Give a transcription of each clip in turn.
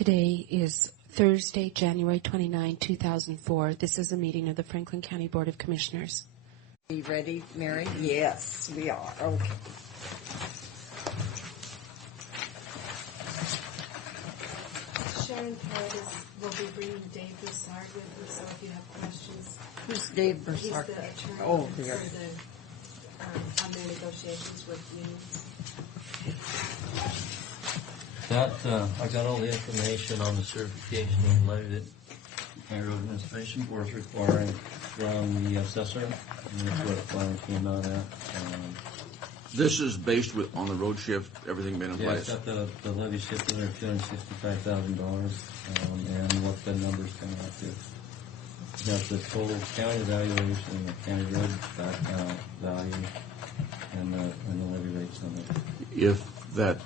Today is Thursday, January 29, 2004. This is a meeting of the Franklin County Board of Commissioners. Are you ready, Mary? Yes, we are. Okay. Sharon Paredes will be bringing Dave Broussard with her, so if you have questions. Who's Dave Broussard? He's the attorney Oh, here. for the on their negotiations with unions. That, I got all the information on the certification and levy that County Road Administration was requiring from the assessor, and that's what it finally came out at. This is based on the road shift, everything been in Yeah, it's place? got the levy shift in there, $265,000, and what the numbers come out to. That's the total county valuation, the county road value, and the levy rates on it. If that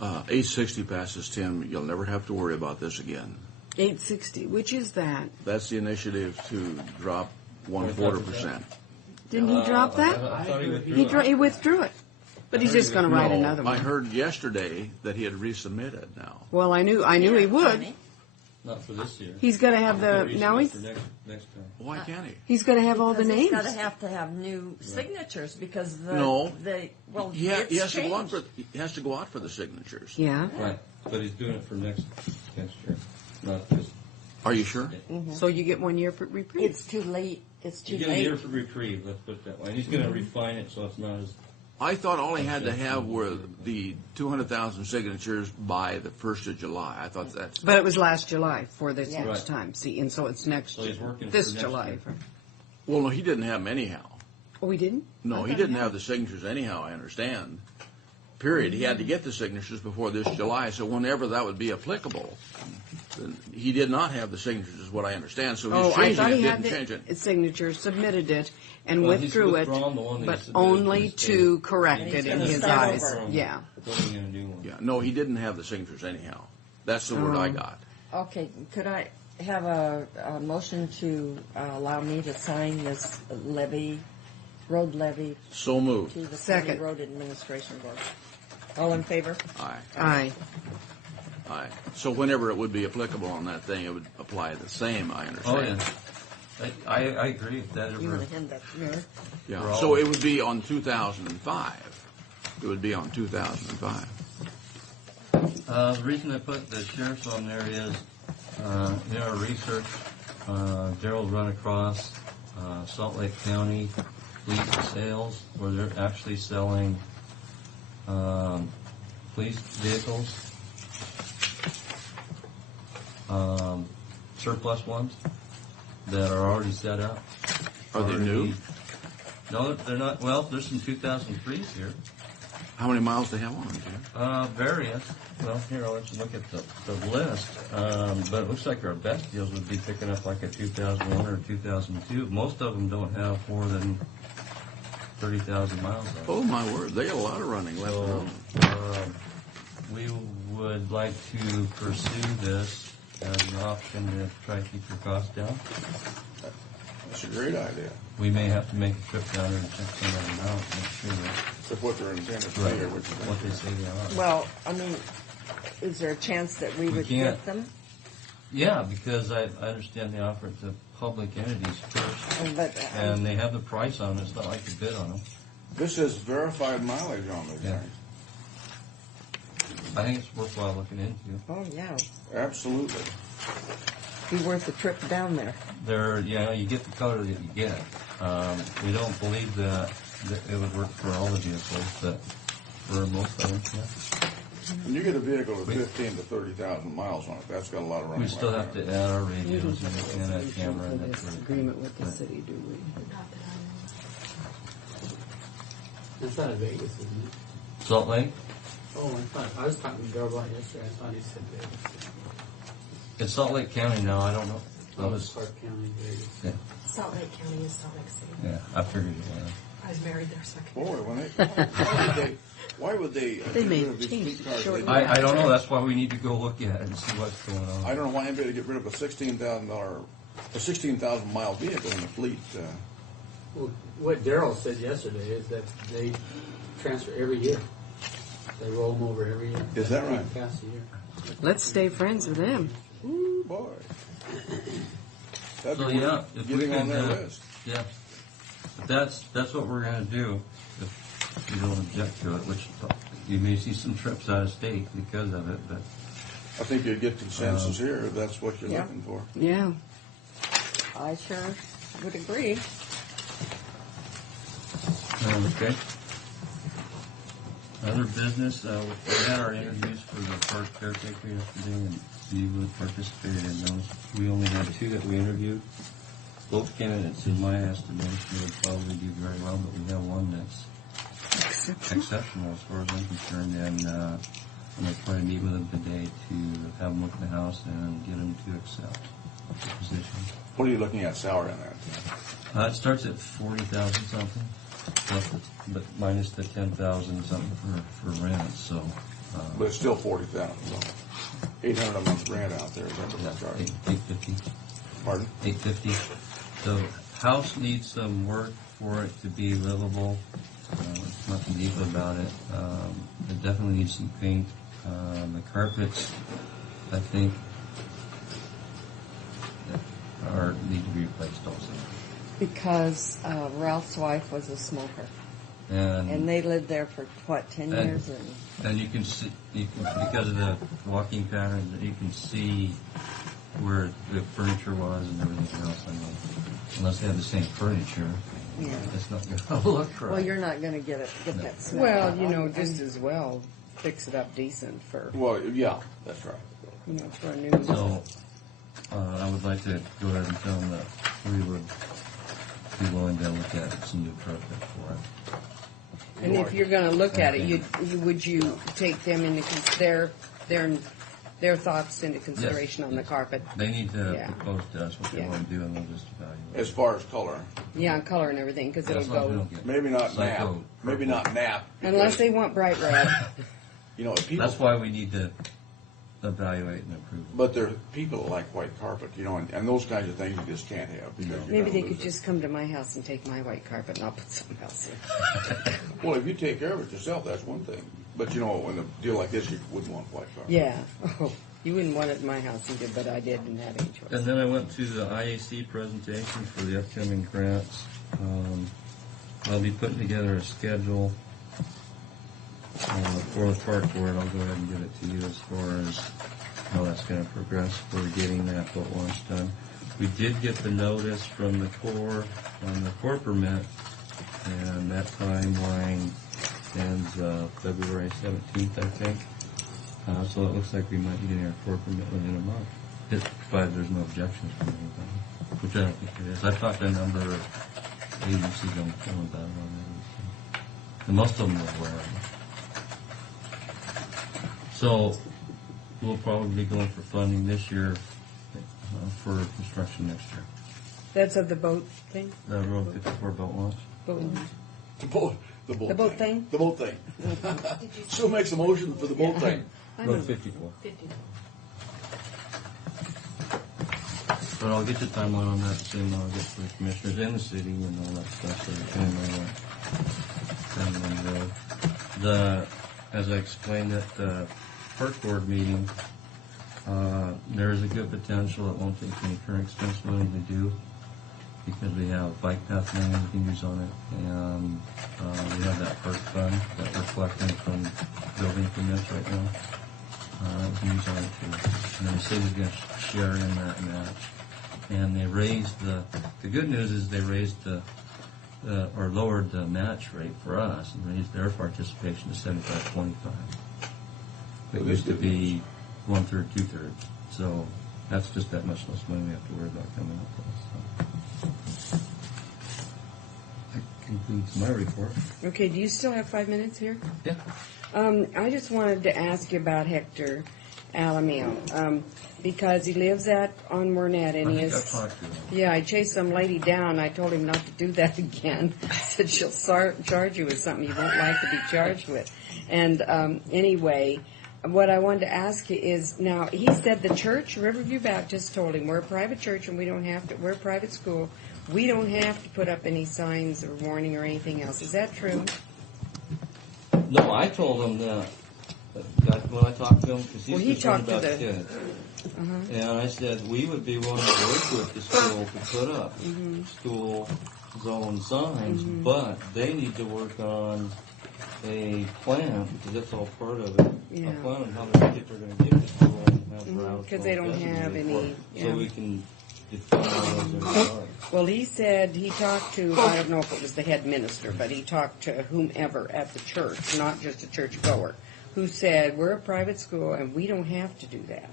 860 passes, Tim, you'll never have to worry about this again. 860, which is that? That's the initiative to drop 1/4%. Didn't he drop that? I thought he He withdrew it. But he's just going to write another I one. heard yesterday that he had resubmitted now. Well, I knew he would. Not for this year. He's going to have now For next time. Why can't he? he's going to have all the Because names. He's got to have new signatures because No. He it's has to go out changed. he has to go out for the signatures. Yeah. Right, but he's doing it for next year, not just. Are you sure? So you get 1 year for reprieve. It's too late. It's too You get a late. year for reprieve, let's put it that way. And he's going to refine it so it's not as. I thought all he had to have were the 200,000 signatures by the 1st of July. I thought that's... But it was last July for this Yeah. next Right. time. See, and so it's next So he's working this for next July. year. Well, no, he didn't have them anyhow. Oh, we didn't? No, he didn't have the signatures anyhow, I understand. Period. He had to get the signatures before this July, so whenever that would be applicable. He did not have the signatures, is what I understand, so Oh, he's I changing thought it, he had didn't change it. the signature, submitted it, and Well, he's withdrew it, withdrawn the one that he but submitted only to the to state. correct And it he's in gonna his start eyes. over. Yeah. Putting in a new one. Yeah, no, he didn't have the signatures anyhow. That's the word I got. Okay, could I have a motion to allow me to sign this road levy So moved. to the Second. County Road Administration Board? All in favor? Aye. Aye. Aye. So whenever it would be applicable on that thing, it would apply the same, I Oh, understand. yeah. I agree with that. You want to hand that to Mary? Yeah. For all So of it would be on 2005. It would be on 2005. The reason I put the sheriff's on there is, in our research, Gerald run across Salt Lake County fleet sales where they're actually selling police vehicles, surplus ones that are already set up. Are they new? No, they're not. Well, there's some 2003s here. How many miles do they have on them, Jim? Various. Well, here, I'll let you look at the list. But it looks like our best deals would be picking up like a 2001 or 2002. Most of them don't have more than 30,000 miles on them. Oh, my word. They got a lot of running left. So, on. we would like to pursue this as an option to try to keep your costs down. That's a great idea. We may have to make a trip down there and check some of them out, make sure that If what they're intended to right, be or what you what they say they are. Well, I mean, is there a chance that we would can't. get them? Yeah, because I understand they offer it to public entities first, But, and they have the price on them. It's not like you bid on them. This is verified mileage on these Yeah. things. I think it's worthwhile looking into. oh, yeah. Absolutely. Be worth the trip down there. You get the color that you get. We don't believe that it would work for all the vehicles, but for most of them, yeah. When you get a vehicle with 15 to 30,000 miles on it, that's got a lot of running. We still have to add our radios and that For camera and that this sort of agreement with the thing. city, do we? That's out of Vegas, isn't it? Salt Lake? Oh, I was talking to Darrell about it yesterday. I thought he said Vegas. It's Salt Lake County now. I don't know. I was, Clark County, Vegas. yeah, Salt Lake County is Salt Lake City. yeah, I figured it was. I was married there, so I could. Boy, why would they They get may rid of these change fleet cars? shortly. They- I don't know. That's why we need to go look at it and see what's going on. I don't know why anybody would get rid of a $16,000 mile vehicle in the fleet. Well, what Darrell said yesterday is that they transfer every year. They roll them over every year. Is that right? Past a year. Let's stay friends with them. Ooh, boy. That'd So, be yeah, worth if we getting on could, their list. yeah. But that's what we're gonna do, if you don't object to it, which you may see some trips out of state because of it, but I think you'd get consensus here if that's what you're Yeah. looking for. Yeah. I sure would agree. Okay. Other business, we had our interviews for the park caretaker yesterday, and you would have participated in those. We only had 2 that we interviewed. Both candidates, in my estimation, would probably do very well, but we have one that's exceptional as far as I'm concerned, and I'm going to try to meet with them today to have them look at the house and get them to accept the position. What are you looking at salary on that? It starts at 40,000 something, but minus the 10,000 something for rent. So, But it's still 40,000. So 800 a month rent out there. Is that what yeah, that's charging? 850. Pardon? 850. The house needs some work for it to be livable. Nothing deep about it. It definitely needs some paint. The carpets, I think, need to be replaced also. Because Ralph's wife was a smoker. And they lived there for, 10 years? And you can see, because of the walking pattern, you can see where the furniture was and everything else. I mean, unless they have the same furniture, Yeah. it's not going to look right. Well, you're not going to get that smell. Well, out. you know, just as well fix it up decent for, Well, yeah, that's right. you know, for a new. So, I would like to go ahead and tell them that we would be willing to look at some new carpet for it. And if you're going to look at it, would you take them into their thoughts into consideration on the carpet? They need to Yeah. propose to us what they Yeah. want to do, and we'll just evaluate. As far as color, Yeah, color and everything, because Yeah, it'll as long as we go. don't get maybe not nap. psycho Maybe purple. not nap. Unless because, they want bright red. you know, people. That's why we need to evaluate and approve. But there are people that like white carpet, you know, and those kinds of things you just can't have. Because you're Maybe gonna they lose could it. just come to my house and take my white carpet, and I'll put something else in. Well, if you take care of it yourself, that's one thing. But you know, in a deal like this, you wouldn't want white carpet. Yeah. Oh, you wouldn't want it in my house either, but I didn't have any choice. And then I went to the IAC presentation for the upcoming grants. I'll be putting together a schedule for the park board. I'll go ahead and give it to you as far as how that's going to progress for getting that boat launch done. We did get the notice from the Corps on the Corps permit, and that timeline ends February 17th, I think. So it looks like we might be getting our Corps permit within a month, provided there's no objections from anybody, which I don't think there is. I've talked to a number of agencies on the phone about it already, and most of them are aware of it. So we'll probably be going for funding this year for construction next year. That's of the boat thing? The Road 54 boat launch. Boat. The boat The boat thing? The boat thing. Still makes a motion for the boat thing. Road 54. But I'll get the timeline on that soon. I'll get to the commissioners and the city and all that stuff. So as I explained at the park board meeting, there is a good potential. It won't take any current expense money to do because we have bike path money we can use on it, and we have that park fund that we're collecting from building permits right now. We can use on it too. And then the city's going to share in that match. And they raised the good news is they raised or lowered the match rate for us and raised their participation to 75-25. It used to be 1/3, 2/3. So that's just that much less money we have to worry about coming up with. So that concludes my report. Okay, do you still have 5 minutes here? Yeah. I just wanted to ask you about Hector Alameo, because he lives on Wernet, and he I think is. I've talked to him. Yeah, I chased some lady down. I told him not to do that again. I said she'll charge you with something you won't like to be charged with. And anyway, what I wanted to ask you is, now he said the church, Riverview Baptist, told him we're a private church and we don't have to. We're a private school. We don't have to put up any signs or warning or anything else. Is that true? No, I told him that when I talked to him, because Well, he's he concerned talked to about the- kids. And I said, we would be willing to work with the school to put up school zone signs, but they need to work on a plan, because that's all part of it. Yeah. A plan on how their kids are going to get to school and have routes. 'cause they don't have designated any, for it, yeah. So we can define those are. Well, he said he talked to, I don't know if it was the head minister, but he talked to whomever at the church, not just a church goer, who said, we're a private school and we don't have to do that.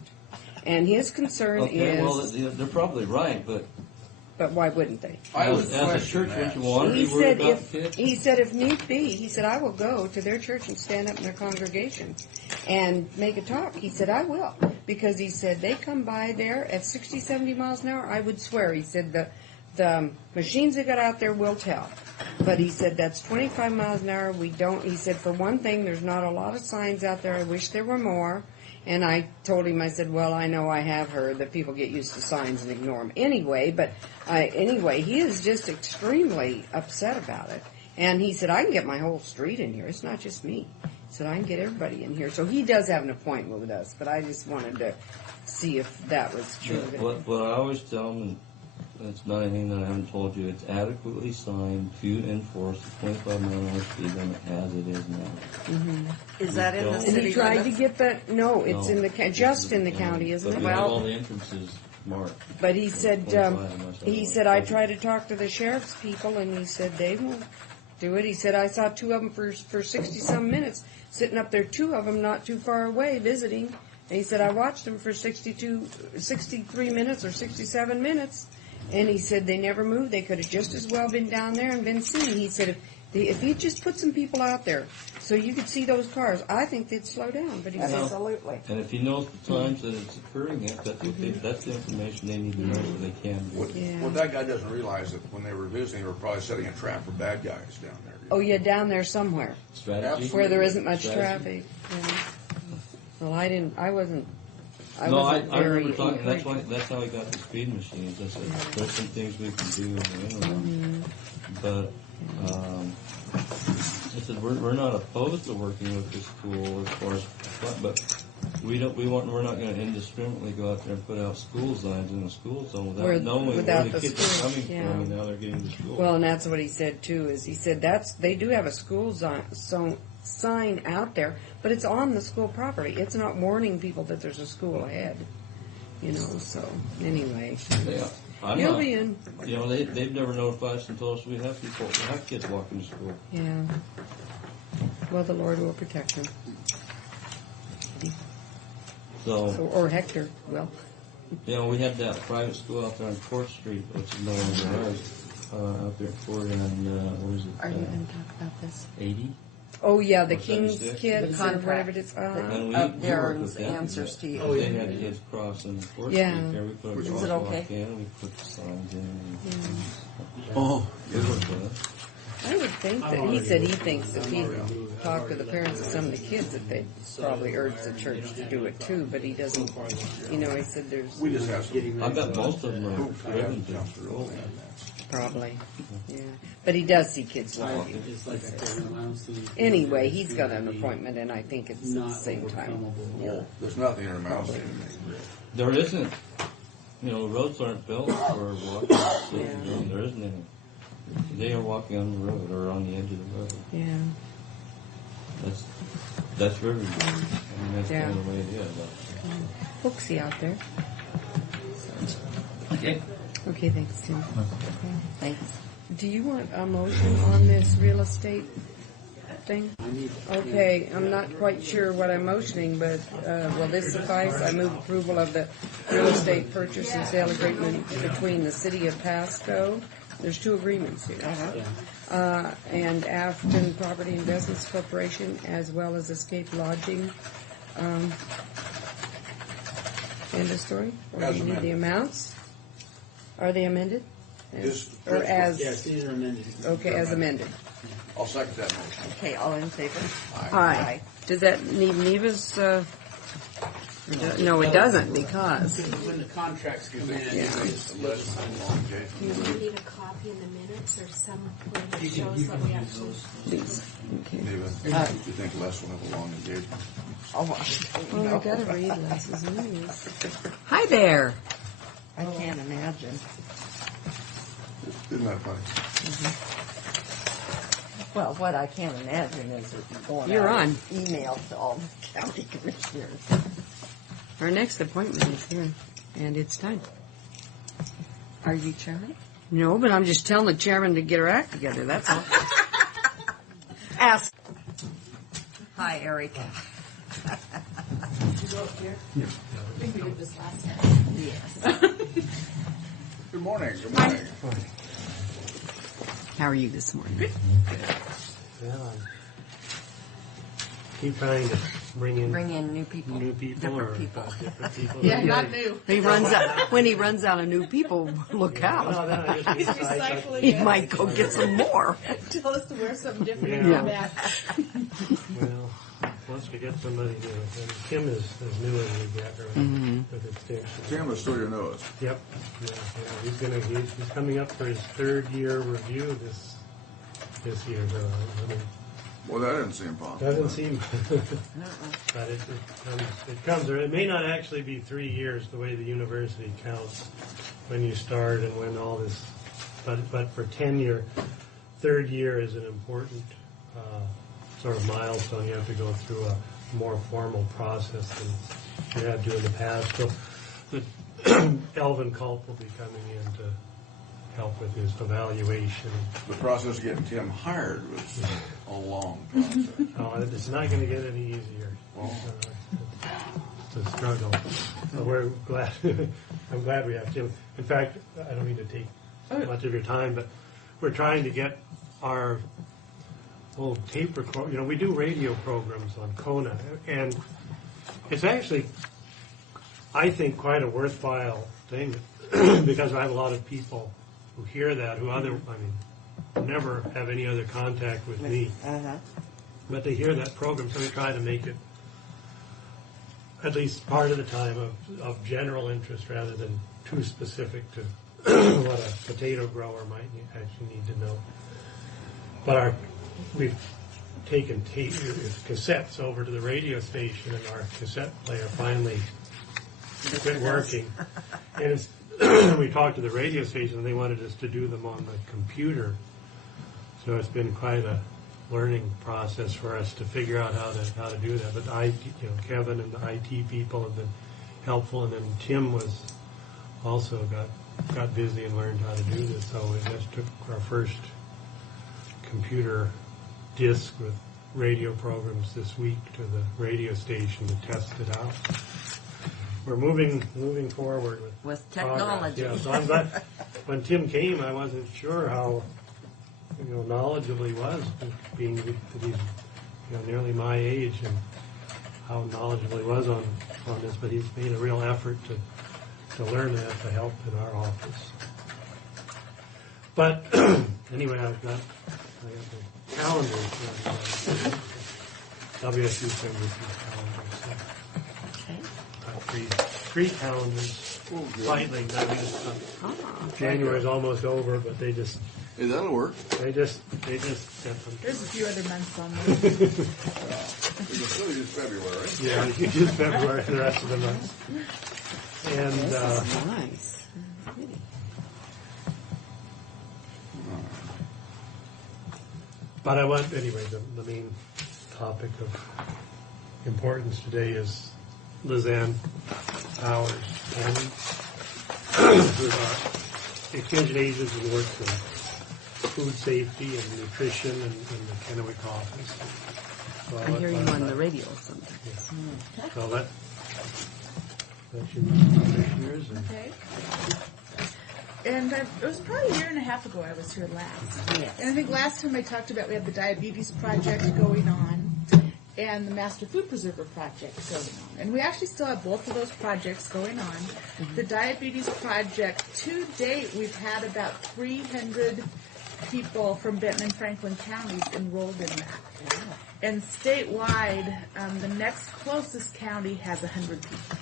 And his concern Okay, well, is, they're probably right, but but why wouldn't they? I would as a question church, that. wouldn't you want to He be worried said about if kids? he said if need be, he said I will go to their church and stand up in their congregation and make a talk. He said I will, because he said they come by there at 60, 70 miles an hour. I would swear. He said the machines they got out there will tell, but he said that's 25 miles an hour. We don't. He said for one thing, there's not a lot of signs out there. I wish there were more. And I told him, I said, well, I know I have heard that people get used to signs and ignore them anyway, but anyway, he is just extremely upset about it. And he said, I can get my whole street in here. It's not just me. He said, I can get everybody in here. So he does have an appointment with us, but I just wanted to see if that was true. What I always tell them, and it's not anything that I haven't told you, it's adequately signed to enforce the 25 mile an hour speed limit as it is now. Is that in the And city he tried to limits? get that, no, it's No. in the, just in the county, isn't But it? we have all Well, the entrances marked. But he said, 25 unless he I said, I tried to talk to the sheriff's people, and he said, they won't do it. He said, I saw two of them for 60-some minutes, sitting up there, two of them not too far away, visiting. And he said, I watched them for 63 minutes or 67 minutes. And he said, they never moved. They could have just as well been down there and been seen. He said, if he just put some people out there so you could see those cars, I think they'd slow down. But he said, Absolutely. And if he knows the times that it's occurring at, that's what that's the information they need to know so they can do it. Yeah. What that guy doesn't realize that when they were visiting, they were probably setting a trap for bad guys down there. oh, yeah, down there somewhere. Strategy? Where there isn't much Strategy. traffic. Yeah. Well, I wasn't No, I very remember talking, encouraged. that's how we got the speed machines. I said, there's some things we can do in the interim. But, I said, we're not opposed to working with the school as far as, but we're not going to indiscriminately go out there and put out school signs in a school zone without knowing without where the the kids school, are coming yeah. from and now they're getting to school. Well, and that's what he said too. Is he said they do have a school sign out there, but it's on the school property. It's not warning people that there's a school ahead. You know. So anyway, Yeah. I'm he'll not, be in. you know, they've never notified us and told us we have kids walking to school. Yeah. Well, the Lord will protect him. So, Or Hector will. you know, we had that private school out there on Court Street, which is no longer ours, out there at Court and, what is it? Are you going to talk about this? 80? Oh yeah, the Or King's 76? kids The or contract. whatever it is. And we Of worked Darren's with them. answers to you. Oh, yeah. They had kids crossing Court Yeah. Street there. We put a Is it crosswalk okay? in, we put the signs in. Oh, We worked with it. I would think that he said he thinks if he talked to the parents of some of the kids that they'd probably urge the church to do it too, but he doesn't, you know, he said there's We just have some I bet most of them are driven to school. probably, yeah. But he does see kids walking. It's like a Anyway, he's got an appointment and I think it's at the not same time. overcomable. There's nothing in our mouths. There isn't, you know, roads aren't built for walking. Yeah. There isn't any. They are walking on the road or on the edge of the road. Yeah. That's Riverview. I mean, that's Yeah. kind of the way it is. Folksy out there. Okay. Okay, thanks, Tim. Thanks. Do you want a motion on this real estate thing? Okay, I'm not quite sure what I'm motioning, but will this suffice? I move approval of the real estate purchase and sale agreement between the City of Pasco. There's two agreements here. And Afton Property Investments Corporation, as well as Escape Lodging. End of story? Or do As you need the amended. amounts? Are they amended? This- Or as, Yes, these are amended. okay, as amended. I'll second that motion. Okay, all in favor? Aye. Does that need Neva's No, it doesn't, because. When the contracts come in, Yeah. it's less than Do we need a copy in the minutes or some way that shows that we actually... These. Okay. Maybe, do you think Les will have a long engagement? Well, I gotta read Les's news. Hi there. I can't imagine. Isn't that funny? Well, what I can't imagine is it going You're out on. with email to all the county commissioners. Our next appointment is here, and it's time. Are you chairman? No, but I'm just telling the chairman to get her act together, that's all. Ask. Hi, Erica. Good morning, good morning. How are you this morning? Well, keep trying to bring in Bring in new people. new people Different or people. different people. Yeah, not new. When he runs out of new people, look No, out. then I just He's decide that- recycling He it. might go get some more. Tell us to wear something different and Yeah. come back. Well, once we get somebody new, and Kim is as new as we get, right, with extension. Tim is still your nose. Yep. Yeah, he's coming up for his third year review this year. So, I mean, Well, that didn't seem possible. doesn't seem, but it comes. Or it may not actually be 3 years the way the university counts when you start and when all this. But for tenure, third year is an important sort of milestone. You have to go through a more formal process than you had to in the past. So, Elvin Culp will be coming in to help with his evaluation. The process of getting Tim hired was a long process. It's not going to get any easier. It's a struggle. So we're glad. I'm glad we have Tim. In fact, I don't mean to take much of your time, but we're trying to get our old tape record. You know, we do radio programs on Kona, and it's actually, I think, quite a worthwhile thing because I have a lot of people who hear that never have any other contact with me. But they hear that program, so we try to make it at least part of the time of general interest rather than too specific to what a potato grower might actually need to know. But we've taken cassettes over to the radio station, and our cassette player finally quit working. And we talked to the radio station, and they wanted us to do them on the computer. So it's been quite a learning process for us to figure out how to do that. But Kevin and the IT people have been helpful, and then Tim was also got busy and learned how to do this. So we just took our first computer disk with radio programs this week to the radio station to test it out. We're moving forward With progress. technology. Yeah, so I'm glad. When Tim came, I wasn't sure how knowledgeable he was, being that he's nearly my age, and how knowledgeable he was on this. But he's made a real effort to learn that to help in our office. But anyway, I got the calendars. WSU sends us these calendars. So three calendars. Slightly. January's almost over, but they just Hey, that'll work. They just sent them. There's a few other months on there. We can still use February. Yeah, you can use February the rest of the month. And This is nice. but I want anyway. The main topic of importance today is Lizanne Powers, who's our extension agent and works in food safety and nutrition in the Kennewick office. So I hear you on the radio sometimes. Yeah. So let you meet the commissioners and Okay. And it was probably a year and a half ago I was here last. Yes. And I think last time I talked about we had the diabetes project going on and the master food preserver project going on. And we actually still have both of those projects going on. The diabetes project, to date, we've had about 300 people from Benton and Franklin counties enrolled in that. And statewide, the next closest county has 100 people.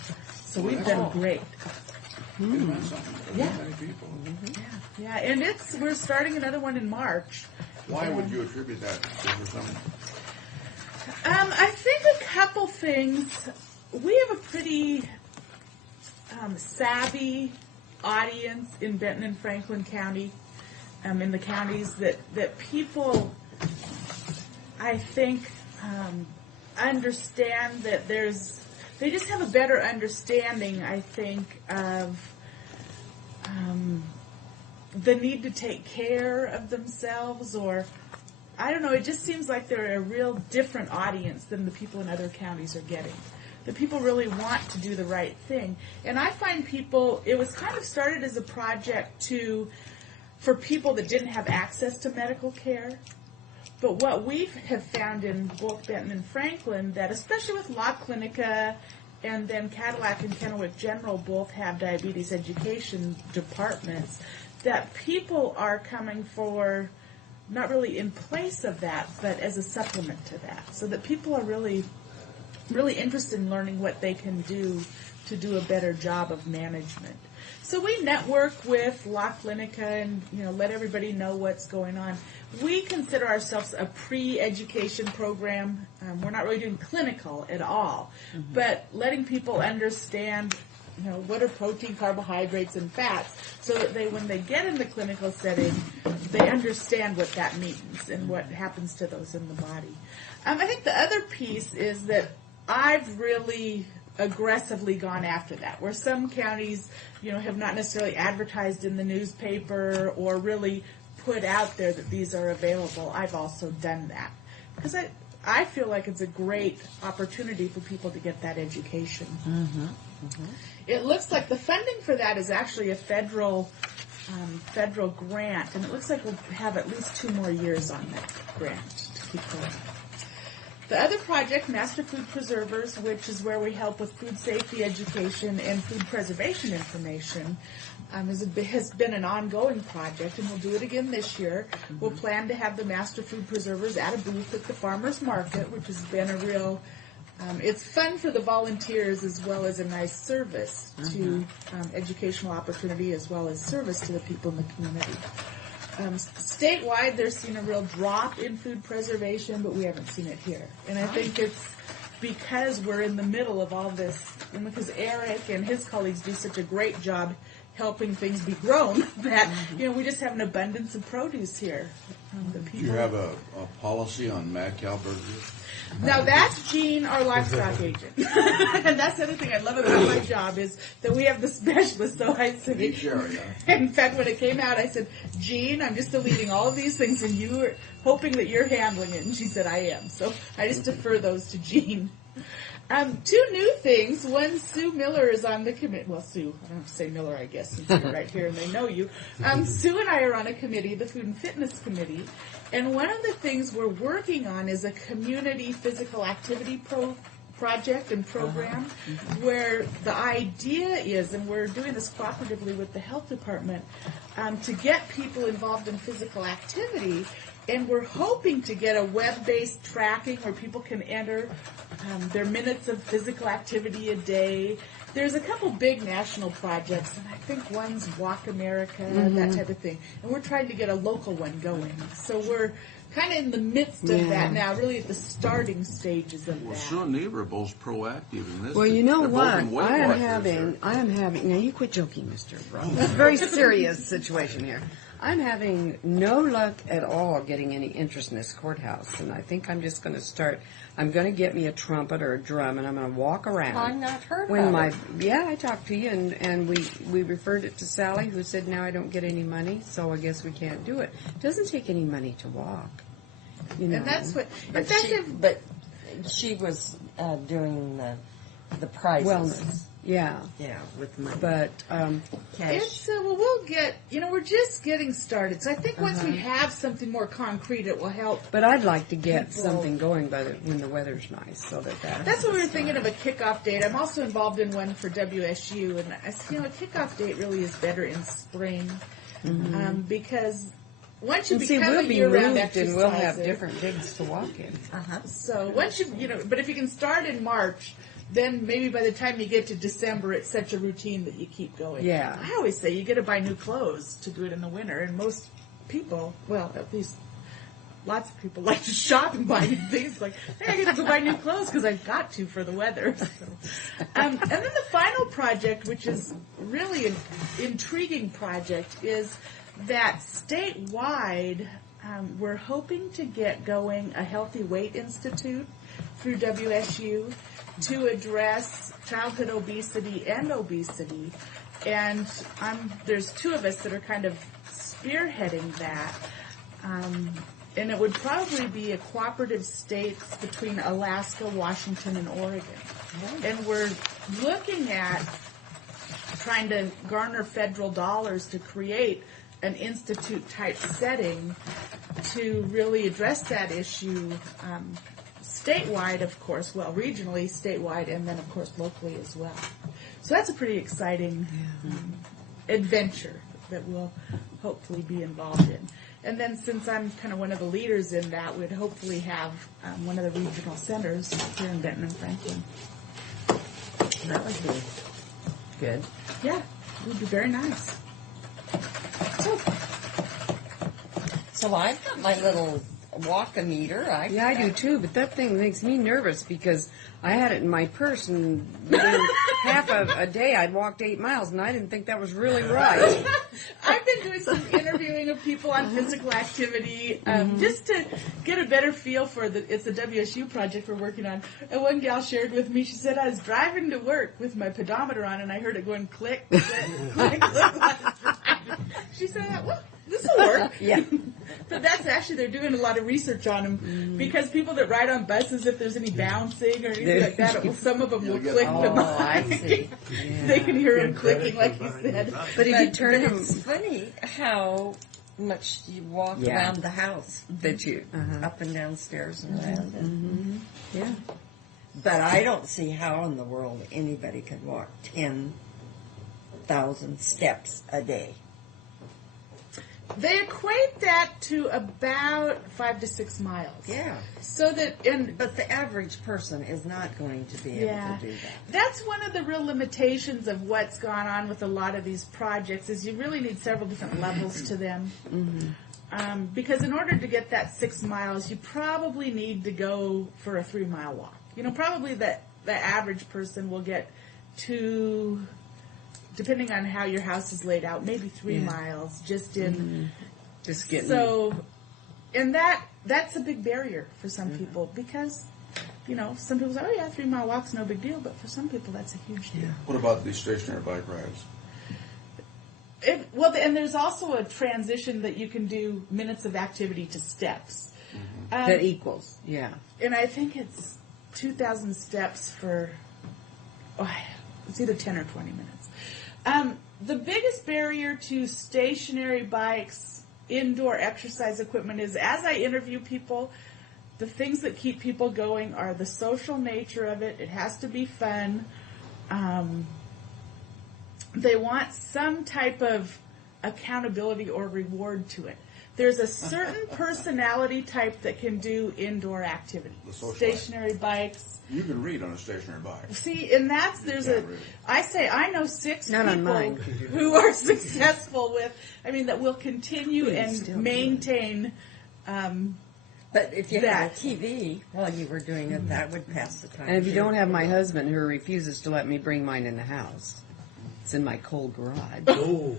So we've done great. Isn't that something? Yeah. That many people. Yeah, and we're starting another one in March. Why would you attribute that? Is there something? I think a couple things. We have a pretty savvy audience in Benton and Franklin County, in the counties that people, I think, understand that they just have a better understanding, I think, of the need to take care of themselves, or I don't know, it just seems like they're a real different audience than the people in other counties are getting. The people really want to do the right thing. And I find people, it was kind of started as a project for people that didn't have access to medical care. But what we have found in both Benton and Franklin, that especially with La Clinica and then Cadillac and Kennewick General both have diabetes education departments, that people are coming for, not really in place of that, but as a supplement to that. So that people are really, really interested in learning what they can do to do a better job of management. So we network with La Clinica and, let everybody know what's going on. We consider ourselves a pre-education program. We're not really doing clinical at all, but letting people understand, what are protein, carbohydrates, and fats, so that when they get in the clinical setting, they understand what that means and what happens to those in the body. I think the other piece is that I've really aggressively gone after that, where some counties, have not necessarily advertised in the newspaper or really put out there that these are available. I've also done that because I feel like it's a great opportunity for people to get that education. It looks like the funding for that is actually a federal grant, and it looks like we'll have at least 2 more years on that grant to keep going. The other project, Master Food Preservers, which is where we help with food safety education and food preservation information, has been an ongoing project, and we'll do it again this year. We'll plan to have the Master Food Preservers at a booth at the Farmers Market, which has been a real, it's fun for the volunteers as well as a nice service to educational opportunity as well as service to the people in the community. Statewide, they're seeing a real drop in food preservation, but we haven't seen it here. And I think it's because we're in the middle of all this, and because Eric and his colleagues do such a great job helping things be grown that, we just have an abundance of produce here. Do you have a policy on mad cow burgers? Now that's Jean, our livestock agent. And that's the other thing I love about my job is that we have the specialist. So I said, in fact, when it came out, I said, Jean, I'm just deleting all of these things and you are hoping that you're handling it. And she said, I am. So I just defer those to Jean. 2 new things. One, Sue Miller is on the committee. Well, Sue, I don't have to say Miller, I guess, since you're right here and they know you. Sue and I are on a committee, the Food and Fitness Committee. And one of the things we're working on is a community physical activity project and program where the idea is, and we're doing this cooperatively with the health department, to get people involved in physical activity. And we're hoping to get a web-based tracking where people can enter their minutes of physical activity a day. There's a couple big national projects, and I think one's Walk America, that type of thing. And we're trying to get a local one going. So we're kind of in the midst of that now, really at the starting stages of that. Sue and Neighbor are both proactive in this. Well, you know They're what? both in Weight I am Watchers having, now you quit joking, Mr. Rowe. It's a very serious situation here. I'm having no luck at all getting any interest in this courthouse, and I think I'm just going to start. I'm going to get me a trumpet or a drum, and I'm going to walk around. I've not heard When about my it. Yeah, I talked to you, and we referred it to Sally, who said now I don't get any money, so I guess we can't do it. It doesn't take any money to walk, And that's what, in fact, But she was doing the prizes. wellness. Yeah, Yeah, with money. but Cash. it's, we'll get, we're just getting started. So I think once we have something more concrete, it will help. But I'd like to get People- something going when the weather's nice, so that. That's what we were thinking of, a kickoff date. I'm also involved in one for WSU, and a kickoff date really is better in spring because once you And see, become we'll a be year-round moved and we'll have exerciser- different digs to walk in. So once but if you can start in March, then maybe by the time you get to December, it's such a routine that you keep going. Yeah. I always say you got to buy new clothes to do it in the winter, and most people, well, at least lots of people like to shop and buy new things. Like, hey, I get to go buy new clothes because I've got to for the weather. So. And then the final project, which is really an intriguing project, is that statewide, we're hoping to get going a Healthy Weight Institute through WSU to address childhood obesity and obesity. And there's two of us that are kind of spearheading that. And it would probably be a cooperative states between Alaska, Washington, and Oregon. And we're looking at trying to garner federal dollars to create an institute-type setting to really address that issue statewide, of course, well, regionally, statewide, and then, of course, locally as well. So that's a pretty exciting adventure that we'll hopefully be involved in. And then since I'm kind of one of the leaders in that, we'd hopefully have one of the regional centers here in Benton and Franklin. That would be good. Yeah, it would be very nice. So I've got my little walk-a-meter. Yeah, I do too, but that thing makes me nervous because I had it in my purse and within half of a day I'd walked 8 miles and I didn't think that was really right. I've been doing some interviewing of people on physical activity just to get a better feel for it's the WSU project we're working on. And one gal shared with me, she said, I was driving to work with my pedometer on and I heard it going click, click, click, click. She said, well, this will work. Yeah. But that's actually, they're doing a lot of research on them because people that ride on buses, if there's any bouncing or anything like that, some of them will click them. Oh, I see. They can hear them clicking, like you said. But if you turn But them, it's funny how much you walk Yeah. around the house, that you, up and downstairs and around. And, yeah. But I don't see how in the world anybody could walk 10,000 steps a day. They equate that to about 5 to 6 miles. Yeah. So that, But the average person is not going to be able to do that. That's one of the real limitations of what's gone on with a lot of these projects is you really need several different levels to them. Because in order to get that 6 miles, you probably need to go for a 3-mile walk. You know, probably the average person will get 2, depending on how your house is laid out, maybe 3 miles just in. Just getting. So, and that's a big barrier for some people because, you know, some people say, oh yeah, 3-mile walk's no big deal, but for some people that's a huge deal. What about these stationary bike rides? And there's also a transition that you can do minutes of activity to steps. That equals, yeah. And I think it's 2,000 steps for, it's either 10 or 20 minutes. The biggest barrier to stationary bikes, indoor exercise equipment is, as I interview people, the things that keep people going are the social nature of it. It has to be fun. They want some type of accountability or reward to it. There's a certain personality type that can do indoor activity. The social Stationary bikes. You can read on a stationary bike. See, and I know 6 Not on people mine. who are successful with, that will continue Please, and maintain, But if you had a TV while you were doing it, that would pass the time. And if you don't have my husband who refuses to let me bring mine in the house, it's in my cold garage. Oh.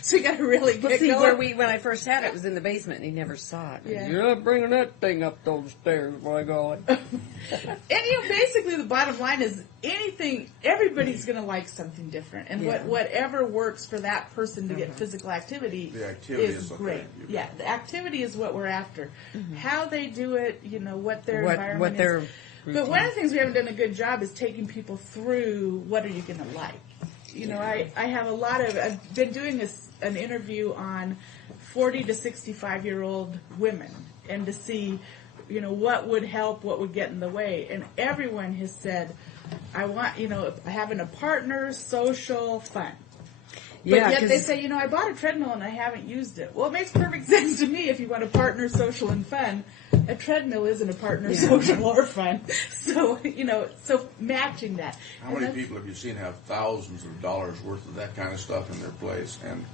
so you got to really get Well, see, going. when I first had it was in the basement and he never saw it. Yeah. You're not bringing that thing up those stairs, my God. And basically the bottom line is everybody's going to like something different. And whatever works for that person to get physical activity, The activity is is great. okay. Yeah, the activity is what we're after. How they do it, what their What environment their is. But one of the things we haven't done a good job is taking people through what are you going to like. I have I've been doing an interview on 40 to 65-year-old women and to see, what would help, what would get in the way. And everyone has said, I want, having a partner, social, fun. Yeah, But yet they 'cause- say, I bought a treadmill and I haven't used it. Well, it makes perfect sense to me if you want to partner social and fun. A treadmill isn't a partner social or fun. So, so matching that. How And many that's- people have you seen have thousands of dollars worth of that kind of stuff in their place and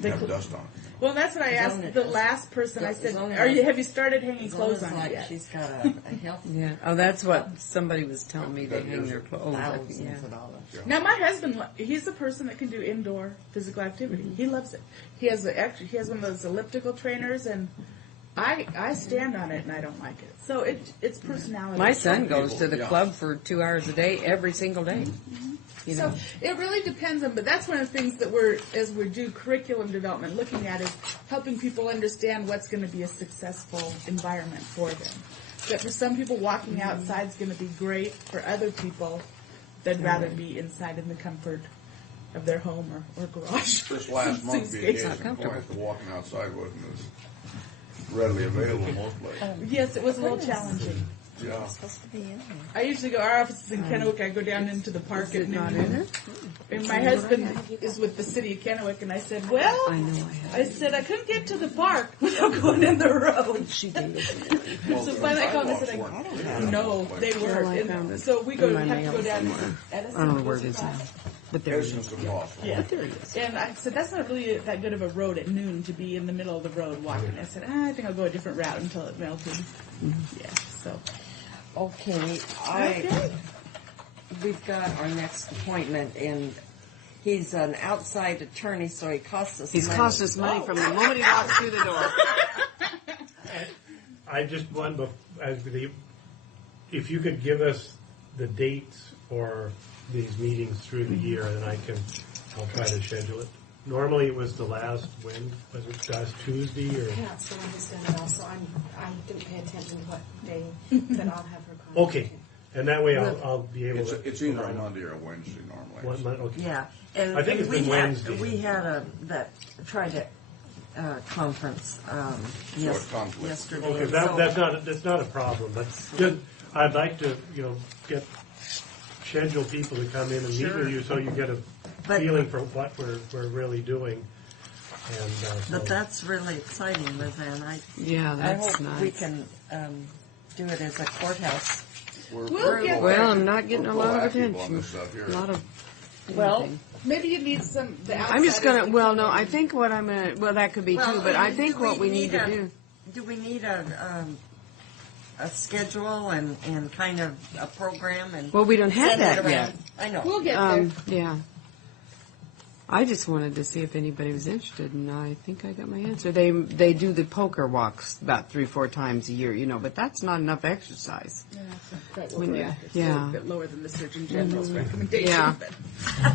They have cl- dust on it? Well, that's what I asked Zona the does. last person. I said, Zona have you started hanging clothes Zona's on like it yet? she's got a health Yeah. Oh, that's what somebody was telling me. They That hang is their clothes. thousands Yeah. of dollars. Now, my husband, he's a person that can do indoor physical activity. He loves it. He has he has one of those elliptical trainers, and I stand on it and I don't like it. So it's personality. My son people, goes to the yeah. club for 2 hours a day, every single day. You know. So it really depends on, but that's one of the things that as we do curriculum development, looking at is helping people understand what's going to be a successful environment for them. That for some people, walking outside is going to be great. For other people, they'd rather be inside in the comfort of their home or garage. This last month, being Suitcase. days in point, walking outside wasn't as readily available most places. Yes, it was a little challenging. Yeah. Supposed to be in there. I usually go, our office is in Kennewick, I go down into the park at Not noon. in it? And my husband is with the city of Kennewick, and I said, well, I know I have. I said, I couldn't get to the park without going in the road. She gave it to me. So finally I called and I said, Sidewalks weren't no, they Well, I weren't. found And it so we in go my have to mail go down somewhere. to Edison. I don't know where it is now. But there it Edison's is. impossible. Yeah. There it is. And I said, that's not really that good of a road at noon to be in the middle of the road walking. I said, I think I'll go a different route until it melted. Yeah, so. Okay, Okay. we've got our next appointment, and he's an outside attorney, so he costs us He's money. cost us money from the moment he walks through the door. I just want, if you could give us the dates for these meetings through the year, then I'll try to schedule it. Normally it was the last, was it last Tuesday or? Yeah, it's the one who's done it also. I didn't pay attention to what day, but I'll have her contact Okay, you. and that way I'll be able It's, to. it's either a Monday or a Wednesday normally. Okay. Yeah, and I think and it's been Wednesday. We had that conference conflict. yesterday. Okay, and so- that's not a problem, but just, I'd like to, schedule people to come in and meet Sure. with you so you get a But- feeling for what we're really doing. And, But that's really exciting, Lizanne. Yeah, I that's hope nice. we can do it as a courthouse. We'll get Well, there. I'm not getting a lot of We'll have people on attention. this stuff here. A lot of. Well, anything. Maybe you need the I'm just outsiders gonna. to Well, come no. in. I think what I'm gonna. Well, that could be too. But I think what we need to do. Do we need a schedule and kind of a program and? Well, we don't have send it that around? yet. I know. We'll get there. Yeah. I just wanted to see if anybody was interested, and I think I got my answer. They do the poker walks about 3-4 times a year, but that's not enough exercise. Yeah, that's not quite what When we're you- after. It's yeah. a little bit lower than the Surgeon General's recommendation. Yeah. But,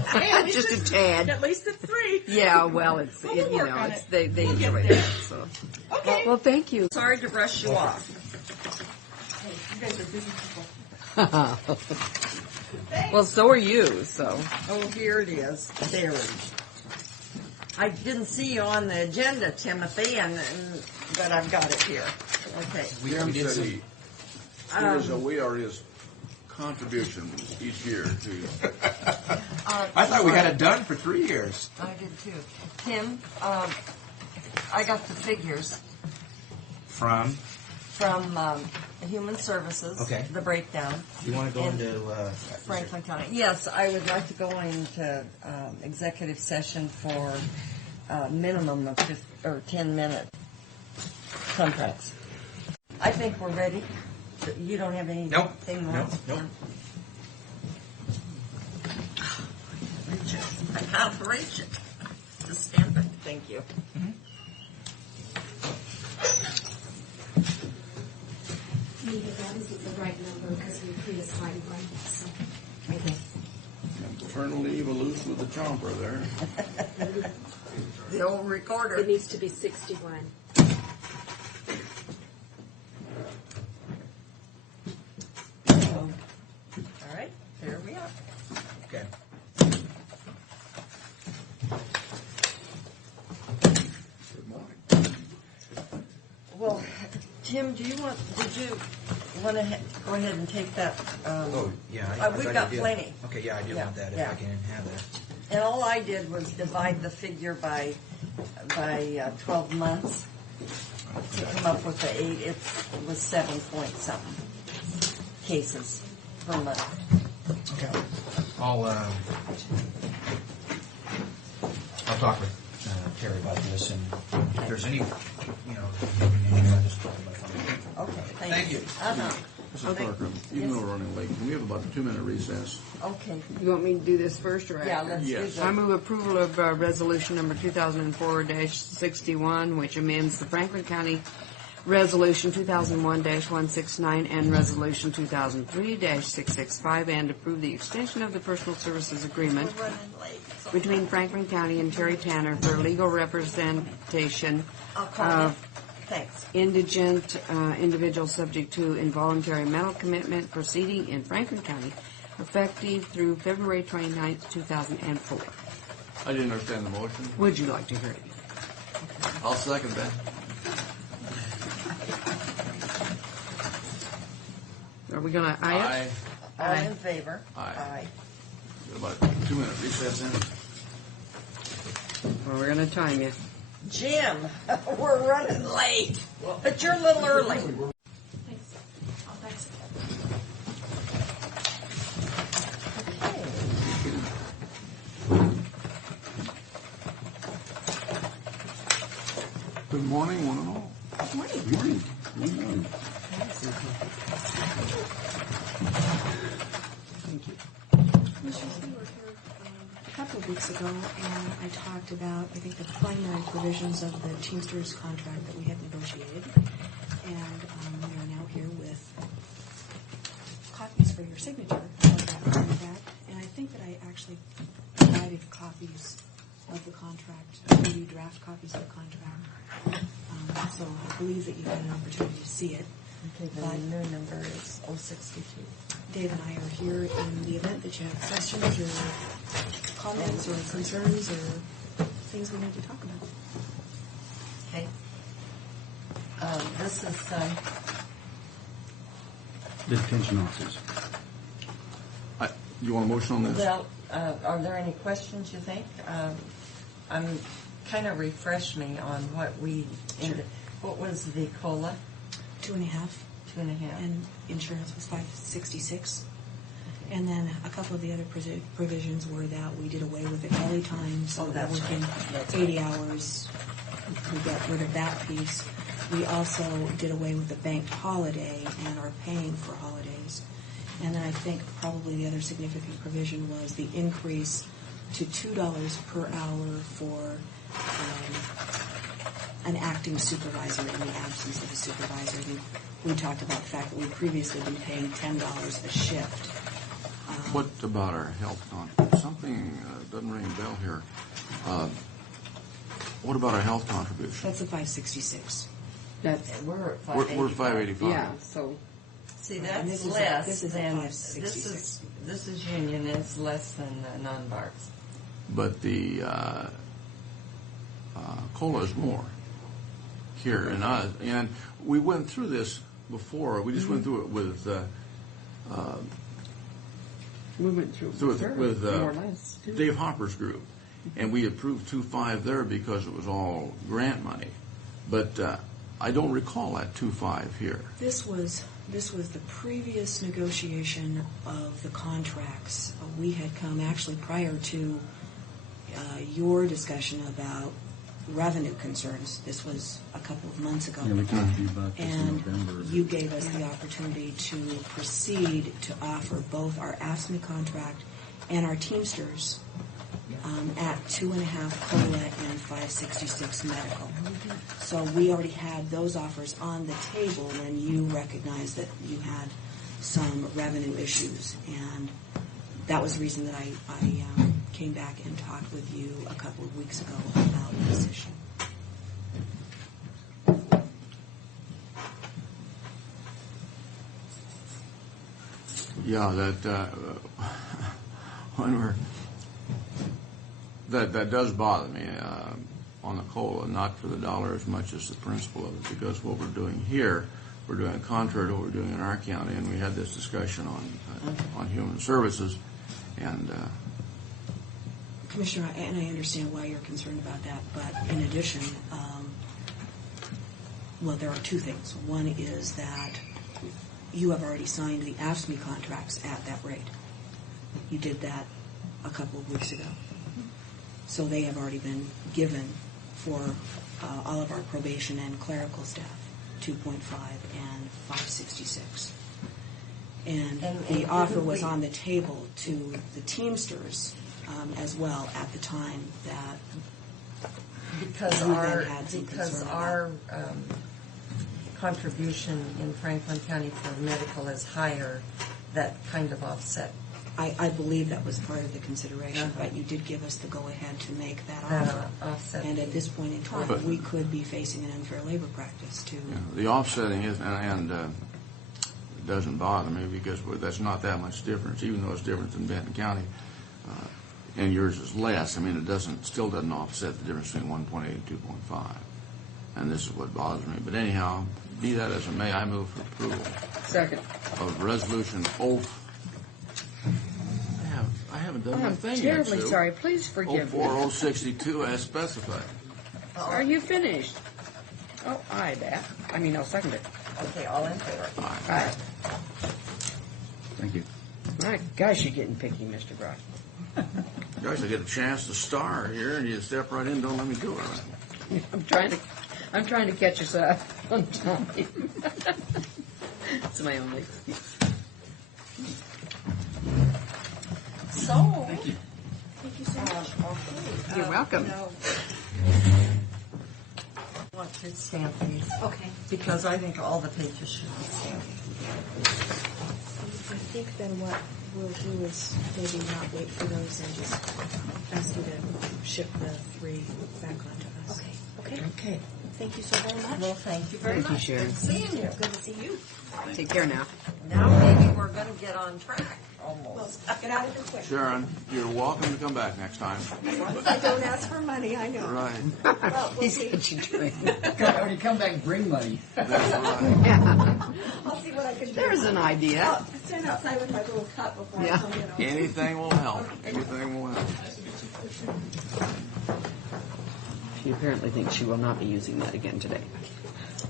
hey, at least Just a it's- tad. At least it's 3. Yeah, well, it's Well, we'll work on it's it. they We'll enjoy get there. that. So. Okay. Well, thank you. Sorry to rush you off. You guys are busy people. Well, so are you. So. Oh, here it is. There. I didn't see you on the agenda, Timothy, but I've got it here. Okay. Jim said we are his contribution each year to. I thought we had it done for 3 years. I did too. Tim, I got the figures From? from Human Services. Okay. The breakdown. You want to go And into Franklin County. Yes, I would like to go into executive session for minimum of 10-minute contracts. I think we're ready. You don't have anything Nope. more? Reach it. I can't reach it. Just stamp it. Thank you. Maybe that isn't the right number because we pre-assigned one. So. Okay. Turn the leave loose with the chomper there. The old recorder. It needs to be 61. All right, there we are. Okay. Good morning. Well, Tim, did you want to go ahead and take that? Oh, yeah. We've got plenty. Okay, yeah, I do Yeah, want that if yeah. I can have that. And all I did was divide the figure by 12 months to come up with the 8. It was 7 point something cases per month. Okay. I'll talk with Terry about this, and if there's any, I'll just talk about it. Okay, Thank you. Uh-huh. Mrs. Parker, even though we're running late, can we have about a 2-minute recess? Okay. You want me to do this first or after? Yeah, let's Yes. do I that. move approval of resolution number 2004-61, which amends the Franklin County Resolution 2001-169 and Resolution 2003-665, and approve the extension of the personal services agreement We're running late. So between Franklin County and Terry Tanner for legal representation I'll call you. of Thanks. indigent individuals subject to involuntary mental commitment proceeding in Franklin County, effective through February 29th, 2004. I didn't understand the motion. Would you like to hear it? I'll second that. Are we going to aye it? Aye. All in favor? Aye. About a 2-minute recess then? Well, we're going to time you. Jim, we're running late, but you're a little early. Thanks. I'll fax it. Good morning, one and all. Good morning. Good morning. Thank you. Commissioners, we were here a couple of weeks ago, and I talked about, I think, the primary provisions of the Teamsters contract that we had negotiated. And we are now here with copies for your signature of that contract. And I think that I actually provided copies of the contract, 3 draft copies of the contract. So I believe that you had an opportunity to see it. Okay, the new number is 062. Dave and I are here in the event that you have questions or comments or concerns or things we need to talk about. Okay. This is, The detention officers. You want a motion on this? well, are there any questions you think? Kind of refresh me on what what was the COLA? 2.5, 2.5. and insurance was $566. And then a couple of the other provisions were that we did away with the Kelly time, so Oh, that that's working right. That's 80 hours. We got rid of that piece. We also did away with the banked holiday and are paying for holidays. And then I think probably the other significant provision was the increase to $2 per hour for an acting supervisor in the absence of a supervisor. We talked about the fact that we'd previously been paying $10 a shift. What about our health contribution? Something doesn't ring a bell here. What about our health contribution? That's the $566. That's, We're at We're 585. $585. yeah, so See, And that's this is less this is a than, $566. this is union, it's less than non-BARTs. But the COLA is more here in us. And we went through this before. We just went through it with we went through it with more or less. Dave Hopper's group, and we approved 2.5 there because it was all grant money. But I don't recall that 2.5 here. This was the previous negotiation of the contracts. We had come actually prior to your discussion about revenue concerns. This was a couple of months ago. Yeah, we talked to you about this in And November. you gave us the opportunity to proceed to offer both our AFSCME contract and our Teamsters at 2.5 COLA and 566 medical. So we already had those offers on the table when you recognized that you had some revenue issues, and that was the reason that I came back and talked with you a couple of weeks ago about this issue. Yeah, when we're that does bother me on the COLA, not for the dollar as much as the principle of it, because what we're doing here, we're doing contrary to what we're doing in our county, and we had this discussion on human services, and Commissioner, and I understand why you're concerned about that, but in addition, well, there are two things. One is that you have already signed the AFSCME contracts at that rate. You did that a couple of weeks ago. So they have already been given for all of our probation and clerical staff, 2.5 and 566. And the offer was on the table to the Teamsters as well at the time that Because you then our, had some because concern about our contribution in Franklin County for medical is higher, that kind of offset. I believe that was part of the consideration, but you did give us the go-ahead to make that offer. Offset. And at this point in time, But- we could be facing an unfair labor practice too. Yeah, the offsetting is, and it doesn't bother me because that's not that much difference, even though it's different in Benton County. And yours is less. I mean, it still doesn't offset the difference between 1.8 and 2.5. And this is what bothers me. But anyhow, be that as it may, I move for approval Second. of resolution 0. I haven't done my I'm thing yet, terribly Sue. sorry. Please forgive me. 04062 as specified. Are you finished? Oh, aye, that. I mean, I'll second it. Okay, all in favor? Aye. Thank you. My gosh, you're getting picky, Mr. Brock. Guys, I get a chance to star here, and you step right in, don't let me do it. I'm trying to catch us up on time. It's my only excuse. So. Thank you so much. Okay. You're welcome. Now, I want to stamp these. Okay. Because I think all the pages should be stamped. I think then what we'll do is maybe not wait for those and just ask you to ship the 3 back onto us. Okay. Okay. Thank you so very much. Well, thank you very Thank you, much. Sharon. Good seeing you. Good to see you. Take care now. Now maybe we're going to get on track, almost. Get out of here quick. Sharon, you're welcome to come back next time. As long as I don't ask for money, I know. Right. Well, we'll He's see. got you trained. When you come back and bring money. That's right. Yeah. I'll see what I can do. There's an idea. I'll stand outside with my little cup before Yeah. I come in. Anything will help. Anything will help. She apparently thinks she will not be using that again today.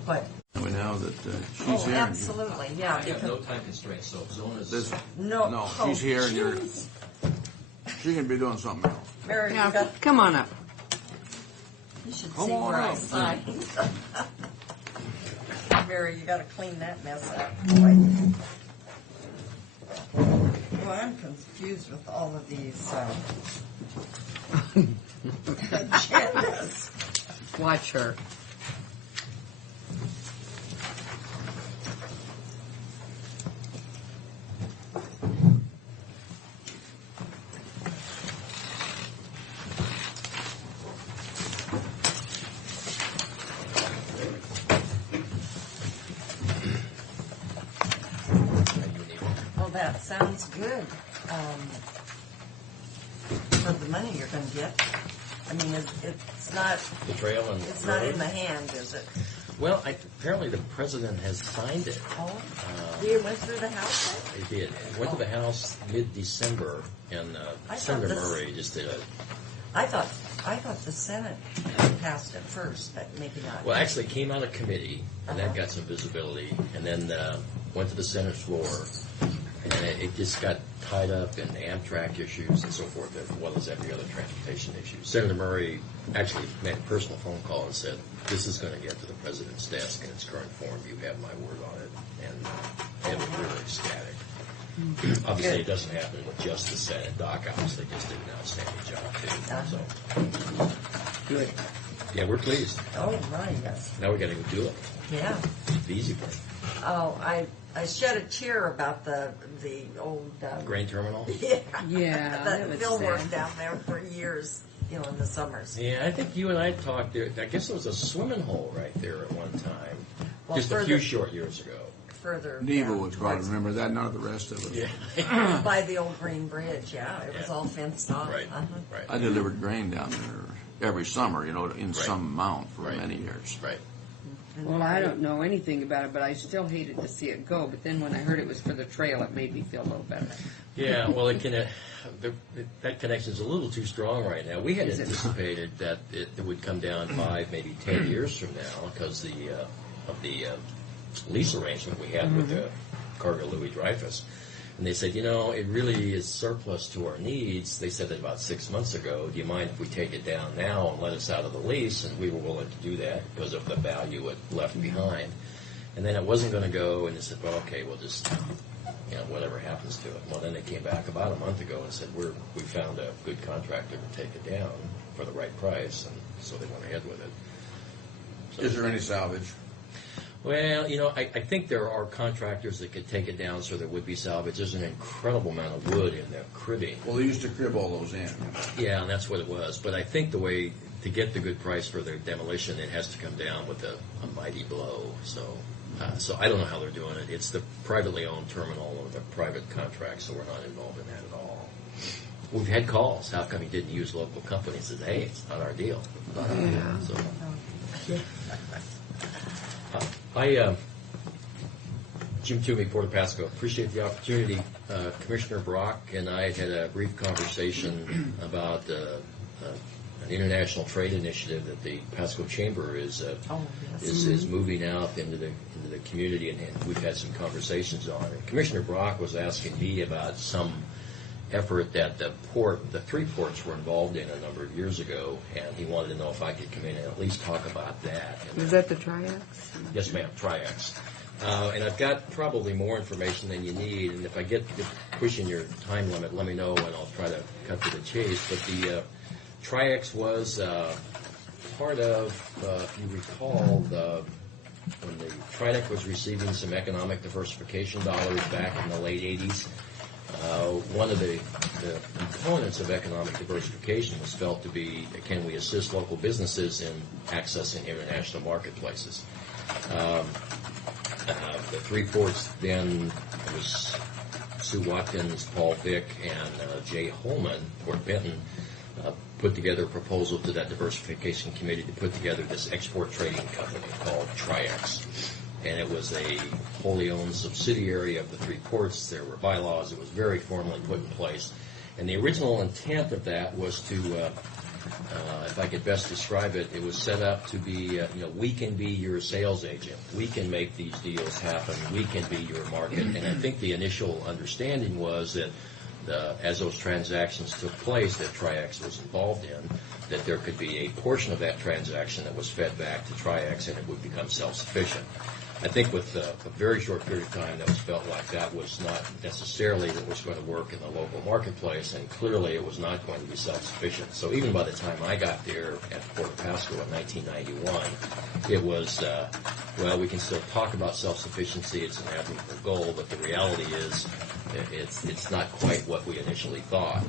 But, We know that she's oh, here. absolutely, yeah. I have Because, no time constraints, so as long as This, no, no, oh, she's here and you're, jeez. she can be doing something else. Mary, you, Now, got, come on up. you should Come see on where I up. signed. Mary, you got to clean that mess up. Boy. Well, I'm confused with all of these agendas. Watch her. Oh, that sounds good. For the money you're going to get. I mean, it's not. the trail and It's not in the hand, is it? Well, apparently the president has signed it. Oh, we went through the house. It did. It went to the House mid-December, and I thought Senator this- Murray just did a. I thought the Senate passed it first, but maybe not. Well, actually, it came out of committee, and that got some visibility, and then went to the Senate floor, and it just got tied up in Amtrak issues and so forth, as well as every other transportation issue. Senator Murray actually made a personal phone call and said, "This is going to get to the president's desk in its current form. You have my word on it," and it was really ecstatic. Obviously, it doesn't happen with just the Senate. Doc obviously just did an outstanding job too. So, Good. yeah, we're pleased. Oh, right, yes. Now we got to go do it. Yeah. The easy part. Oh, I shed a tear about the old Grain terminal. yeah, Yeah, that that was Phil sad. worked down there for years, in the summers. Yeah, I think you and I talked there. I guess there was a swimming hole right there at one time, Well, just a few further- short years ago. Further Neva down would probably towards- remember that, none of the rest of us. Yeah. by the old green bridge. Yeah, it was Yeah. all fenced off. Right. Uh-huh. Right. I delivered grain down there every summer, in some amount for Right. many years. Right. Well, I don't know anything about it, but I still hated to see it go. But then when I heard it was for the trail, it made me feel a little better. Yeah, well, that connection's a little too strong right now. We had Is it? anticipated that it would come down 5, maybe 10 years from now because of the lease arrangement we had with the Cargill Louis Dreyfus. And they said, it really is surplus to our needs. They said that about 6 months ago. Do you mind if we take it down now and let us out of the lease? And we were willing to do that because of the value it left behind. And then it wasn't going to go, and they said, well, okay, we'll just, whatever happens to it. Well, then they came back about a month ago and said, we found a good contractor to take it down for the right price, and so they went ahead with it. So, Is there any salvage? well, I think there are contractors that could take it down so there would be salvage. There's an incredible amount of wood in the cribbing. Well, they used to crib all those in. Yeah, and that's what it was. But I think the way to get the good price for their demolition, it has to come down with a mighty blow. So I don't know how they're doing it. It's the privately owned terminal or the private contract, so we're not involved in that at all. We've had calls. How come you didn't use local companies? Said, hey, it's not our deal. Not our deal. So, Jim Toomey, Port Pasco. Appreciate the opportunity. Commissioner Brock and I had a brief conversation about an international trade initiative that the Pasco Chamber is moving out into the community, and we've had some conversations on it. Commissioner Brock was asking me about some effort that the three ports were involved in a number of years ago, and he wanted to know if I could come in and at least talk about that. Is that the Triax? Yes, ma'am, Triax. And I've got probably more information than you need, and if I get pushing your time limit, let me know, and I'll try to cut to the chase. But the Triax was part of, if you recall, when the Trident was receiving some economic diversification dollars back in the late 80s, one of the components of economic diversification was felt to be, can we assist local businesses in accessing international marketplaces? The three ports then was Sue Watkins, Paul Vick, and Jay Holman, Port Benton, put together a proposal to that diversification committee to put together this export trading company called Triax. And it was a wholly owned subsidiary of the three ports. There were bylaws. It was very formally put in place. And the original intent of that was to, if I could best describe it, it was set up to be, we can be your sales agent. We can make these deals happen. We can be your market. And I think the initial understanding was that as those transactions took place that Triax was involved in, that there could be a portion of that transaction that was fed back to Triax and it would become self-sufficient. I think with a very short period of time that was felt like that was not necessarily what was going to work in the local marketplace, and clearly it was not going to be self-sufficient. So even by the time I got there at Port Pasco in 1991, it was, we can still talk about self-sufficiency. It's an admirable goal, but the reality is it's not quite what we initially thought.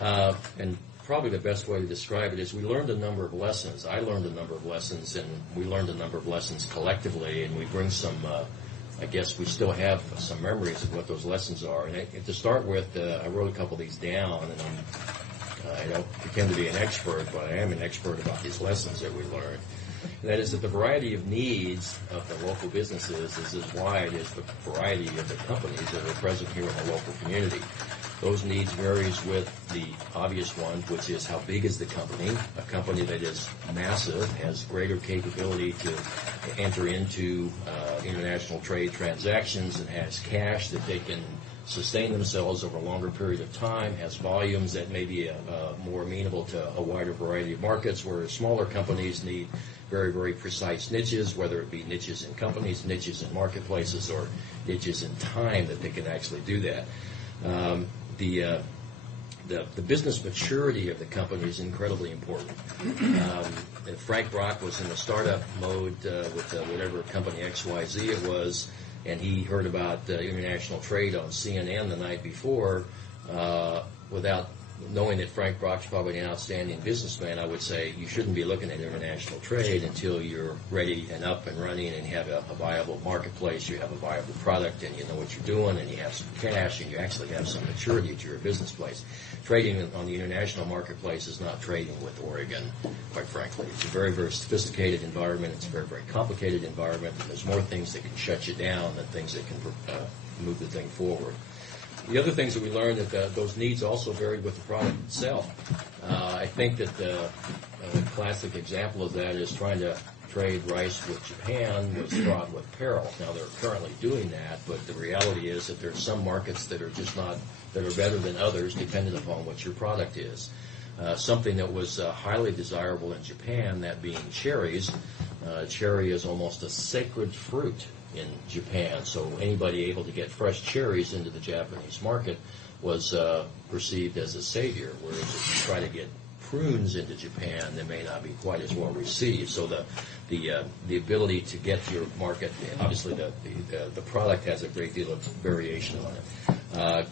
And probably the best way to describe it is we learned a number of lessons. I learned a number of lessons, and we learned a number of lessons collectively, and we bring some, I guess we still have some memories of what those lessons are. And to start with, I wrote a couple of these down, and I don't pretend to be an expert, but I am an expert about these lessons that we learned. And that is that the variety of needs of the local businesses is as wide as the variety of the companies that are present here in the local community. Those needs varies with the obvious one, which is how big is the company. A company that is massive has greater capability to enter into international trade transactions and has cash that they can sustain themselves over a longer period of time, has volumes that may be more amenable to a wider variety of markets, whereas smaller companies need very, very precise niches, whether it be niches in companies, niches in marketplaces, or niches in time that they can actually do that. The business maturity of the company is incredibly important. And Frank Brock was in the startup mode with whatever company XYZ it was, and he heard about international trade on CNN the night before without knowing that Frank Brock's probably an outstanding businessman, I would say you shouldn't be looking at international trade until you're ready and up and running and have a viable marketplace, you have a viable product, and you know what you're doing, and you have some cash, and you actually have some maturity to your business place. Trading on the international marketplace is not trading with Oregon, quite frankly. It's a very, very sophisticated environment. It's a very, very complicated environment, and there's more things that can shut you down than things that can move the thing forward. The other things that we learned that those needs also varied with the product itself. I think that the classic example of that is trying to trade rice with Japan was fraught with peril. Now they're currently doing that, but the reality is that there's some markets that are just not, that are better than others depending upon what your product is. Something that was highly desirable in Japan, that being cherries. Cherry is almost a sacred fruit in Japan, so anybody able to get fresh cherries into the Japanese market was perceived as a savior, whereas if you try to get prunes into Japan, they may not be quite as well received. So the ability to get to your market, obviously the product has a great deal of variation on it.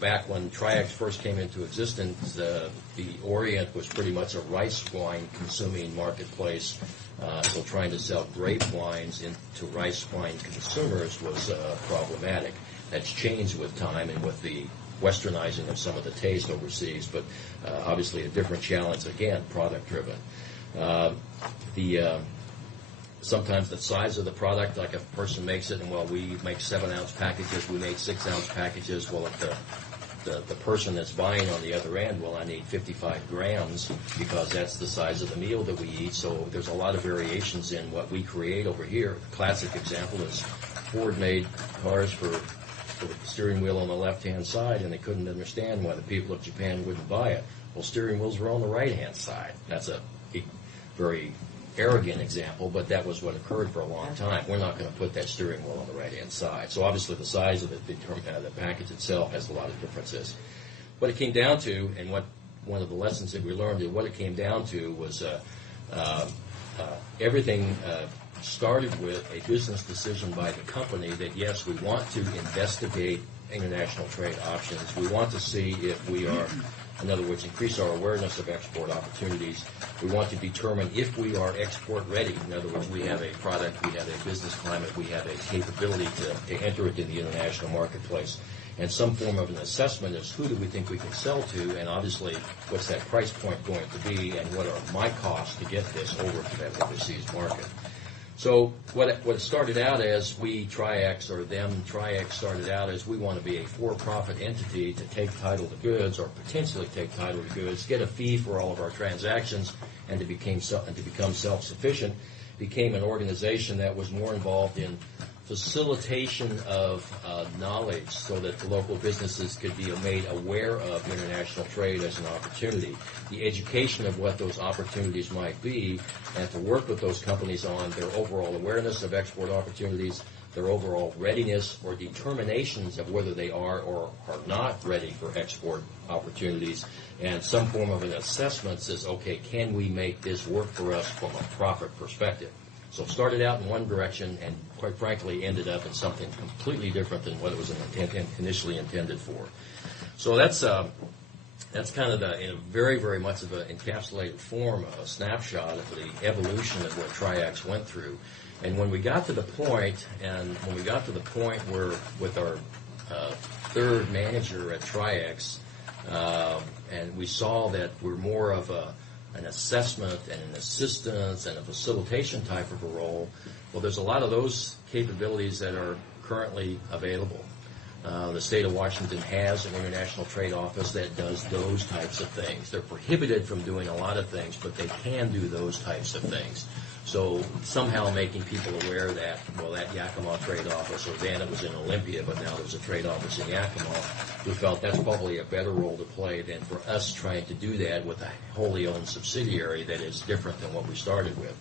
Back when Tri-X first came into existence, the Orient was pretty much a rice wine consuming marketplace. So trying to sell grape wines into rice wine consumers was problematic. That's changed with time and with the westernizing of some of the taste overseas, but obviously a different challenge, again, product driven. Sometimes the size of the product, like a person makes it, and well, we make 7-ounce packages, we make 6-ounce packages. Well, if the person that's buying on the other end, well, I need 55 grams because that's the size of the meal that we eat. So there's a lot of variations in what we create over here. The classic example is Ford made cars for the steering wheel on the left-hand side, and they couldn't understand why the people of Japan wouldn't buy it. Well, steering wheels were on the right-hand side. That's a very arrogant example, but that was what occurred for a long time. We're not going to put that steering wheel on the right-hand side. So obviously the size of the package itself has a lot of differences. What it came down to, and what one of the lessons that we learned, and what it came down to was everything started with a business decision by the company that, yes, we want to investigate international trade options. We want to see if we are, in other words, increase our awareness of export opportunities. We want to determine if we are export ready. In other words, we have a product, we have a business climate, we have a capability to enter it in the international marketplace. And some form of an assessment is who do we think we can sell to, and obviously what's that price point going to be, and what are my costs to get this over to that overseas market. So what started out as Tri-X started out as we want to be a for-profit entity to take title to goods or potentially take title to goods, get a fee for all of our transactions, and to become self-sufficient, became an organization that was more involved in facilitation of knowledge so that the local businesses could be made aware of international trade as an opportunity, the education of what those opportunities might be, and to work with those companies on their overall awareness of export opportunities, their overall readiness or determinations of whether they are or are not ready for export opportunities, and some form of an assessment says, okay, can we make this work for us from a profit perspective? So it started out in one direction and, quite frankly, ended up in something completely different than what it was initially intended for. So that's kind of in a very, very much of an encapsulated form, a snapshot of the evolution of what Tri-X went through. And when we got to the point, where with our third manager at Tri-X, and we saw that we're more of an assessment and an assistance and a facilitation type of a role, well, there's a lot of those capabilities that are currently available. The state of Washington has an international trade office that does those types of things. They're prohibited from doing a lot of things, but they can do those types of things. So somehow making people aware that, well, that Yakima trade office, or then it was in Olympia, but now there's a trade office in Yakima, we felt that's probably a better role to play than for us trying to do that with a wholly owned subsidiary that is different than what we started with.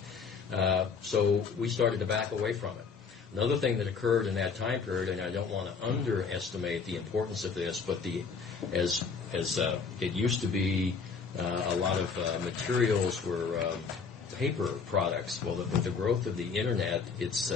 So we started to back away from it. Another thing that occurred in that time period, and I don't want to underestimate the importance of this, but as it used to be, a lot of materials were paper products. Well, with the growth of the internet, it's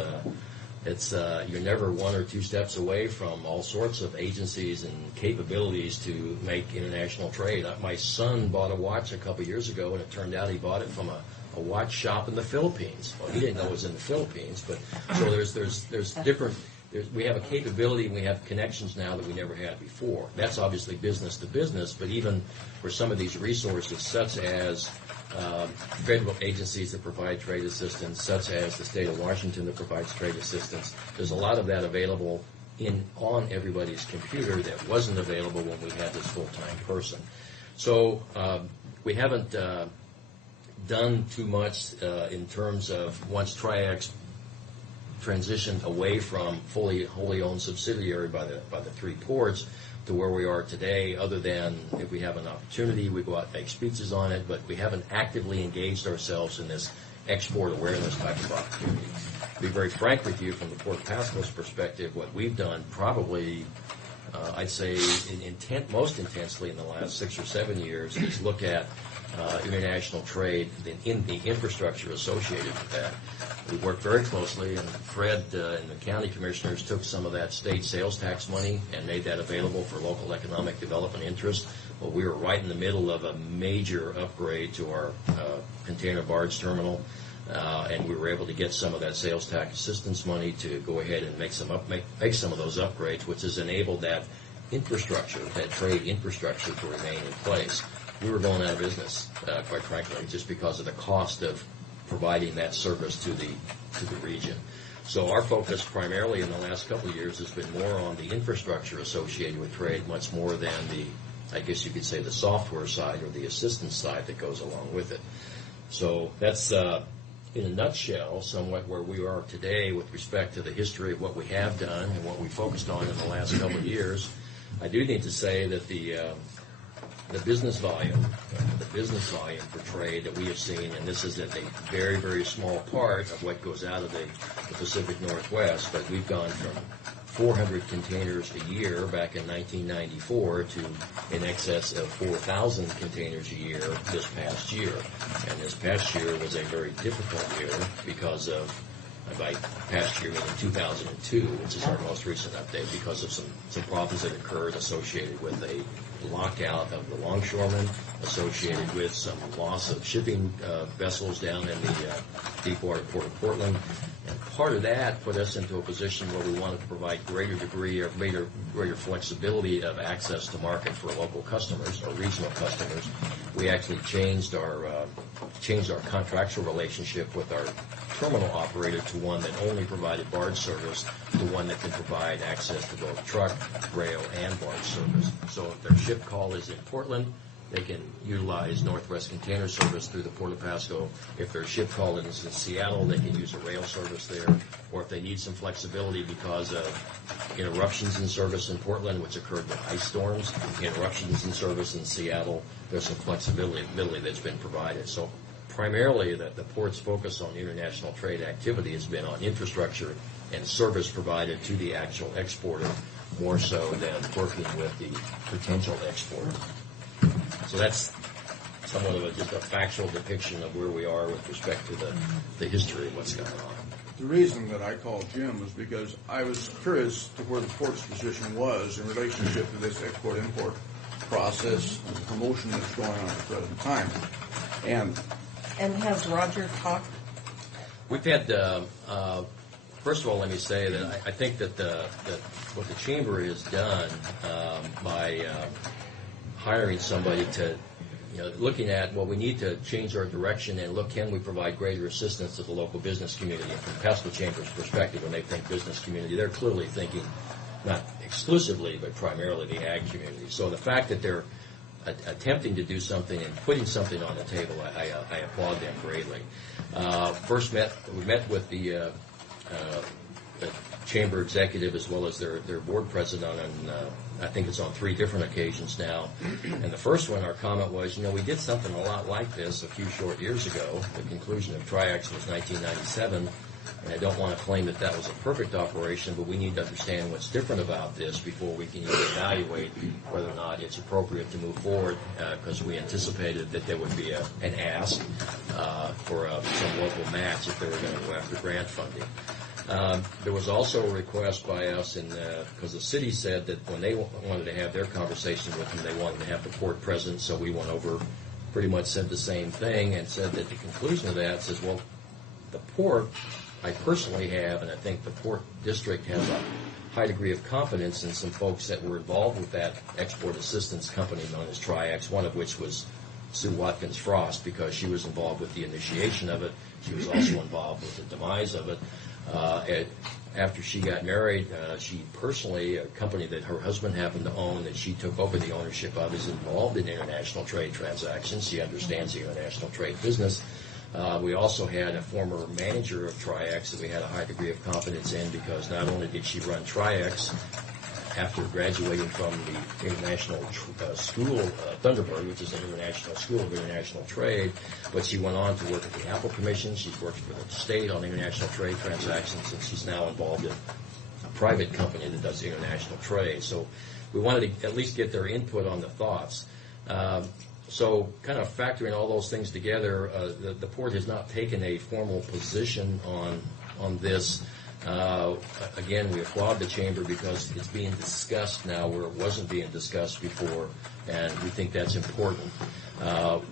It's you're never one or two steps away from all sorts of agencies and capabilities to make international trade. My son bought a watch a couple years ago, and it turned out he bought it from a watch shop in the Philippines. Well, he didn't know it was in the Philippines, but so there's different. We have a capability and we have connections now that we never had before. That's obviously business to business, but even for some of these resources, such as federal agencies that provide trade assistance, such as the state of Washington that provides trade assistance, there's a lot of that available on everybody's computer that wasn't available when we had this full-time person. So we haven't done too much in terms of once Tri-X transitioned away from wholly owned subsidiary by the three ports to where we are today, other than if we have an opportunity, we go out and make speeches on it, but we haven't actively engaged ourselves in this export awareness type of opportunity. To be very frank with you, from the Port Pasco's perspective, what we've done probably, I'd say, most intensely in the last 6 or 7 years is look at international trade in the infrastructure associated with that. We worked very closely, and Fred and the county commissioners took some of that state sales tax money and made that available for local economic development interest. Well, we were right in the middle of a major upgrade to our container barge terminal, and we were able to get some of that sales tax assistance money to go ahead and make some of those upgrades, which has enabled that infrastructure, that trade infrastructure, to remain in place. We were going out of business, quite frankly, just because of the cost of providing that service to the region. So our focus primarily in the last couple of years has been more on the infrastructure associated with trade, much more than I guess you could say, the software side or the assistance side that goes along with it. So that's, in a nutshell, somewhat where we are today with respect to the history of what we have done and what we focused on in the last couple of years. I do need to say that the business volume for trade that we have seen, and this is at a very, very small part of what goes out of the Pacific Northwest, but we've gone from 400 containers a year back in 1994 to in excess of 4,000 containers a year this past year. And this past year was a very difficult year because of, by past year meaning 2002, which is our most recent update, because of some problems that occurred associated with a lockout of the longshoremen, associated with some loss of shipping vessels down in the Deepwater Port of Portland. And part of that put us into a position where we wanted to provide greater degree or greater flexibility of access to market for local customers or regional customers. We actually changed our contractual relationship with our terminal operator to one that only provided barge service to one that can provide access to both truck, rail, and barge service. So if their ship call is in Portland, they can utilize Northwest Container Service through the Port of Pasco. If their ship call is in Seattle, they can use a rail service there. Or if they need some flexibility because of interruptions in service in Portland, which occurred with ice storms, interruptions in service in Seattle, there's some flexibility that's been provided. So primarily the port's focus on international trade activity has been on infrastructure and service provided to the actual exporter, more so than working with the potential exporter. So that's somewhat of just a factual depiction of where we are with respect to the history of what's going on. The reason that I called Jim was because I was curious to where the port's position was in relationship to this export-import process and the promotion that's going on at the present time. And has Roger talked? We've had, first of all, let me say that I think that what the Chamber has done by hiring somebody to, looking at, well, we need to change our direction and look, can we provide greater assistance to the local business community? And from Pasco Chamber's perspective, when they think business community, they're clearly thinking not exclusively, but primarily the ag community. So the fact that they're attempting to do something and putting something on the table, I applaud them greatly. We met with the Chamber executive as well as their board president on, I think it's on 3 different occasions now. And the first one, our comment was, we did something a lot like this a few short years ago. The conclusion of Tri-X was 1997. And I don't want to claim that that was a perfect operation, but we need to understand what's different about this before we can even evaluate whether or not it's appropriate to move forward, because we anticipated that there would be an ask for some local match if they were going to go after grant funding. There was also a request by us, because the city said that when they wanted to have their conversation with them, they wanted to have the port present, so we went over, pretty much said the same thing, and said that the conclusion of that says, well, the port, I personally have, and I think the port district has a high degree of confidence in some folks that were involved with that export assistance company known as Tri-X, one of which was Sue Watkins Frost, because she was involved with the initiation of it. She was also involved with the demise of it. After she got married, she personally, a company that her husband happened to own, that she took over the ownership of, is involved in international trade transactions. She understands the international trade business. We also had a former manager of Tri-X that we had a high degree of confidence in, because not only did she run Tri-X after graduating from the international school, Thunderbird, which is an international school of international trade, but she went on to work at the Apple Commission. She's worked for the state on international trade transactions, and she's now involved in a private company that does international trade. So we wanted to at least get their input on the thoughts. So kind of factoring all those things together, the port has not taken a formal position on this. Again, we applaud the chamber because it's being discussed now where it wasn't being discussed before, and we think that's important.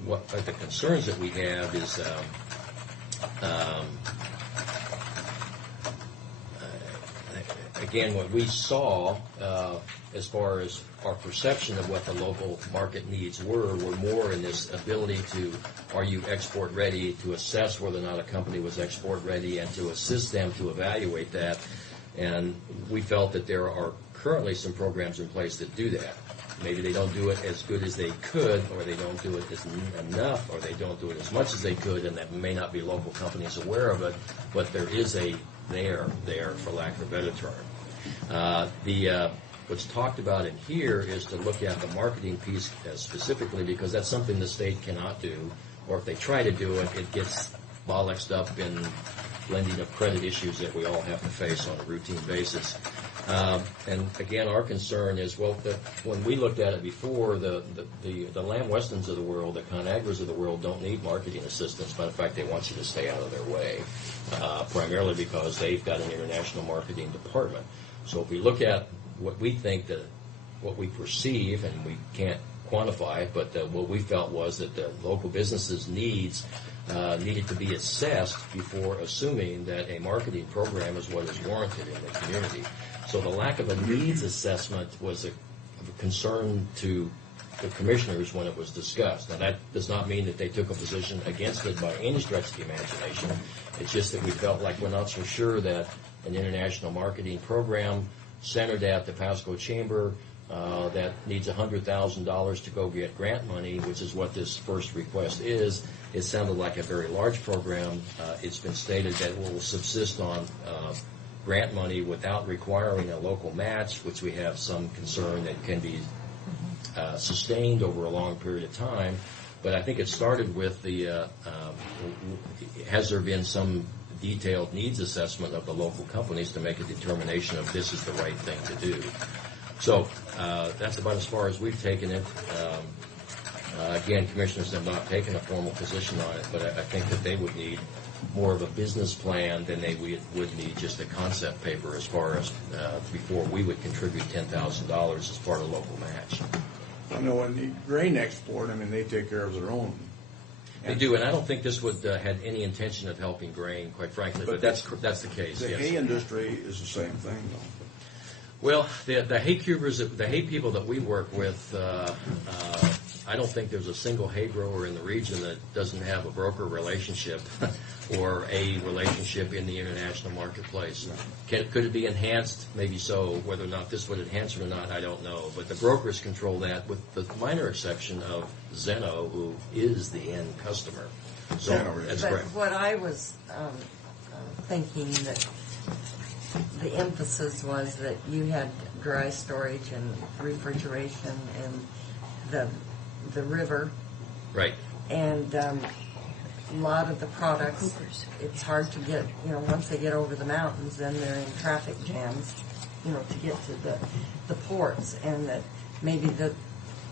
What the concerns that we have is again, what we saw as far as our perception of what the local market needs were more in this ability to, are you export ready, to assess whether or not a company was export ready, and to assist them to evaluate that. And we felt that there are currently some programs in place that do that. Maybe they don't do it as good as they could, or they don't do it enough, or they don't do it as much as they could, and that may not be local companies aware of it, but there is a there, for lack of a better term. What's talked about in here is to look at the marketing piece specifically, because that's something the state cannot do, or if they try to do it, it gets bollocksed up in lending of credit issues that we all have to face on a routine basis. And again, our concern is, well, when we looked at it before, the Lamb Westons of the world, the ConAgras of the world don't need marketing assistance. Matter of fact, they want you to stay out of their way, primarily because they've got an international marketing department. So if we look at what we think what we perceive, and we can't quantify it, but what we felt was that the local businesses' needs needed to be assessed before assuming that a marketing program is what is warranted in the community. So the lack of a needs assessment was a concern to the commissioners when it was discussed. Now, that does not mean that they took a position against it by any stretch of the imagination. It's just that we felt like we're not so sure that an international marketing program centered at the Pasco Chamber that needs $100,000 to go get grant money, which is what this first request is. It sounded like a very large program. It's been stated that it will subsist on grant money without requiring a local match, which we have some concern that can be sustained over a long period of time. But I think it started with has there been some detailed needs assessment of the local companies to make a determination of this is the right thing to do. So that's about as far as we've taken it. Again, commissioners have not taken a formal position on it, but I think that they would need more of a business plan than they would need just a concept paper as far as before we would contribute $10,000 as part of local match. I know in the grain export, they take care of their own. They do, and I don't think this would had any intention of helping grain, quite frankly, but that's the case. The yes. hay industry is the same thing, though. Well, the hay cubers, the hay people that we work with, I don't think there's a single hay grower in the region that doesn't have a broker relationship or a relationship in the international marketplace. Could it be enhanced? Maybe so. Whether or not this would enhance it or not, I don't know. But the brokers control that, with the minor exception of Zeno, who is the end customer. So that's correct. What I was thinking that the emphasis was that you had dry storage and refrigeration and the river. Right. And a lot of the products, it's hard to get, once they get over the mountains, then they're in traffic jams, to get to the ports. And that maybe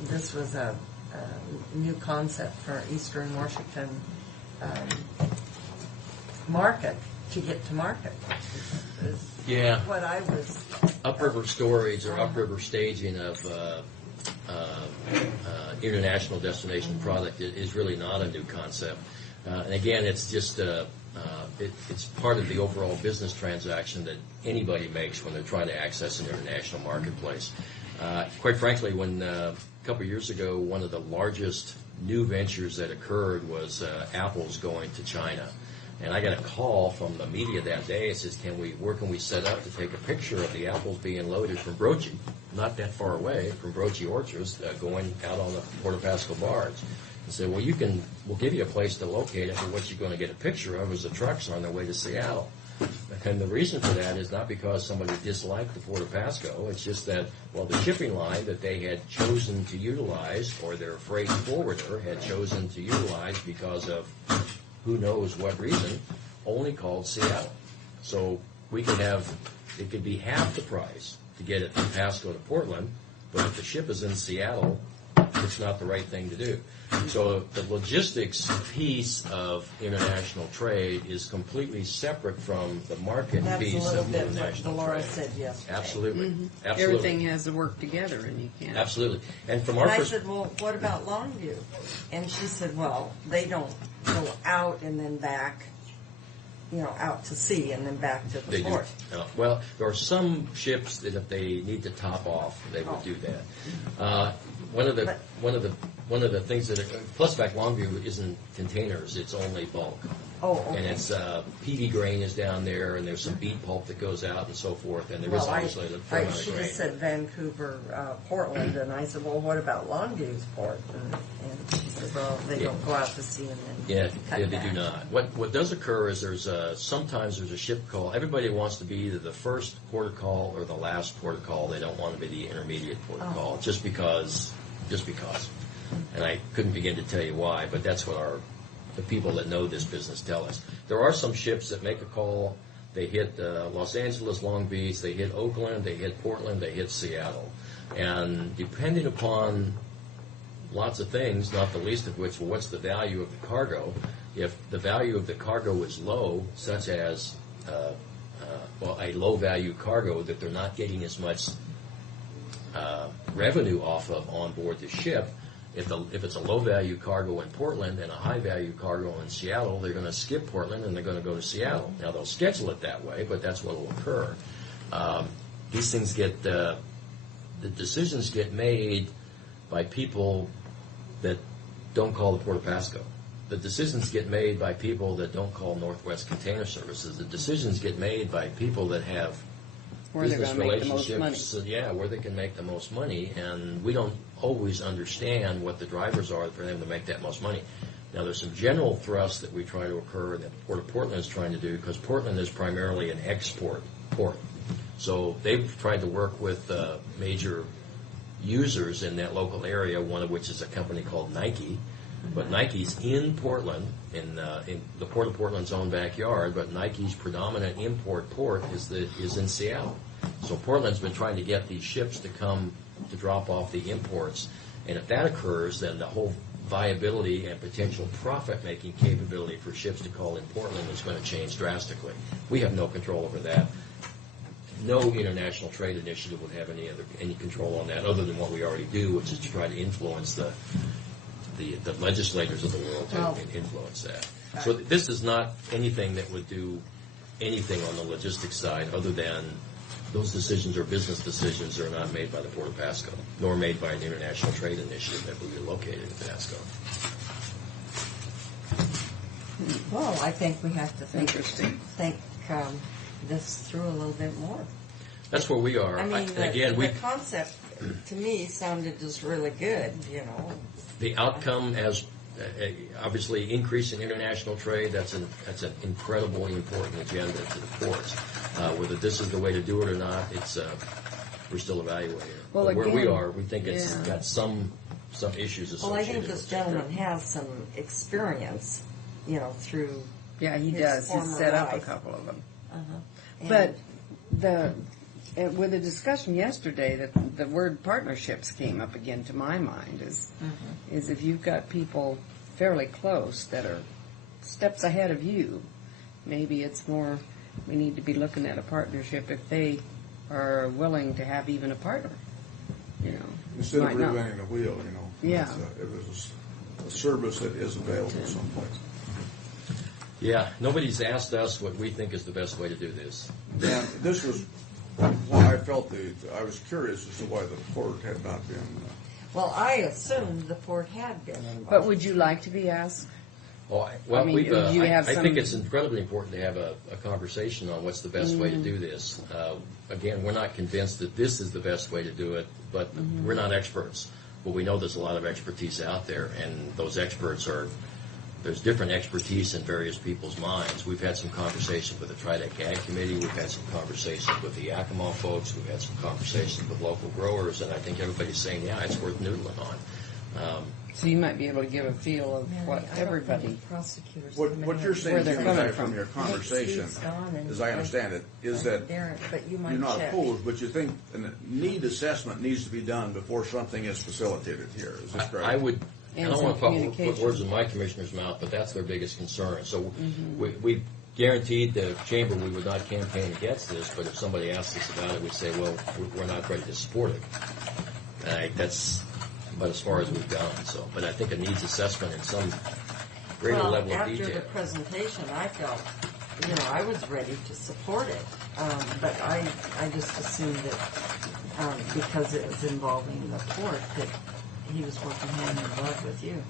this was a new concept for Eastern Washington market to get to market. Is Yeah. what I was. Upriver storage or upriver staging of international destination product is really not a new concept. And again, it's just it's part of the overall business transaction that anybody makes when they're trying to access an international marketplace. Quite frankly, when a couple of years ago, one of the largest new ventures that occurred was Apple's going to China. And I got a call from the media that day. It says, where can we set up to take a picture of the apples being loaded from Brochi, not that far away from Brochi Orchards, going out on the Port of Pasco barge. I said, well, we'll give you a place to locate it, but what you're going to get a picture of is the trucks on their way to Seattle. And the reason for that is not because somebody disliked the Port of Pasco. It's just that, well, the shipping line that they had chosen to utilize, or their freight forwarder had chosen to utilize because of who knows what reason, only called Seattle. So it could be half the price to get it from Pasco to Portland, but if the ship is in Seattle, it's not the right thing to do. So the logistics piece of international trade is completely separate from the market That's piece a little of bit what international Dolores trade. said yesterday. Absolutely. Absolutely. Everything has to work together, and you can't. Absolutely. And from our And I perspective, said, well, what about Longview? And she said, well, they don't go out and then back, out to sea and then back to the they do. port. Well, there are some ships that if they need to top off, they will do that. One of the things that plus back Longview isn't containers; it's only bulk. Oh, okay. And it's PV grain is down there, and there's some beet pulp that goes out and so forth. And there is obviously a fair amount of she grain. just said Vancouver, Portland, and I said, well, what about Longview's port? And she said, well, they don't go out to sea and then cut they back. do not. What does occur is sometimes there's a ship call. Everybody wants to be either the first port of call or the last port of call. They don't want to be the intermediate port of call, just because. And I couldn't begin to tell you why, but that's what the people that know this business tell us. There are some ships that make a call. They hit Los Angeles, Long Beach, they hit Oakland, they hit Portland, they hit Seattle. And depending upon lots of things, not the least of which, what's the value of the cargo? If the value of the cargo is low, such as a low-value cargo that they're not getting as much revenue off of on board the ship, if it's a low-value cargo in Portland and a high-value cargo in Seattle, they're going to skip Portland and they're going to go to Seattle. Now, they'll schedule it that way, but that's what will occur. These things the decisions get made by people that don't call the Port of Pasco. The decisions get made by people that don't call Northwest Container Services. The decisions get made by people that have Where they're business going to make the most money. relationships, where they can make the most money, and we don't always understand what the drivers are for them to make that most money. Now, there's some general thrusts that we try to occur that Port of Portland is trying to do, because Portland is primarily an export port. So they've tried to work with major users in that local area, one of which is a company called Nike. But Nike's in Portland, in the Port of Portland's own backyard, but Nike's predominant import port is in Seattle. So Portland's been trying to get these ships to come to drop off the imports. And if that occurs, then the whole viability and potential profit-making capability for ships to call in Portland is going to change drastically. We have no control over that. No international trade initiative would have any control on that, other than what we already do, which is to try to influence the legislators of the world to influence that. So this is not anything that would do anything on the logistics side, other than those decisions or business decisions are not made by the Port of Pasco, nor made by an international trade initiative that would be located in Pasco. Well, I think we have to think this through a little bit more. That's where we are. I mean, the concept to me sounded just really good, The outcome as obviously increase in international trade, that's an incredibly important agenda to the ports. Whether this is the way to do it or not, we're still evaluating it. Well, but where we again, are, we think it's got some issues associated. Well, I think this with it. gentleman has some experience, through. Yeah, he his does. He's former set up a life. couple of them. And- But with the discussion yesterday, that the word partnerships came up again to my mind is if you've got people fairly close that are steps ahead of you, maybe it's more, we need to be looking at a partnership if they are willing to have even a partner, you know. Instead of Might not. reinventing the wheel, you know. Yeah. If there's a service that is available someplace. Yeah, nobody's asked us what we think is the best way to do this. And this was why I felt I was curious as to why the port had not been. Well, I assumed the port had been involved. But would you like to be asked? Well, I mean, do you have I some- think it's incredibly important to have a conversation on what's the best way to do this. Again, we're not convinced that this is the best way to do it, but we're not experts. But we know there's a lot of expertise out there, and those experts there's different expertise in various people's minds. We've had some conversations with the Tridec Ag Committee. We've had some conversations with the Yakima folks. We've had some conversations with local growers, and I think everybody's saying, yeah, it's worth noodling on. So you might be able to give a feel of Mary, what I don't everybody. think prosecutors What come in you're here. saying, Where they're Jim, coming from from. your conversation, Steve's gone and as I understand it, is that Darren, but you might you're not check. opposed, but you think a need assessment needs to be done before something is facilitated here. Is this correct? I would. I And don't some want to put communication. words in my commissioner's mouth, but that's their biggest concern. So we guaranteed the chamber we would not campaign against this, but if somebody asked us about it, we'd say, well, we're not ready to support it. That's about as far as we've gone. So, but I think it needs assessment in some greater Well, level of after detail. the presentation, I felt, I was ready to support it. But I just assumed that because it was involving the port, that he was working hand in glove with you.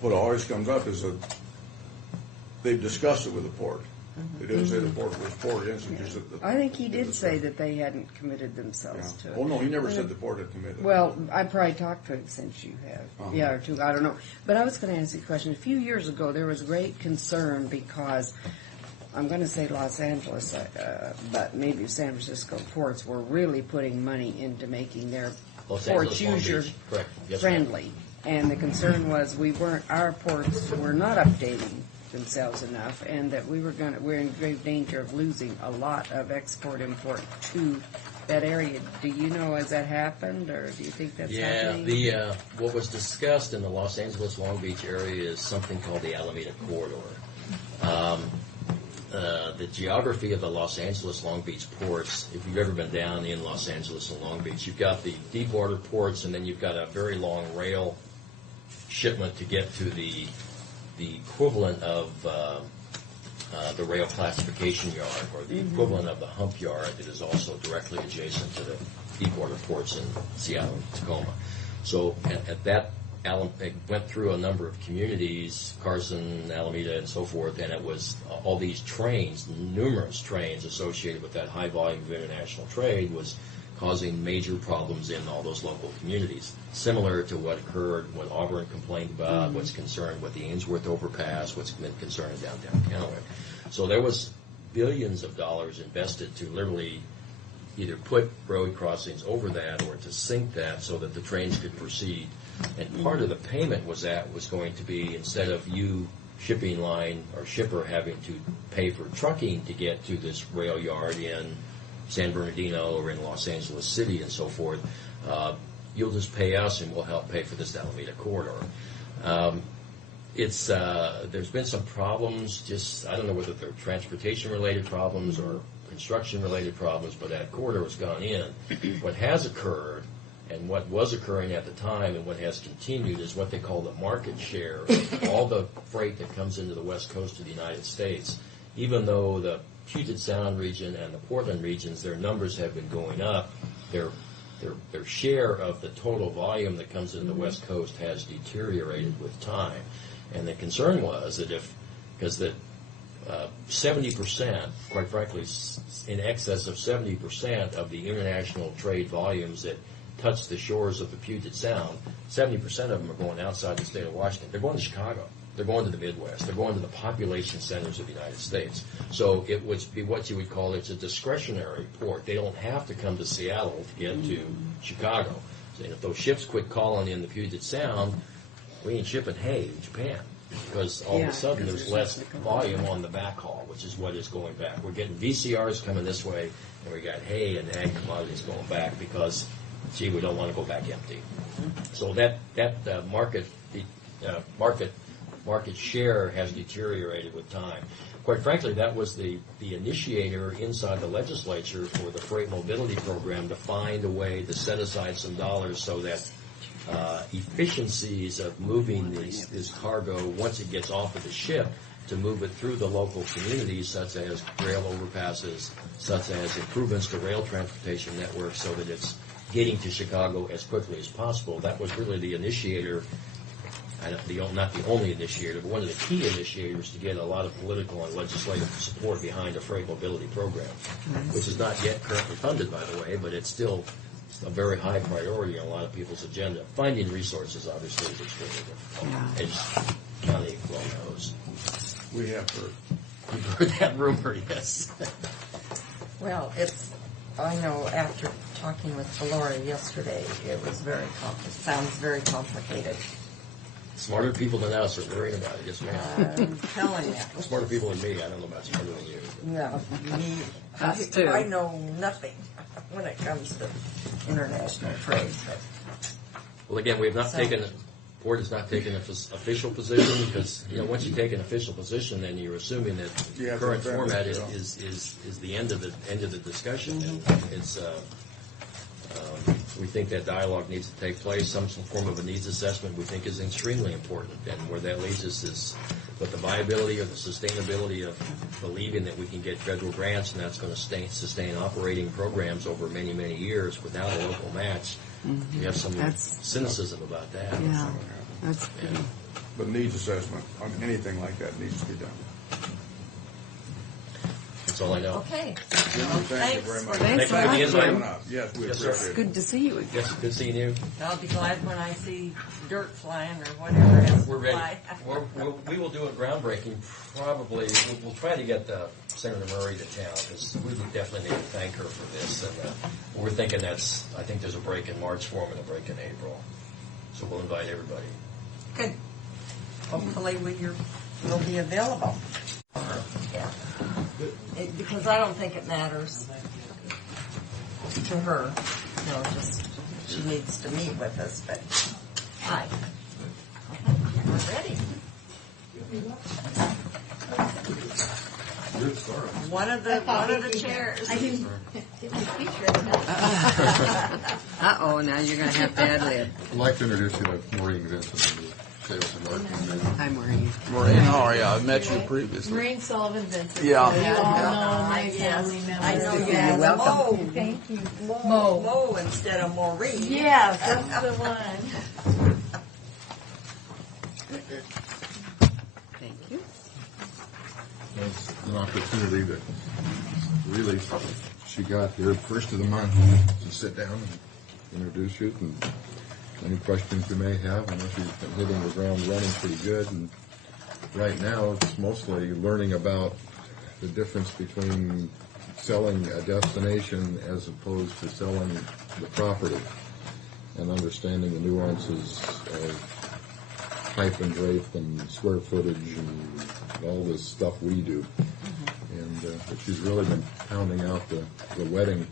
What always comes up is that they've discussed it with the port. They didn't say the port was for it. I think he did say that they hadn't committed themselves to it. Oh, no, he never said the port had committed. Well, I probably talked to him since you have. Uh-huh. Yeah, or two, I don't know. But I was going to ask you a question. A few years ago, there was great concern because, I'm going to say Los Angeles, but maybe San Francisco ports were really putting money into making their Los ports Angeles, Long user Beach. Correct. Yes, ma'am. friendly. And the concern was our ports were not updating themselves enough, and that we're in grave danger of losing a lot of export-import to that area. Do you know, has that happened, or do you think that's happening? Yeah, what was discussed in the Los Angeles Long Beach area is something called the Alameda Corridor. The geography of the Los Angeles Long Beach ports, if you've ever been down in Los Angeles and Long Beach, you've got the deep water ports, and then you've got a very long rail shipment to get to the equivalent of the rail classification yard, or the equivalent of the hump yard that is also directly adjacent to the deepwater ports in Seattle and Tacoma. So at that, it went through a number of communities, Carson, Alameda, and so forth, and it was all these trains, numerous trains associated with that high volume of international trade was causing major problems in all those local communities. Similar to what occurred, what Auburn complained about, what's concerned with the Ainsworth overpass, what's been concerned in downtown Kennewick. So there was billions of dollars invested to literally either put road crossings over that or to sink that so that the trains could proceed. And part of the payment was going to be, instead of you shipping line or shipper having to pay for trucking to get to this rail yard in San Bernardino or in Los Angeles City and so forth, you'll just pay us and we'll help pay for this Alameda corridor. There's been some problems, I don't know whether they're transportation-related problems or construction-related problems, but that corridor has gone in. What has occurred, and what was occurring at the time and what has continued, is what they call the market share of all the freight that comes into the west coast of the United States. Even though the Puget Sound region and the Portland regions, their numbers have been going up, their share of the total volume that comes into the West Coast has deteriorated with time. And the concern was that because 70%, quite frankly, in excess of 70% of the international trade volumes that touch the shores of the Puget Sound, 70% of them are going outside the state of Washington. They're going to Chicago. They're going to the Midwest. They're going to the population centers of the United States. So it would be what you would call it's a discretionary port. They don't have to come to Seattle to get to Chicago. So if those ships quit calling in the Puget Sound, we ain't shipping hay in Japan because all of a sudden there's less volume on the backhaul, which is what is going back. We're getting VCRs coming this way, and we got hay and ag commodities going back because, gee, we don't want to go back empty. So that market market share has deteriorated with time. Quite frankly, that was the initiator inside the legislature for the freight mobility program to find a way to set aside some dollars so that efficiencies of moving this cargo, once it gets off of the ship, to move it through the local communities, such as rail overpasses, such as improvements to rail transportation networks so that it's getting to Chicago as quickly as possible. That was really the initiator, not the only initiator, but one of the key initiators to get a lot of political and legislative support behind a freight mobility program, which is not yet currently funded, by the way, but it's still a very high priority on a lot of people's agenda. Finding resources, obviously, is extremely difficult, as County well knows. We have heard. You've heard that rumor, yes. Well, I know after talking with Valora yesterday, it was sounds very complicated. Smarter people than us are worrying about it, yes, ma'am. I'm telling you. Smarter people than me. I don't know about smarter than you. No, me. Us too. I know nothing when it comes to international trade. Well, again, we have not taken. Board has not taken an official position because, once you take an official position, then you're assuming that the current format is the end of the discussion. And it's we think that dialogue needs to take place. Some form of a needs assessment we think is extremely important, and where that leads us is what the viability or the sustainability of believing that we can get federal grants and that's going to sustain operating programs over many, many years without a local match. You have some cynicism about that. Yeah, that's good. But needs assessment on anything like that needs to be done. That's all I know. Okay. Thank you very much. Thanks for the invite. coming up. Yes, we Yes, sir. appreciate it. Good to see you again. Yes, good seeing you. I'll be glad when I see dirt flying or whatever has to We're ready. fly. We will do a groundbreaking. Probably we'll try to get Senator Murray to town because we would definitely need to thank her for this. And we're thinking I think there's a break in March for him and a break in April. So we'll invite everybody. Good. Hopefully you'll be available. Yeah. Because I don't think it matters to her. Just she needs to meet with us. But hi, we're ready. One of the chairs. I didn't get my feature. Uh-oh, now you're going to have to ad-lib. I'd like to introduce you to Maureen Vincent, sales and marketing. Hi, Maureen. Maureen, how are you? I met you previously. Maureen Sullivan Vincent. Yeah. You all know my family members. I know you You're as welcome. Mo. Thank you. Mo instead of Maureen. Yes, that's the one. Thank you. It's an opportunity that really she got here first of the month to sit down and introduce you and any questions you may have. I know she's been hitting the ground running pretty good, and right now it's mostly learning about the difference between selling a destination as opposed to selling the property and understanding the nuances of pipe and drape and square footage and all this stuff we do. And but she's really been pounding out the wedding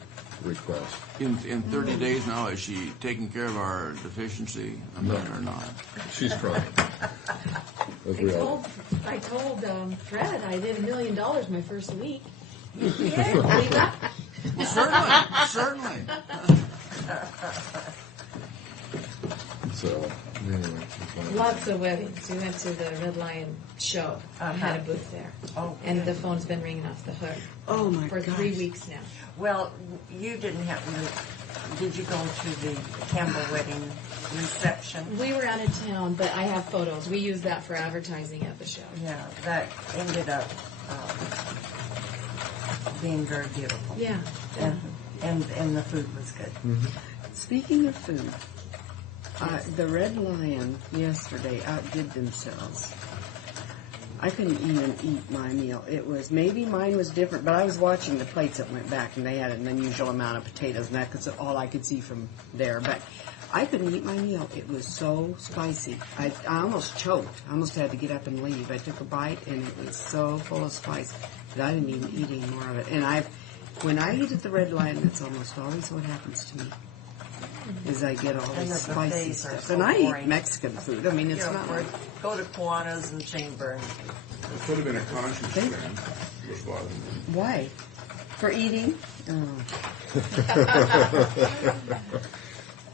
request. In 30 days now, is she taking care of our deficiency? Or not? She's trying. As we all. I told Fred I did $1 million my first week. Certainly. So, anyway. Lots of weddings. We went to the Red Lion show. I had a booth there. Oh, and the phone's been ringing off the hook Oh my for gosh. 3 weeks now. Well, you didn't happen to. Did you go to the Campbell wedding reception? We were out of town, but I have photos. We use that for advertising at the show. Yeah, that ended up being very beautiful. Yeah. And the food was good. Speaking of food, the Red Lion yesterday outdid themselves. I couldn't even eat my meal. It was, maybe mine was different, but I was watching the plates that went back, and they had an unusual amount of potatoes, and that's all I could see from there. But I couldn't eat my meal. It was so spicy. I almost choked. I almost had to get up and leave. I took a bite, and it was so full of spice that I didn't even eat any more of it. And when I eat at the Red Lion, that's almost always what happens to me. as I get all And this the spicy buffets are stuff. so And I eat boring. Mexican food. I mean, it's You know, not or like go to Kiwanis and Chamber. It could have been a conscience thing. Was bothering me. why for eating. Oh.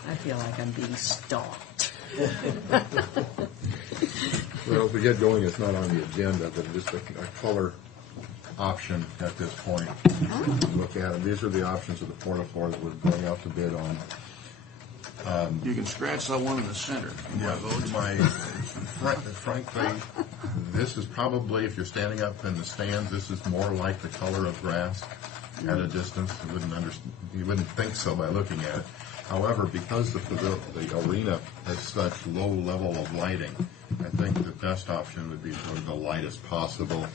I feel like I'm being stalked. Well, as we get going, it's not on the agenda, but just a color option at this point. Look at them. These are the options of the porta-floors we're going out to bid on. You can scratch that one in the center. Yeah, frankly, this is probably, if you're standing up in the stands, this is more like the color of grass at a distance. You wouldn't think so by looking at it. However, because the arena has such low level of lighting, I think the best option would be sort of the lightest possible.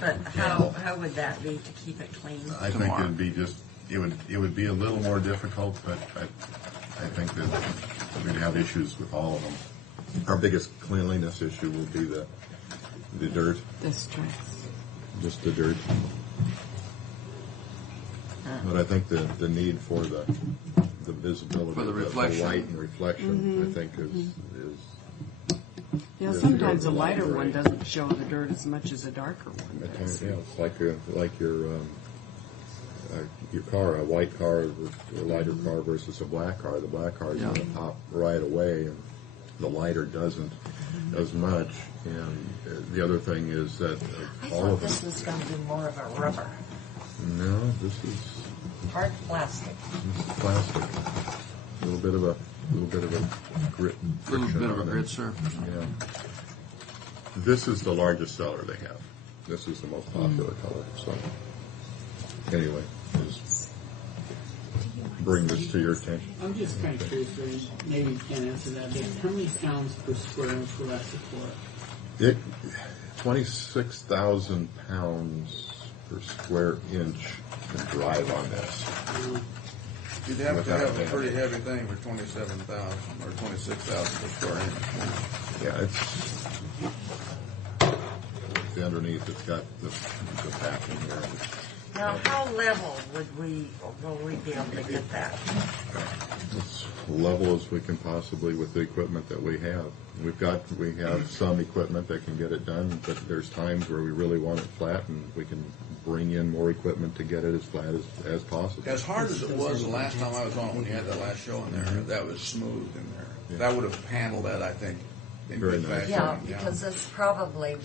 But how would that be to keep it clean? I think it'd be it would be a little more difficult, but I think that we'd have issues with all of them. Our biggest cleanliness issue will be the dirt, The stress. just the dirt. But I think the need for the visibility, For the of reflection. light and reflection, I think is You know, Yeah, sometimes a the lighter library. one doesn't show the dirt as much as a darker one does. yeah, it's like your car, a white car, a lighter car versus a black car. The black car is going to pop right away, and the lighter doesn't as much. And the other thing is that I all thought of this them. was going to be more of a rubber, No, this is hard plastic. plastic. A little bit of a grit. A little friction bit of a on it. grit surface. Yeah. This is the largest seller they have. This is the most popular color. So, anyway, just bring this to your attention. I'm just kind of curious, Ray, maybe you can't answer that, but how many pounds per square inch will that support? 26,000 pounds per square inch to drive on this. You'd have to Without have a that. pretty heavy thing for 27,000 or 26,000 per square inch. Yeah, it's underneath. It's got the backing here. Now, how level will we be able to get that? As level as we can possibly with the equipment that we have. We have some equipment that can get it done, but there's times where we really want it flat, and we can bring in more equipment to get it as flat as possible. As hard as it was the last time I was on, when you had that last show in there, that was smooth in there. Yeah. That would have handled that, I think, in Very good nice. fashion. Yeah, because this probably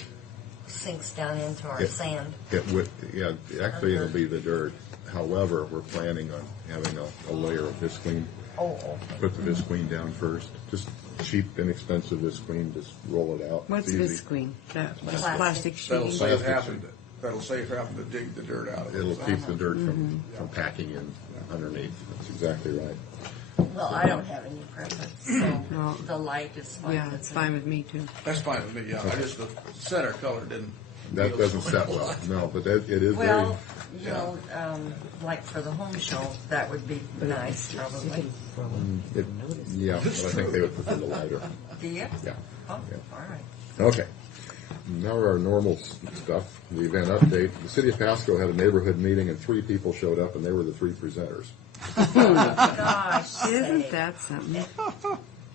sinks down into our Yeah. sand. It would, yeah, actually it'll be the dirt. However, we're planning on having a layer of Visqueen. Oh, okay. Put the Visqueen down first. Just cheap, inexpensive Visqueen. Just roll it out. What's It's easy. Visqueen? That Plastic. plastic That'll sheet? save having to dig the dirt out of it. It'll keep the dirt from packing in underneath. That's exactly right. Well, I don't have any preference, so No. the light is fine. Yeah, it's fine with me too. That's fine with me, yeah. I just, the center color didn't. That feel doesn't so set much. well. No, but it is Well, very. you know, like for the home show, that would be nice, probably. Yeah, but I think they would prefer the lighter. Do you? Yeah. Oh, Yeah. all right. Okay. Now our normal stuff, the event update. The city of Pasco had a neighborhood meeting and 3 people showed up, and they were the 3 presenters. Gosh, Isn't sake. that something?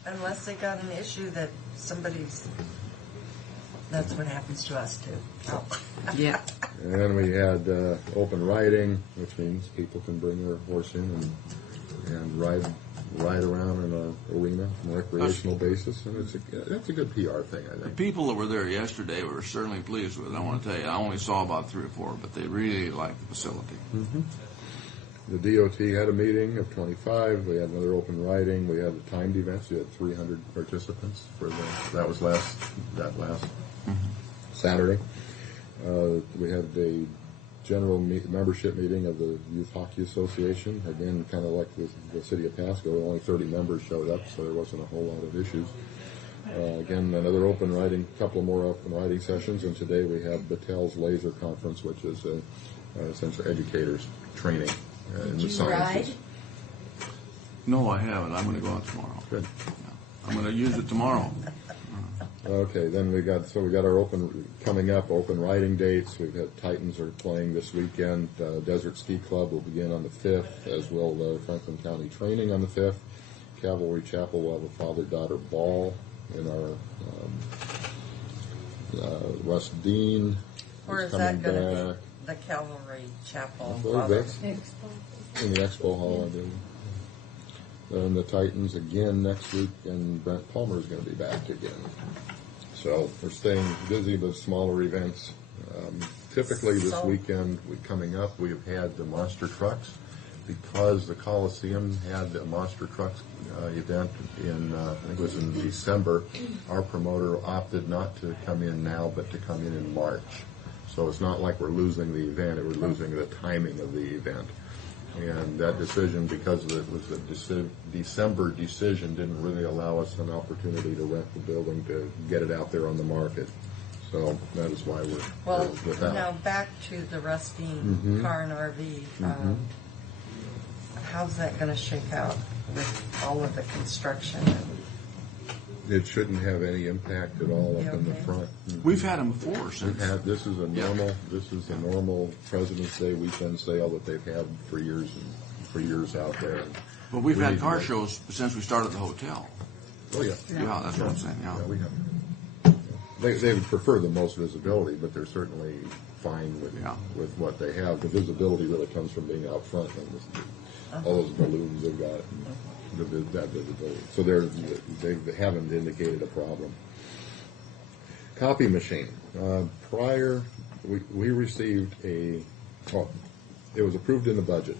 Unless they got an issue that somebody's. That's what happens to us too. Oh. Yeah. And then we had open riding, which means people can bring their horse in and ride around in an arena on a recreational basis, and that's a good PR thing, I The think. people that were there yesterday were certainly pleased with it. I want to tell you, I only saw about 3 or 4, but they really liked the facility. The DOT had a meeting of 25. We had another open riding. We had a timed event. So you had 300 participants that was last Saturday. We had a general membership meeting of the Youth Hockey Association. Again, kind of like the city of Pasco, only 30 members showed up, so there wasn't a whole lot of issues. Again, another open riding, couple more open riding sessions, and today we have Battelle's Laser Conference, which is essentially educators training in the Did you sciences. ride? No, I haven't. I'm going to go out tomorrow. Good. I'm going to use it tomorrow. Okay, then we got our open riding dates. We've had Titans are playing this weekend. Desert Ski Club will begin on the 5th, as will Franklin County Training on the 5th. Cavalry Chapel will have a father-daughter ball in our Russ Dean. Where is coming that going to back. be? The Cavalry Chapel. I believe that's in the Expo Hall, I believe. And the Titans again next week, and Brent Palmer is going to be back again. So we're staying busy with smaller events. Typically this weekend coming up, we've had the monster trucks because the Coliseum had a monster trucks event in, I think it was in December. Our promoter opted not to come in now, but to come in March. So it's not like we're losing the event, we're losing the timing of the event. And that decision, because it was a December decision, didn't really allow us an opportunity to rent the building to get it out there on the market. So that is why we're without. Now back to the Rustin Car and RV. How's that going to shake out with all of the construction? It shouldn't have any impact at all up in the front. We've had them before. This is a normal. This is a normal President's Day weekend sale that they've had for years out there. But we've had car shows since we started the hotel. Oh yeah. Yeah, that's what I'm saying. Yeah, we have. They would prefer the most visibility, but they're certainly fine with what they have. The visibility really comes from being out front and all those balloons they've got. That visibility. So they haven't indicated a problem. Copy machine. Prior, we received it was approved in the budget.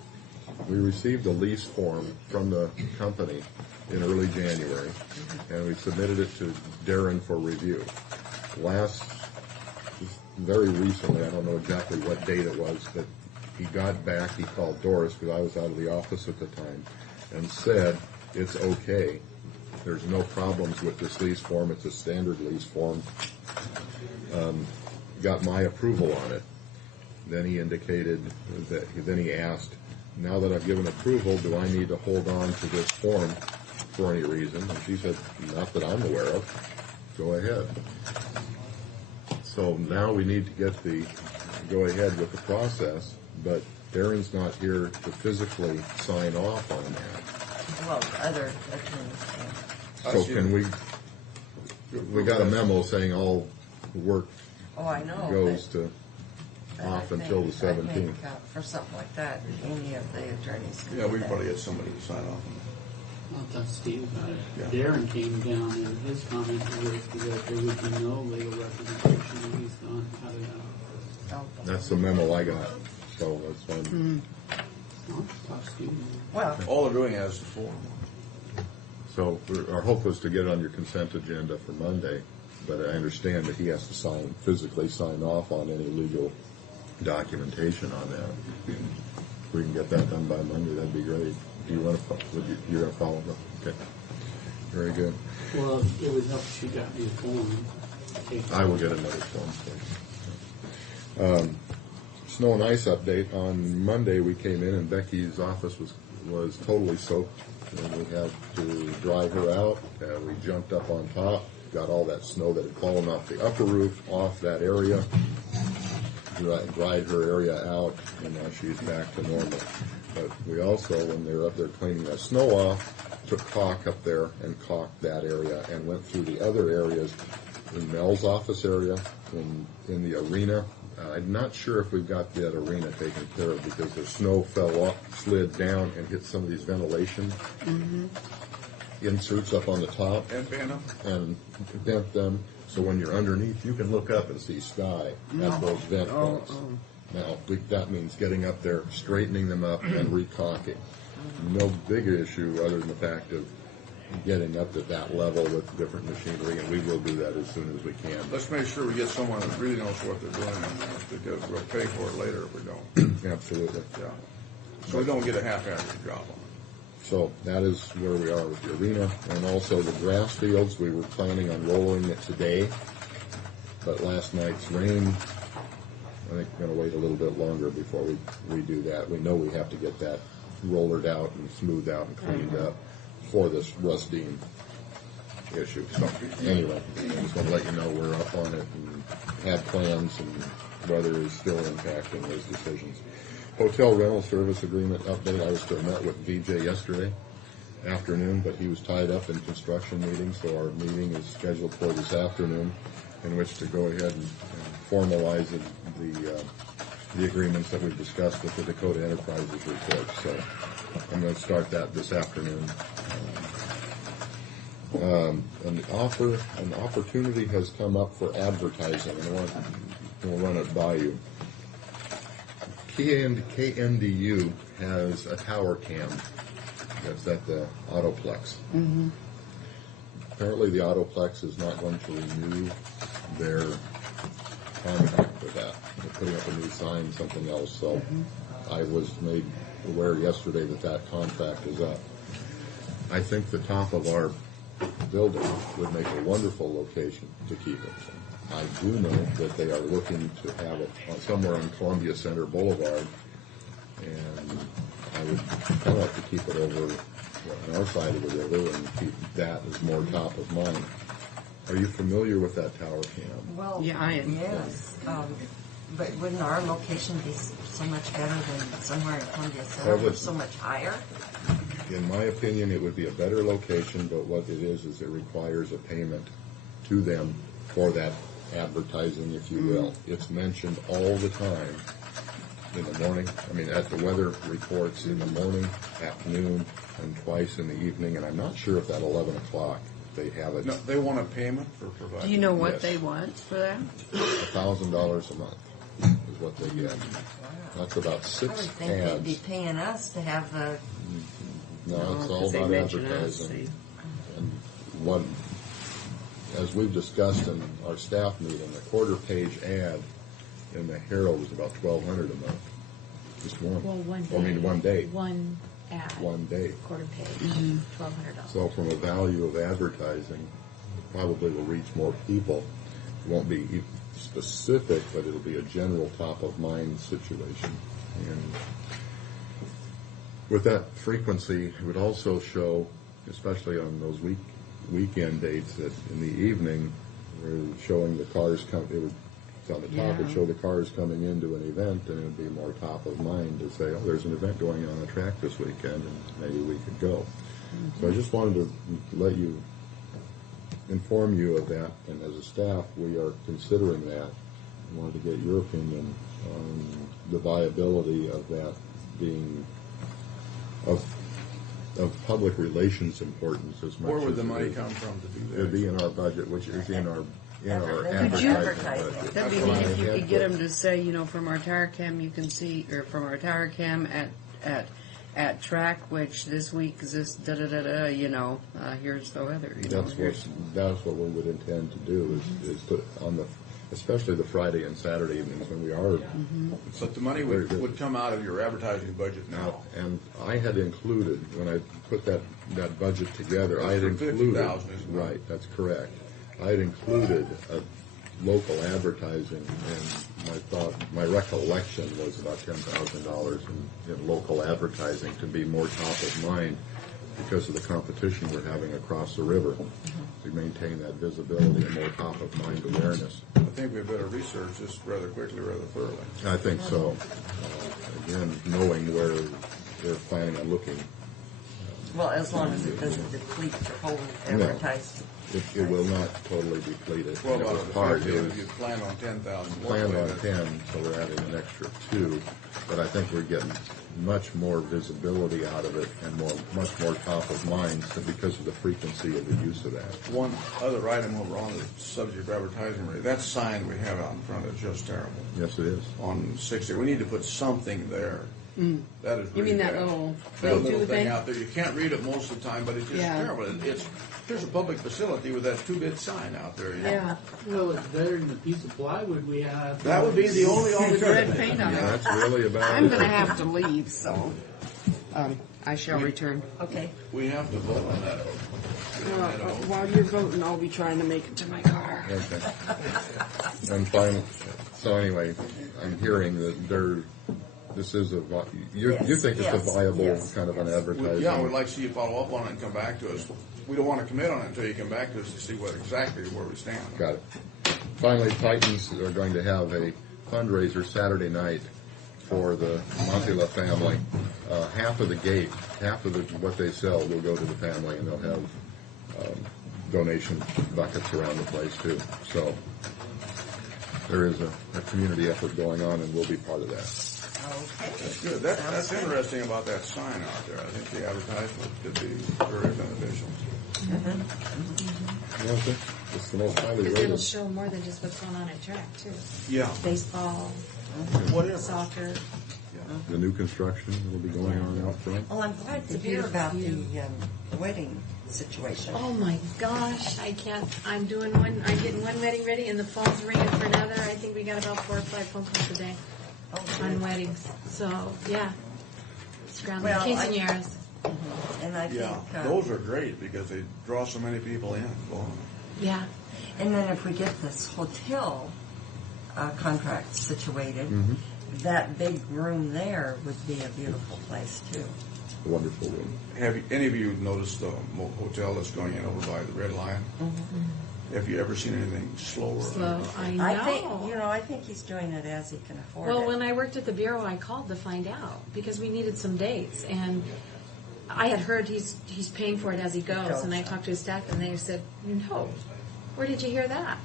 We received a lease form from the company in early January, and we submitted it to Darren for review. Very recently, I don't know exactly what date it was, but he got back, he called Doris, because I was out of the office at the time, and said, it's okay. There's no problems with this lease form. It's a standard lease form. Got my approval on it. Then he indicated then he asked, now that I've given approval, do I need to hold on to this form for any reason? And she said, not that I'm aware of. Go ahead. So now we need to go ahead with the process, but Darren's not here to physically sign off on that. Well, other attorneys can. So can we got a memo saying all work goes to off until the 17th. I think for something like that, any of the attorneys can Yeah, do we that. probably get somebody to sign off. I'll talk to Steve about it. Yeah. Darren came down and his comment was that there would be no legal representation when he's gone out of that. That's the memo I got, so that's fine. I'll talk to Steve. Well, All they're doing is the form. So our hope was to get it on your consent agenda for Monday, but I understand that he has to physically sign off on any legal documentation on that. If we can get that done by Monday, that'd be great. Do you want to? You're going to follow up? Okay. Very good. Well, it would help if you got me a form. I will get another form for you. Snow and ice update. On Monday, we came in and Becky's office was totally soaked, and we had to dry her out. We jumped up on top, got all that snow that had fallen off the upper roof off that area, dried her area out, and now she's back to normal. But we also, when they were up there cleaning that snow off, took caulk up there and caulked that area and went through the other areas in Mel's office area, in the arena. I'm not sure if we've got that arena taken care of because the snow fell off, slid down, and hit some of these ventilation inserts up on the top. And bent them. So when you're underneath, you can look up and see sky at those vent points. Now, that means getting up there, straightening them up, and re-caulking. No big issue other than the fact of getting up to that level with different machinery, and we will do that as soon as we can. Let's make sure we get someone that really knows what they're doing, because we'll pay for it later if we don't. Absolutely. Yeah. So we don't get a half-assed job on it. So that is where we are with the arena, and also the grass fields. We were planning on rolling it today, but last night's rain, I think we're going to wait a little bit longer before we do that. We know we have to get that rollered out and smoothed out and cleaned up for this Rustin issue. So anyway, I just want to let you know we're up on it and have plans, and weather is still impacting those decisions. Hotel rental service agreement update. I was still met with VJ yesterday. afternoon, but he was tied up in construction meetings, so our meeting is scheduled for this afternoon, in which to go ahead and formalize the agreements that we've discussed with the Dakota Enterprises report. So I'm going to start that this afternoon. An opportunity has come up for advertising, and we'll run it by you. KNDU has a tower cam that's at the Autoplex. Mm-hmm. Apparently the Autoplex is not going to renew their contract for that. They're putting up a new sign, something else, so I was made aware yesterday that contract is up. I think the top of our building would make a wonderful location to keep it. I do know that they are looking to have it somewhere on Columbia Center Boulevard, and I would kind of like to keep it over on our side of the river and keep that as more top of mind. Are you familiar with that tower cam? Well, Yeah, I am. yes. But wouldn't our location be so much better than somewhere in Columbia Center? Well, We're so much higher. In my opinion, it would be a better location, but what it is it requires a payment to them for that advertising, if you will. It's mentioned all the time in the morning. I mean, at the weather reports in the morning, afternoon, and twice in the evening. And I'm not sure if at 11 o'clock they have it. No, they want a payment for providing. Do you know what Yes. they want for that? $1,000 a month is what they get. That's about I 6 would think they'd be ads. paying us to have the. No, it's because all they about mention us, advertising. see. And one, as we've discussed in our staff meeting, a quarter-page ad in the Herald is about $1,200 a month. Just one. Well, one day. I mean, one day. One ad. One day. Quarter page. Mm-hmm. $1,200. So from a value of advertising, it probably will reach more people. It won't be specific, but it'll be a general top-of-mind situation. And with that frequency, it would also show, especially on those weekend dates, that in the evening, we're showing the cars come. It's on the top. It'd show the cars coming into an event, and it'd be more top of mind to say, "Oh, there's an event going on the track this weekend, and maybe we could go." So I just wanted to inform you of that, and as a staff, we are considering that. I wanted to get your opinion on the viability of that being of public relations importance as much Where would as the it money is. come from to do that? It'd be in our budget, which is in our Could you- advertising budget. That'd be That's neat what if I you had could get put. them to say, from our tower cam you can see, or from our tower cam at track, which this week is this here's the weather. That's what we would intend to do is put on especially the Friday and Saturday evenings when we are. But the money would come out of your advertising budget now. And I had included, when I put that budget together, I had That's for included, 50,000, isn't it? right, that's correct. I had included a local advertising, and my recollection was about $10,000 in local advertising to be more top of mind because of the competition we're having across the river, to maintain that visibility and more top of mind awareness. I think we better research this rather quickly, rather thoroughly. I think so. Again, knowing where they're planning on looking. Well, as long as it doesn't deplete the whole No. advertising. It will not totally deplete it. Well, And it about was the hard. fact It that was you planned on 10,000. planned on 10, so we're adding an extra 2. But I think we're getting much more visibility out of it and much more top of mind because of the frequency of the use of that. One other item while we're on the subject of advertising, Ray, that sign we have out in front is just terrible. Yes, it is. On 60, we need to put something there. That is You mean really that bad. little That little thing? thing out there? You can't read it most of the time, but it's just Yeah. terrible. There's a public facility with that 2-bit sign out there. Yeah. Well, it's better than a piece of plywood we have. That would be the only With red alternative. paint on it. That's really about I'm it. going to have to leave, so I shall return. Okay. We have to vote on that. While you're voting, I'll be trying to make it to my car. Okay. And finally, so anyway, I'm hearing that this is you think it's a viable kind of an advertising? Yeah, we'd like to see you follow up on it and come back to us. We don't want to commit on it until you come back to us to see exactly where we stand. Got it. Finally, Titans are going to have a fundraiser Saturday night for the Montila family. half of the gate, half of what they sell will go to the family, and they'll have donation buckets around the place too. So there is a community effort going on, and we'll be part of that. Okay. That's good. That's interesting about that sign out there. I think the advertisement could be very beneficial. It's the most highly Because it'll rated. show more than just what's going on at track, too. Yeah. Baseball, Whatever. soccer. The new construction that will be going on out front. Well, I'm glad to hear about the wedding situation. Oh my gosh, I can't, I'm getting one wedding ready and the phone's ringing for another. I think we got about 4 or 5 phone calls a day on weddings. So, yeah. Scrounging Well, quinceañeras. And I think... Yeah, those are great because they draw so many people in. Go on. Yeah. And then if we get this hotel contract situated, that big room there would be a beautiful place too. Wonderful room. Have any of you noticed the hotel that's going in over by the Red Lion? Have you ever seen anything slower? Slow, I know. I think he's doing it as he can afford it. Well, when I worked at the Bureau, I called to find out because we needed some dates. And I had heard he's paying for it as he goes. And I talked to his staff and they said, no, where did you hear that?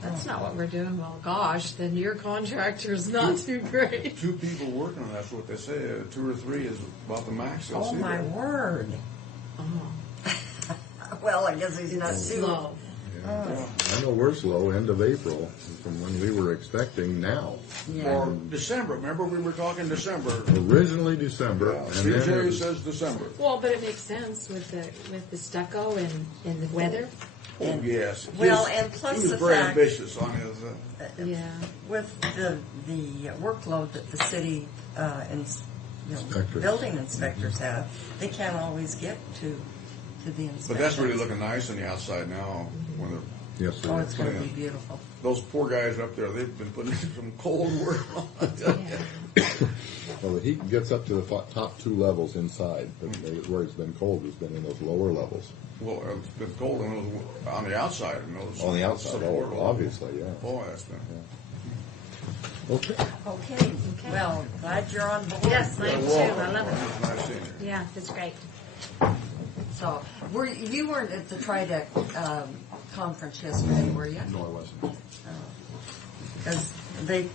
That's not what we're doing. Well, gosh, then your contractor's not too great. 2 people working on that's what they say. 2 or 3 is about the max they'll see. Oh, my word. Well, I guess he's not too slow. I know we're slow, end of April, from when we were expecting now. Or December. Remember we were talking December. Originally December. Yeah, And CJ then says December. Well, but it makes sense with the stucco and the weather. Oh, yes. Well, and plus he was the very fact- ambitious on his... Yeah. With the workload that the city Inspectors. building inspectors have, they can't always get to the inspectors. But that's really looking nice on the outside now. When they're Yes, Oh, it's going to be beautiful. those poor guys up there, they've been putting in some cold work on it. Well, the heat gets up to the top 2 levels inside, but where it's been cold has been in those lower levels. Well, it's been cold on the outside. On the outside, obviously, yeah. Boy, that's been... Okay. Okay. Well, glad you're on board. Yes, I am too. I love It's it. nice seeing you. Yeah, it's great. So, you weren't at the TriDeck conference yesterday, were you? No, I wasn't. Because they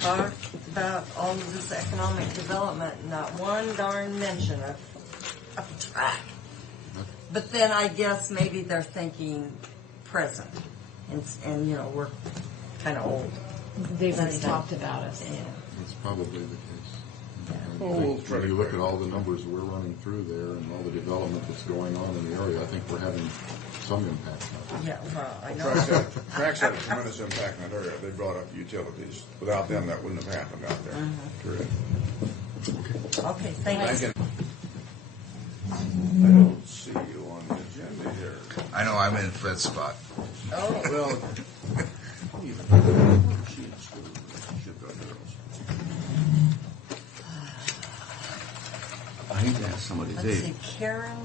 talked about all of this economic development, not one darn mention of track. But then I guess maybe they're thinking present, and we're kind of old. They've already talked about us. Yeah. That's probably the case. we'll If try to you look at all the numbers we're running through there and all the development that's going on in the area, I think we're having some impact on it. Yeah, well, I know. Track's had a tremendous impact in that area. They brought up utilities. Without them, that wouldn't have happened out there. Correct. Okay, thank you. I don't see you on the agenda here. I know, I'm in Fred's spot. Oh, Well, I need to ask somebody, let's Dave. see, Karen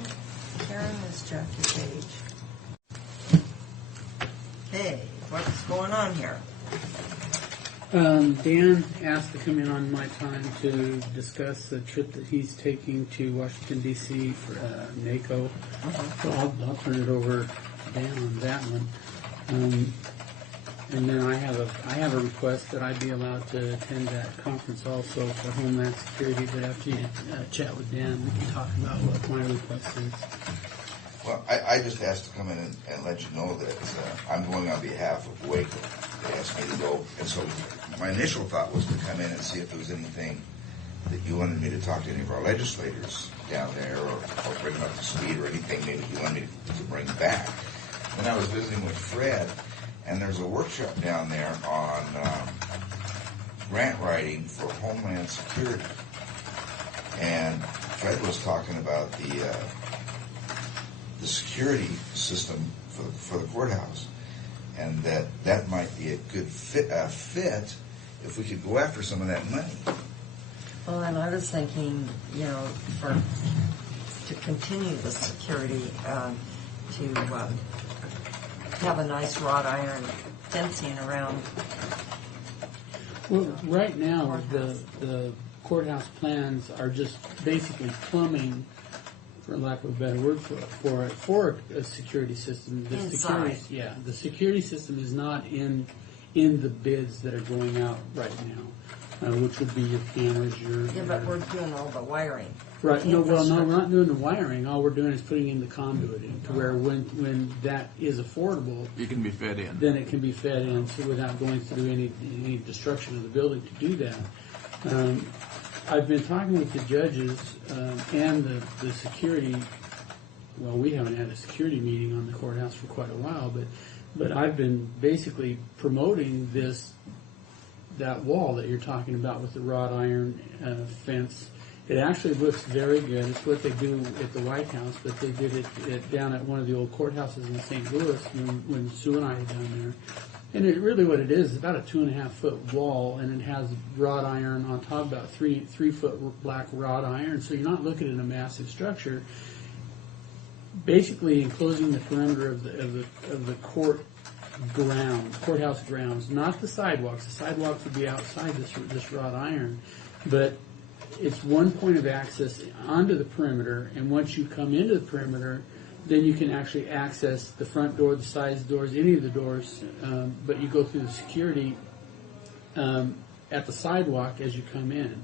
is Jackie Page. Okay, what's going on here? Dan asked to come in on my time to discuss the trip that he's taking to Washington, D.C. for NACO. So I'll turn it over to Dan on that one. And then I have a request that I be allowed to attend that conference also for Homeland Security, but after you chat with Dan, we can talk about what my request is. Well, I just asked to come in and let you know that I'm going on behalf of Waco. They asked me to go, and so my initial thought was to come in and see if there was anything that you wanted me to talk to any of our legislators down there or bring them up to speed or anything maybe you wanted me to bring back. When I was visiting with Fred, and there's a workshop down there on grant writing for Homeland Security. And Fred was talking about the security system for the courthouse, and that might be a good fit if we could go after some of that money. Well, and I was thinking, to continue the security, to have a nice wrought iron fencing around. Well, right now, the courthouse plans are just basically plumbing, for lack of a better word for a security system. The Inside. the security system is not in the bids that are going out right now, which would be your cameras, Yeah, but we're doing all the wiring. Right. No, well, no, we're not doing the wiring. All we're doing is putting in the conduit in, to where when that is affordable, You can be fed in. then it can be fed in, so without going through any destruction of the building to do that. I've been talking with the judges and the security. Well, we haven't had a security meeting on the courthouse for quite a while, but I've been basically promoting that wall that you're talking about with the wrought iron fence. It actually looks very good. It's what they do at the White House, but they did it down at one of the old courthouses in St. Louis when Sue and I had done there. And it really what it is about a 2.5-foot wall, and it has wrought iron on top, about 3-foot black wrought iron. So you're not looking at a massive structure. Basically enclosing the perimeter of the courthouse grounds, not the sidewalks. The sidewalks would be outside this wrought iron, but it's one point of access onto the perimeter, and once you come into the perimeter, then you can actually access the front door, the side doors, any of the doors, but you go through the security at the sidewalk as you come in.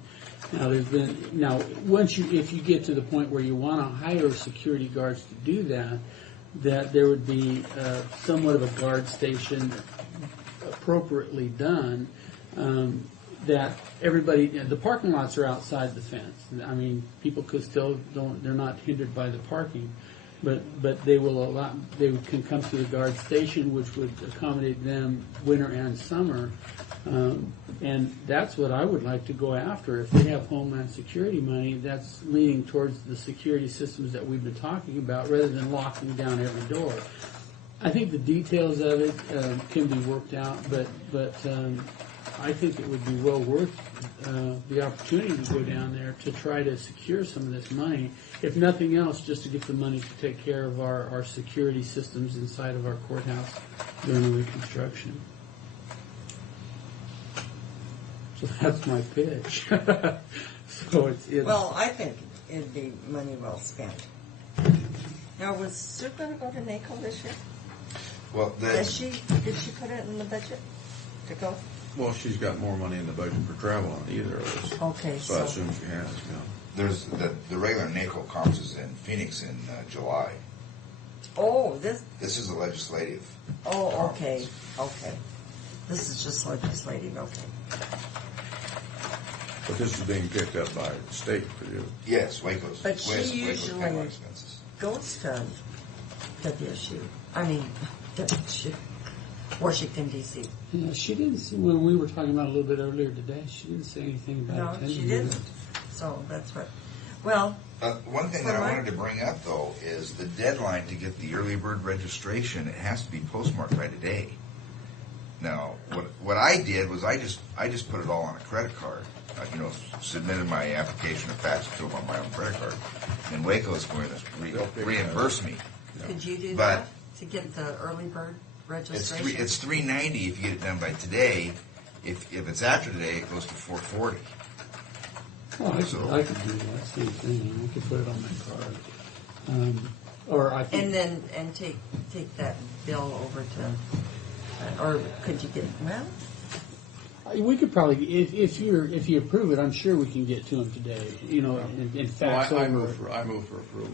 Now, if you get to the point where you want to hire security guards to do that there would be somewhat of a guard station appropriately done. That everybody, the parking lots are outside the fence. I mean, people could still they're not hindered by the parking, but they can come to the guard station, which would accommodate them winter and summer, and that's what I would like to go after. If they have Homeland Security money, that's leaning towards the security systems that we've been talking about, rather than locking down every door. I think the details of it can be worked out, but I think it would be well worth the opportunity to go down there to try to secure some of this money, if nothing else, just to get the money to take care of our security systems inside of our courthouse during the reconstruction. So that's my pitch. So it's Well, I think it'd be money well spent. Now, was Sue going to go to NACO this year? Well, Did she put it in the budget to go? Well, she's got more money in the budget for travel on either of those. Okay, So I so- assume she has, yeah. There's the regular NACO conference is in Phoenix in July. Oh, this. This is the legislative. Oh, okay, okay. This is just legislative. Okay. But this is being picked up by the state for you. Yes, Waco's. But she Waco's usually paying our expenses. goes to WSU. I mean, WSU, Washington D.C. Yeah, she didn't. When we were talking about it a little bit earlier today, she didn't say anything about No, attending. she didn't. So that's what. Well, One thing that I wanted to bring up, though, is the deadline to get the early bird registration. It has to be postmarked by today. Now, what I did was I just put it all on a credit card. Submitted my application and faxed it to them on my own credit card. And Waco is going to reimburse me. could you do But that to get the early bird registration? It's $390 if you get it done by today. If it's after today, it goes to $440. Oh, I could do that same thing. I could put it on my card, or I could. And then take that bill over to, or could you get well? We could probably, if you approve it, I'm sure we can get to them today. In fact, I move for approval.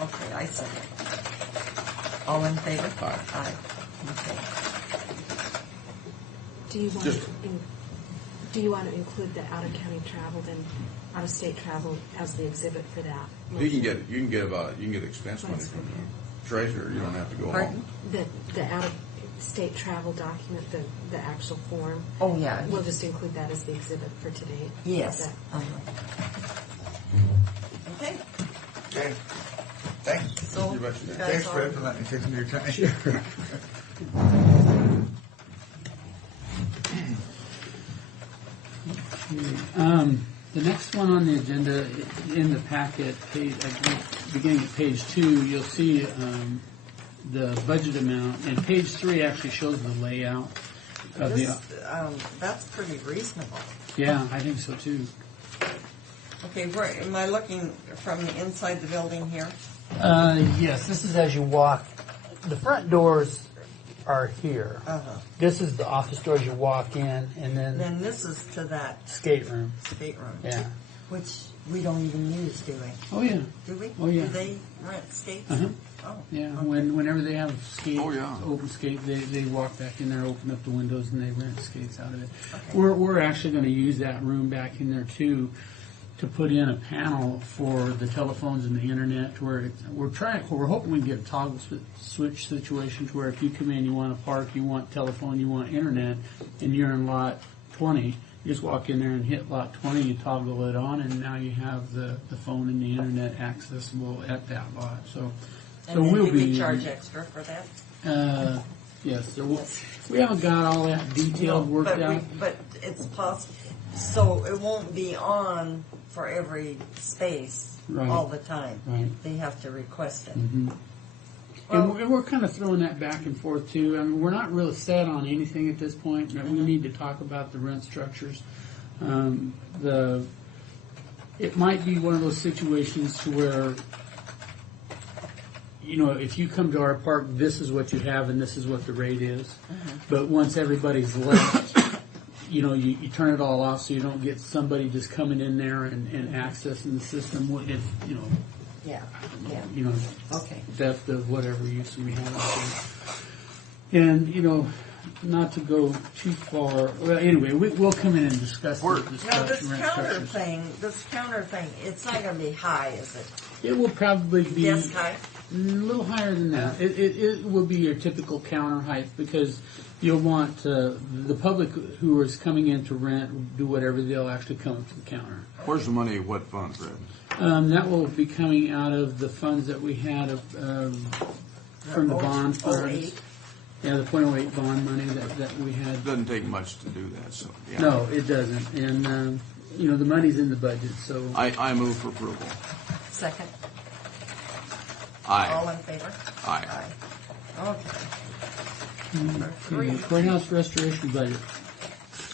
Okay, I second. All in favor? Aye. Aye. Okay. Do you want to include the out-of-county travel, then out-of-state travel as the exhibit for that? You can get expense money from the treasurer. You don't have to go home. The out-of-state travel document, the actual form. Oh, yeah. We'll just include that as the exhibit for today. Yes. Okay. Okay. Thanks. So, You betcha. you guys Thanks, all- Fred, for letting me take some of your time. The next one on the agenda in the packet, beginning at page 2, you'll see the budget amount, and page 3 actually shows the layout of This, that's pretty reasonable. Yeah, I think so too. Okay, where, am I looking from the inside the building here? Yes, this is as you walk. The front doors are here. Uh-huh. This is the office doors you walk in, and then Then this is to that skate room. skate room. Yeah. Which we don't even use, do we? Oh yeah. Do we? Oh, yeah. Do they rent skates? Uh-huh. Oh. Yeah. Whenever they have skate, Oh, yeah. open skate, they walk back in there, open up the windows, and they rent skates out of it. Okay. We're actually going to use that room back in there too, to put in a panel for the telephones and the internet. To where we're hoping we can get a toggle switch situation to where if you come in, you want to park, you want telephone, you want internet, and you're in lot 20. You just walk in there and hit lot 20, you toggle it on, and now you have the phone and the internet accessible at that lot. So And we'll then be we charge extra for that? yes. We haven't got all that detailed worked out. But it's possible, so it won't be on for every space Right. all the time. Right. They have to request it. Mhm. And we're kind of throwing that back and forth too. I mean, we're not really set on anything at this point. We need to talk about the rent structures. It might be one of those situations to where, you know, if you come to our park, this is what you have and this is what the rate is. But once everybody's left, you know, you turn it all off so you don't get somebody just coming in there and accessing the system. If, you know, Yeah, yeah. you know, Okay. depth of whatever use we have out there. And, you know, not to go too far, well, anyway, we'll come in and discuss Now, rent this counter thing, it's not gonna be high, is it? It will probably be Desk high? a little higher than that. It will be your typical counter height because you'll want the public who is coming in to rent do whatever, they'll actually come up to the counter. Where's the money? What fund, Fred? That will be coming out of the funds that we had from the bond funds. Yeah, the .08 bond money that we had. It doesn't take much to do that, so, yeah. No, it doesn't. And, you know, the money's in the budget, so. I move for approval. Second. Aye. All in favor? Aye. Okay. Courthouse restoration budget.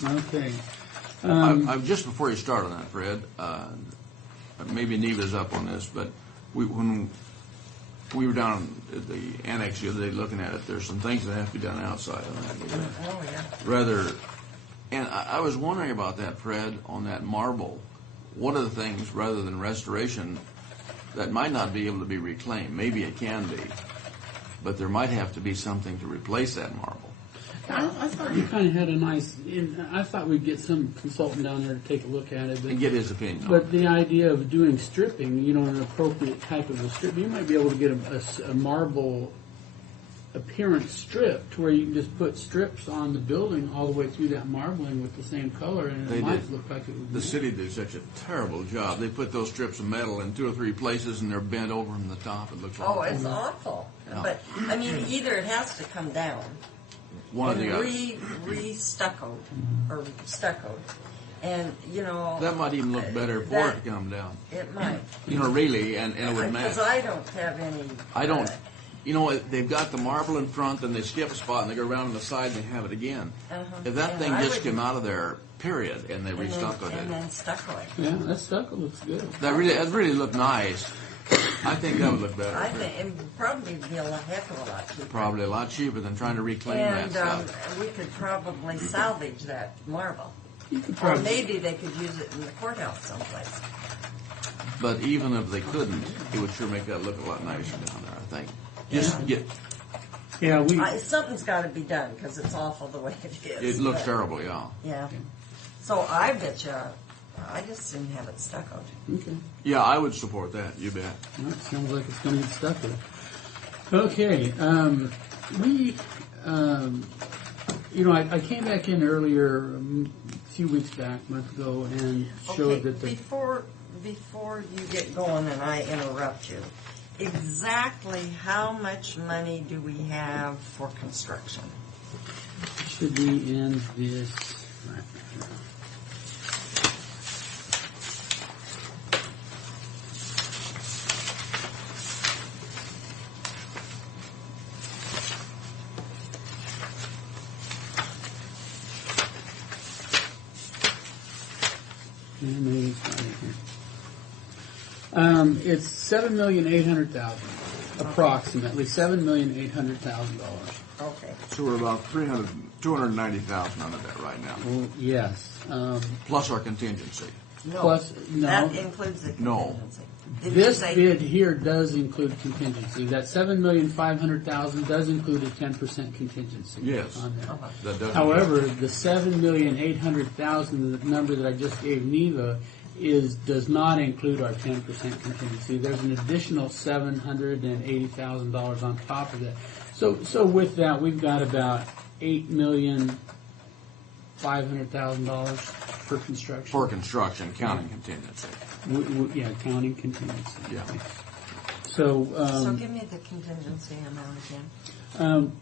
Okay. I'm just before you start on that, Fred, maybe Neva's up on this, but when we were down at the annex the other day looking at it, there's some things that have to be done outside of that. Oh, yeah. Rather, and I was wondering about that, Fred, on that marble. One of the things, rather than restoration, that might not be able to be reclaimed. Maybe it can be, but there might have to be something to replace that marble. I thought you kind of had a nice. I thought we'd get some consultant down there to take a look at it, And get his opinion on but the idea of doing stripping, you know, an appropriate type of a strip, you might be able to get a marble appearance strip to where you can just put strips on the building all the way through that marbling with the same color, and They it might did. look like it would. The city did such a terrible job. They put those strips of metal in 2 or 3 places, and they're bent over from the top. It looks Oh, awful. it's awful. Yeah. But, I mean, either it has to come down One of and the other. re-stuccoed, or stuccoed. And, you know. That might even look better for that- it to come down. It might. You know, really, and it would match. Because I don't have any. I don't. You know, they've got the marble in front, and they skip a spot, and they go around on the side, and they have it again. If that Yeah, thing I just would- came out of there, period, and they And then- restuccoed And it, then stucco it. Yeah, that stucco looks good. that really looked nice. I think that would look better. I think it would probably be a heck of a lot cheaper. Probably a lot cheaper than trying to reclaim that And stuff. we could probably salvage that marble. Or probably- maybe they could use it in the courthouse someplace. But even if they couldn't, it would sure make that look a lot nicer down there, I think. Just get. Yeah, we. Something's got to be done because it's awful the way it is. It looks but- terrible, yeah. Yeah. So I bet you, I just didn't have it stuccoed. Okay. Yeah, I would support that. You bet. Well, it sounds like it's going to get stuck with. Okay, you know, I came back in earlier, a few weeks back, a month ago, and showed that the before you get going and I interrupt you, exactly how much money do we have for construction? should be in this. Right. And maybe it's right here. It's $7,800,000, approximately $7,800,000. Okay. So we're about 290,000 under that right now, Well, yes. plus our contingency. No. Plus, no. That includes the No. contingency. Did you This say- bid here does include contingency. That $7,500,000 does include a 10% contingency. Yes. On that. That doesn't. However, the $7,800,000, the number that I just gave Neva, does not include our 10% contingency. There's an additional $780,000 on top of that. So with that, we've got about $8,500,000 for construction. For construction, counting contingency. Yeah, counting contingency. Yeah. So give me the contingency amount again.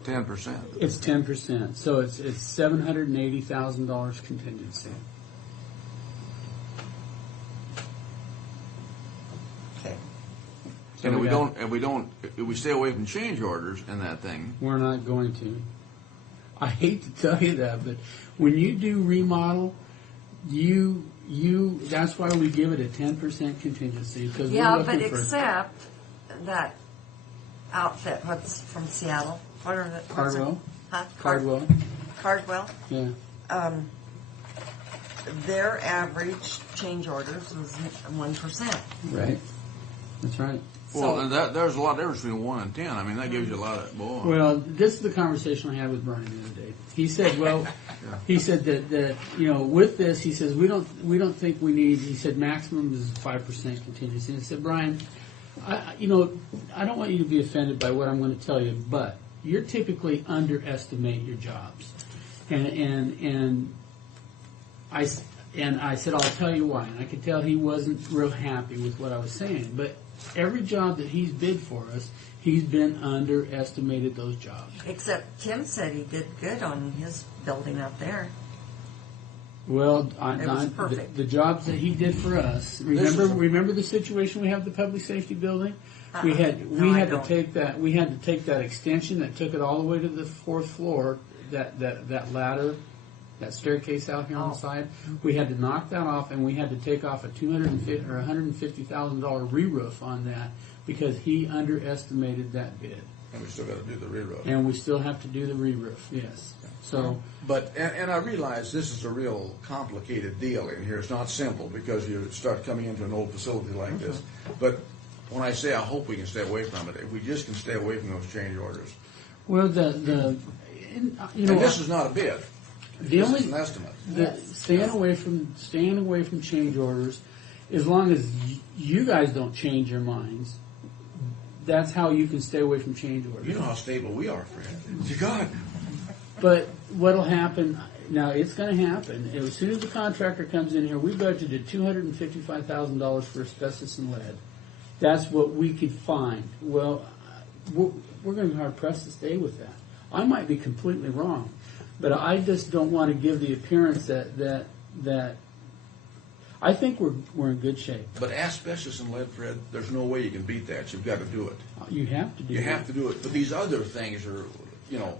10%. It's 10%. So it's $780,000 contingency. Okay. So And if we stay away from change orders and that thing. We're not going to. I hate to tell you that, but when you do remodel, that's why we give it a 10% contingency, because Yeah, we're but looking for except that outfit, what's from Seattle? What are the Cardwell. Huh? Cardwell. Cardwell. Yeah. Their average change orders was 1%. Right. That's right. Well, and there's a lot of difference between 1 and 10. I mean, that gives you a lot of, boy. Well, this is the conversation I had with Brian the other day. He said, well, he said that with this, he says we don't think we need. He said maximum is 5% contingency. And I said, Brian, I don't want you to be offended by what I'm going to tell you, but you're typically underestimate your jobs, and I said I'll tell you why. And I could tell he wasn't real happy with what I was saying, but every job that he's bid for us, he's been underestimated those jobs. Except Tim said he did good on his building up there. Well, It was perfect. the jobs that he did for us. Remember the situation we have at the public safety building. We had to take that extension that took it all the way to the 4th floor. That ladder, that staircase out here on the side. We had to knock that off, and we had to take off a $250,000 or $150,000 re-roof on that because he underestimated that bid. And we still got to do the re-roof. And we still have to do the re-roof. Yes. So. But and I realize this is a real complicated deal in here. It's not simple because you start coming into an old facility like this. But when I say I hope we can stay away from it, if we just can stay away from those change orders. Well, and this is not a bid. This is an estimate. Staying away from change orders, as long as you guys don't change your minds, that's how you can stay away from change orders. You know how stable we are, Fred. God. But what'll happen now? It's going to happen as soon as the contractor comes in here. We budgeted $255,000 for asbestos and lead. That's what we could find. Well, we're going to be hard pressed to stay with that. I might be completely wrong, but I just don't want to give the appearance that I think we're in good shape. But asbestos and lead, Fred, there's no way you can beat that. You've got to do it. You have to do it. You have to do it. But these other things are,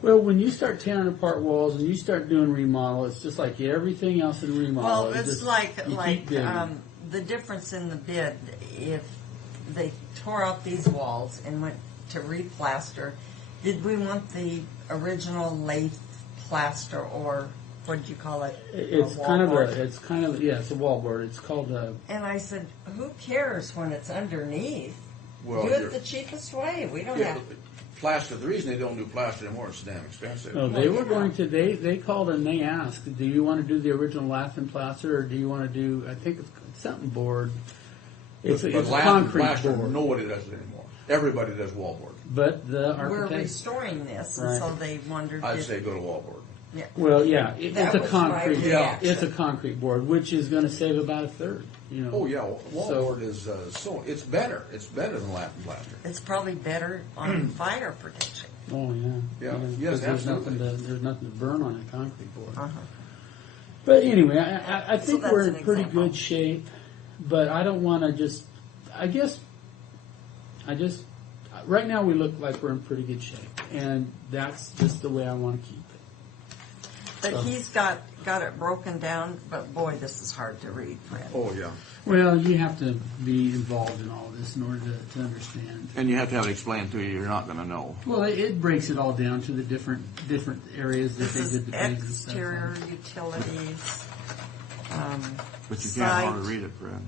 Well, when you start tearing apart walls and you start doing remodel, it's just like everything else in remodel. Well, it's just, like you keep digging. the difference in the bid. If they tore out these walls and went to replaster, did we want the original lathe plaster, or what did you call it? It's kind of it's a wallboard. It's called a. And I said, who cares when it's underneath? Well, do it the cheapest way. We don't have. Plaster. The reason they don't do plaster anymore is it's damn expensive. No, they were going to. They called and they asked, "Do you want to do the original Latham plaster, or do you want to do? I think it's something board. It's a concrete plaster, board. Nobody does it anymore. Everybody does wallboard. But the We're architect. restoring this, Right. and so they wondered. I'd say go to wallboard. Yeah. Well, yeah, it's That a was concrete. my reaction. It's a concrete board, which is going to save about a third. Oh yeah, wallboard is it's better. It's better than Latham plaster. It's probably better on fire protection. Oh yeah. Yeah. Because Yes, there's absolutely. there's nothing to burn on a concrete board. Uh-huh. But anyway, I think that's we're an in pretty example. good shape. But I don't want to just. I just. Right now we look like we're in pretty good shape, and that's just the way I want to keep it. But he's got it broken down, but boy, this is hard to read, Fred. Oh, yeah. Well, you have to be involved in all this in order to understand. And you have to have it explained to you. You're not going to know. Well, it breaks it all down to the different areas that This they is did the bids and stuff. exterior utilities. But you can't hardly site. read it, Fred.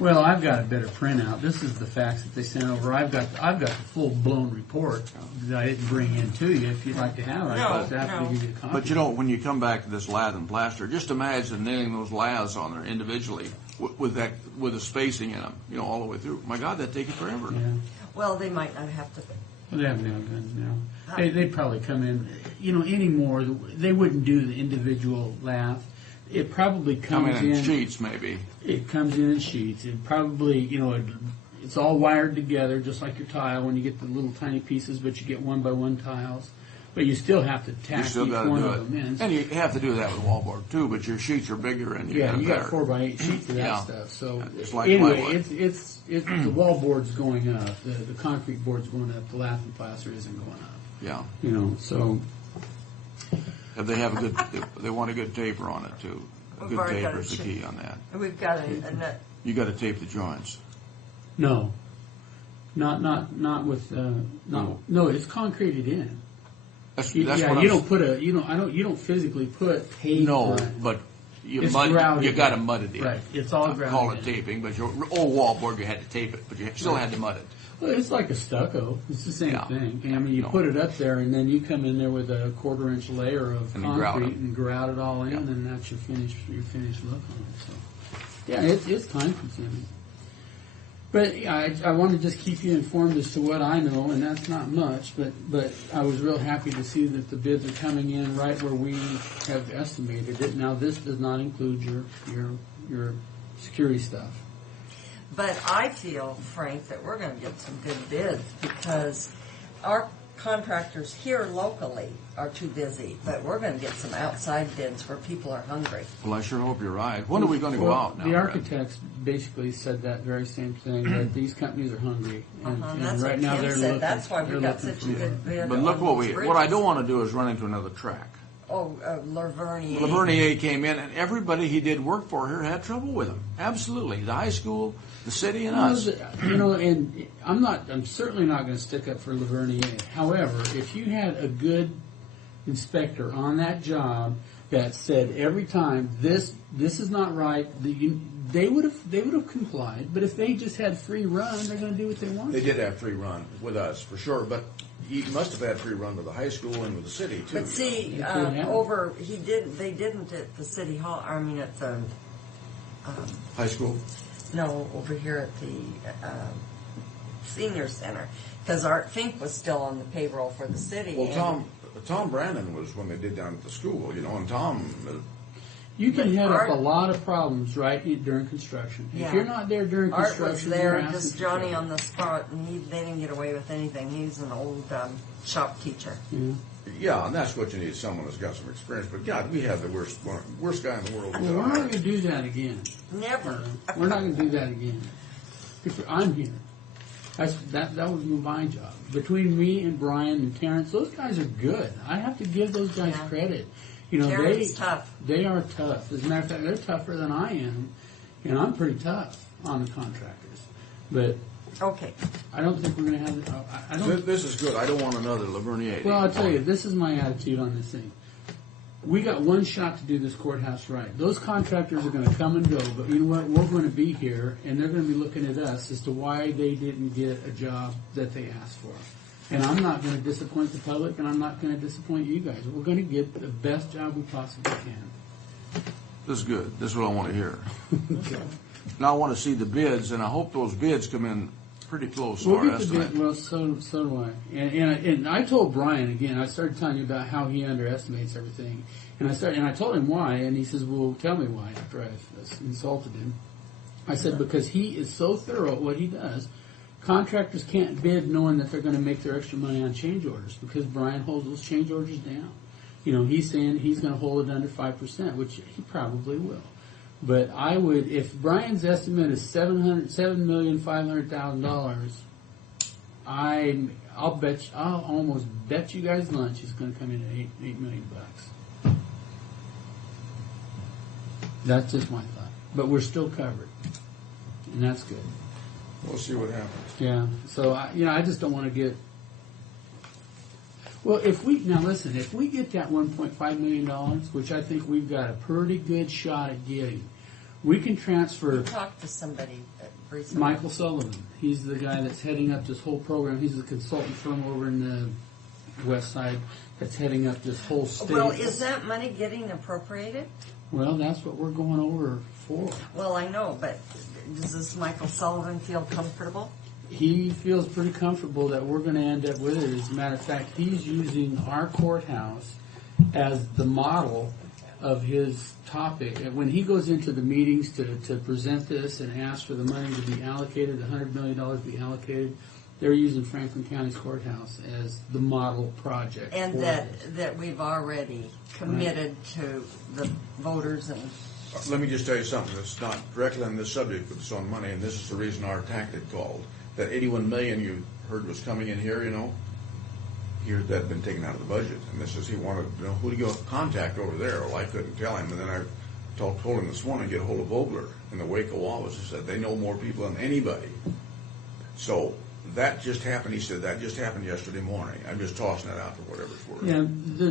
Well, I've got a better printout. This is the facts that they sent over. I've got the full blown report that I didn't bring in to you. If you'd like to have it, I'd be happy to give you a copy. But you know, when you come back to this lath and plaster, just imagine nailing those laths on there individually with the spacing in them, all the way through. My God, that'd take you forever. Yeah. Well, they might not have to. Well, they have nail guns now. They'd probably come in, anymore. They wouldn't do the individual lath. It probably comes in sheets, maybe. It comes in sheets. It probably, it's all wired together, just like your tile when you get the little tiny pieces, but you get 1x1 tiles. But you still have to tack each one of them in. And you have to do that with wallboard too, but your sheets are bigger and you got better. 4x8 sheets of that stuff. So it's like anyway, plywood. it's the wallboard's going up, the concrete board's going up, the lath and plaster isn't going up. Yeah. So. If they have they want a good taper on it too. A good taper is the key on that. We've got a net. You got to tape the joints. No, not with no. It's concreted in. That's You what don't put you don't physically put tape. No, on it. but you It's got grouted to in. mud it in. Right, it's all grouted Call it in. taping, but your old wallboard you had to tape it, but you still had to mud it. Well, it's like a stucco. It's the same Yeah. thing. I mean, you put it up there, and then you come in there with a 1/4-inch layer of And you grout concrete it. and grout it all in, and that's your finished look on it. So, yeah, it's time consuming. But I want to just keep you informed as to what I know, and that's not much. But I was real happy to see that the bids are coming in right where we have estimated it. Now, this does not include your security stuff. But I feel, Frank, that we're going to get some good bids because our contractors here locally are too busy. But we're going to get some outside bids where people are hungry. Well, I sure hope you're right. When are we going to go out now? The architects basically said that very same thing, that these companies are hungry. And That's right what now Kim they're said. looking. That's why we they're got looking such a for good bid. But look on what these I don't bridges. want to do is run into another track. Oh, Lavernier. Lavernier came in, and everybody he did work for here had trouble with him. Absolutely, the high school, the city, and us. And I'm certainly not going to stick up for Lavernier. However, if you had a good inspector on that job that said every time this is not right, they would have complied. But if they just had free run, they're going to do what they want. They did have free run with us, for sure, but he must have had free run with the high school and with the city, too. But see, they didn't at the city hall, I mean at the... High school? No, over here at the senior center, because Art Fink was still on the payroll for the city. Well, Tom Brandon was when they did down at the school, and Tom... You can head up a lot of problems, right, during construction. Yeah. If you're not there during Art construction, was you're there, asking just for Johnny trouble. on the spot, and they didn't get away with anything. He's an old shop teacher. Yeah. Yeah, and that's what you need, someone who's got some experience. But God, we have the worst guy in the world. Well, we're not going to do that again. Never. We're not going to do that again. I'm here. That was my job. Between me and Brian and Terrence, those guys are good. I have to give those guys credit. Terrence is tough. They are tough. As a matter of fact, they're tougher than I am, and I'm pretty tough on the contractors. But okay, I don't think we're going to have. I don't. This is good. I don't want another Lavernier. Well, I'll tell you, this is my attitude on this thing. We got one shot to do this courthouse right. Those contractors are going to come and go, but you know what? We're going to be here, and they're going to be looking at us as to why they didn't get a job that they asked for. And I'm not going to disappoint the public, and I'm not going to disappoint you guys. We're going to get the best job we possibly can. This is good. This is what I want to hear. Now I want to see the bids, and I hope those bids come in pretty close to We'll our get the estimate. bid, well, so do I. And I told Brian again. I started telling you about how he underestimates everything, and I told him why, and he says, "Well, tell me why." After I insulted him, I said because he is so thorough at what he does. Contractors can't bid knowing that they're going to make their extra money on change orders because Brian holds those change orders down. He's saying he's going to hold it under 5%, which he probably will. But I would, if Brian's estimate is $7,500,000, I'll almost bet you guys lunch is going to come in at $8 million. That's just my thought. But we're still covered, and that's good. We'll see what happens. Yeah. So I just don't want to get. Well, if we get that $1.5 million, which I think we've got a pretty good shot at getting, we can transfer. Talk to somebody recently. Michael Sullivan. He's the guy that's heading up this whole program. He's the consultant firm over in the west side that's heading up this whole state. Well, is that money getting appropriated? Well, that's what we're going over for. Well, I know, but does this Michael Sullivan feel comfortable? He feels pretty comfortable that we're going to end up with it. As a matter of fact, he's using our courthouse as the model of his topic. And when he goes into the meetings to present this and ask for the money to be allocated, the $100 million to be allocated, they're using Franklin County's courthouse as the model project. And for this. that we've already committed to the voters and... Let me just tell you something that's not directly on this subject, but it's on money, and this is the reason our tactic called. That 81 million you heard was coming in here, here that had been taken out of the budget. And this is, he wanted to know who to go contact over there. Well, I couldn't tell him. And then I told him this morning, get a hold of Vogler in the Waco office. He said they know more people than anybody. So that just happened. He said that just happened yesterday morning. I'm just tossing that out for whatever it's worth. Yeah,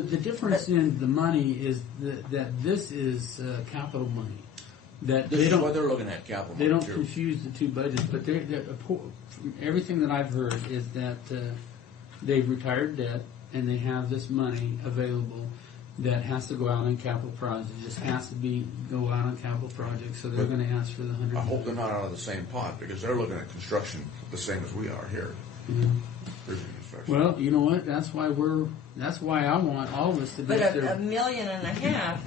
the difference in the money is that this is capital money. That This they is don't, what they're looking at, capital They money, don't too. confuse the two budgets, but from everything that I've heard is that they've retired debt and they have this money available that has to go out on capital projects. It just has to go out on capital projects, so they're But going to ask for the $100 I hope million. they're not out of the same pot because they're looking at construction the same as we are here. Mhm. Bridge construction. Well, you know what? That's why I want all of us to be But up a there. $1.5 million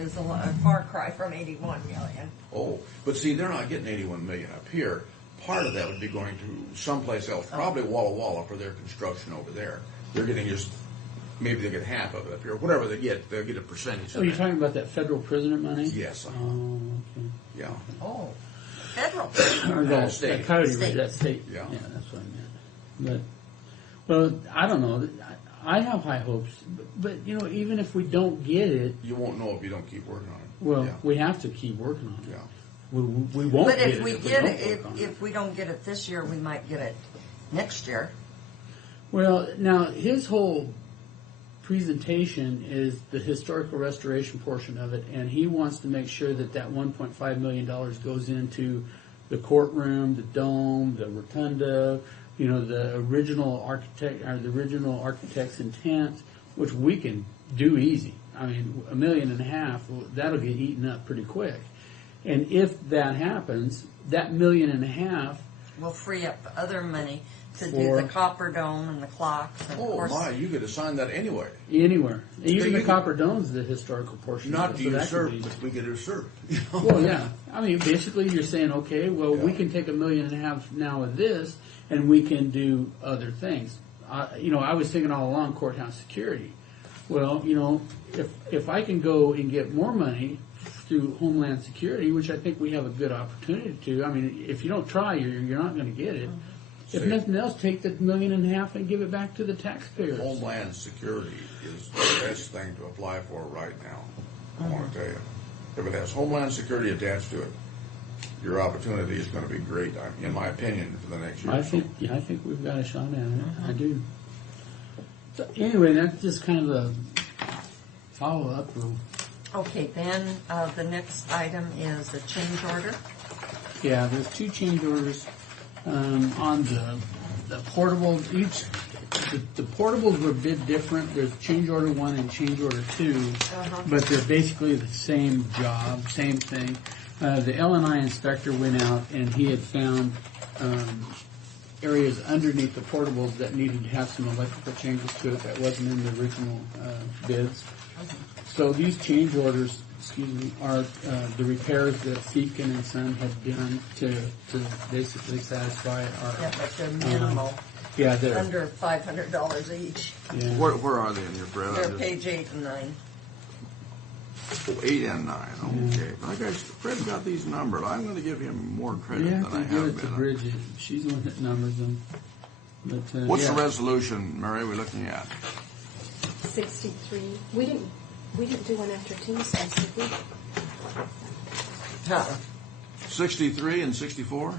is a far cry from 81 million. Oh, but see, they're not getting 81 million up here. Part of that would be going to someplace else, probably Walla Walla for their construction over there. They're getting just, maybe they get half of it up here. Whatever they get, they'll get a percentage Oh, of you're that. talking about that federal prisoner money? Yes. Oh, okay. Yeah. Oh, federal. Or that state. Coyote Ridge, State. that state. Yeah. That's what I meant. But, well, I don't know. I have high hopes, but even if we don't get it, You won't know if you don't keep working on it. well, Yeah. we have to keep working on it. Yeah. We won't But get if it we if we get don't it, work on if we don't get it this year, we might get it next year. Well, now his whole presentation is the historical restoration portion of it, and he wants to make sure that $1.5 million goes into the courtroom, the dome, the rotunda, the original architect's intent, which we can do easy. I mean, $1.5 million, that'll get eaten up pretty quick. And if that happens, that $1.5 million We'll free up other money to do For- the copper dome and the clocks. And of Oh, course, my, you could assign that anyway. anywhere, even you the can- Copper Dome's the historical portion. Not of to it, so that usurp, could be- but we could usurp. Well, yeah. I mean, basically, you're saying, okay, well, we Yeah. can take $1.5 million now of this, and we can do other things. I was thinking all along courthouse security. Well, if I can go and get more money through Homeland Security, which I think we have a good opportunity to. I mean, if you don't try, you're not going to get it. If See. nothing else, take the $1.5 million and give it back to the taxpayers. Homeland Security is the best thing to apply for right now. I want to tell you. If it has Homeland Security attached to it, your opportunity is going to be great, in my opinion, for the next year. I think we've got a shot at it. I do. So anyway, that's just kind of a follow-up. okay, then the next item is a change order. Yeah, there's two change orders on the portable. The portables were a bit different. There's change order 1 and change order 2, but they're basically the same job, same thing. The L&I inspector went out and he had found areas underneath the portables that needed to have some electrical changes to it that wasn't in the original bids. So these change orders, are the repairs that Seekin and Son had done to basically satisfy our. Yeah, but they're minimal. Yeah, they're Under $500 each. Yeah. Where are they in your Fred? They're page 8 and 9. 8 and 9, okay. I guess Fred's got these numbered. I'm going to give him more credit You than have I to give have it to been. Bridget. She's the one that numbers them. But, What's yeah. the resolution, Mary, we're looking at? 63. We didn't do one after Tombstones, did we? Huh. 63 and 64?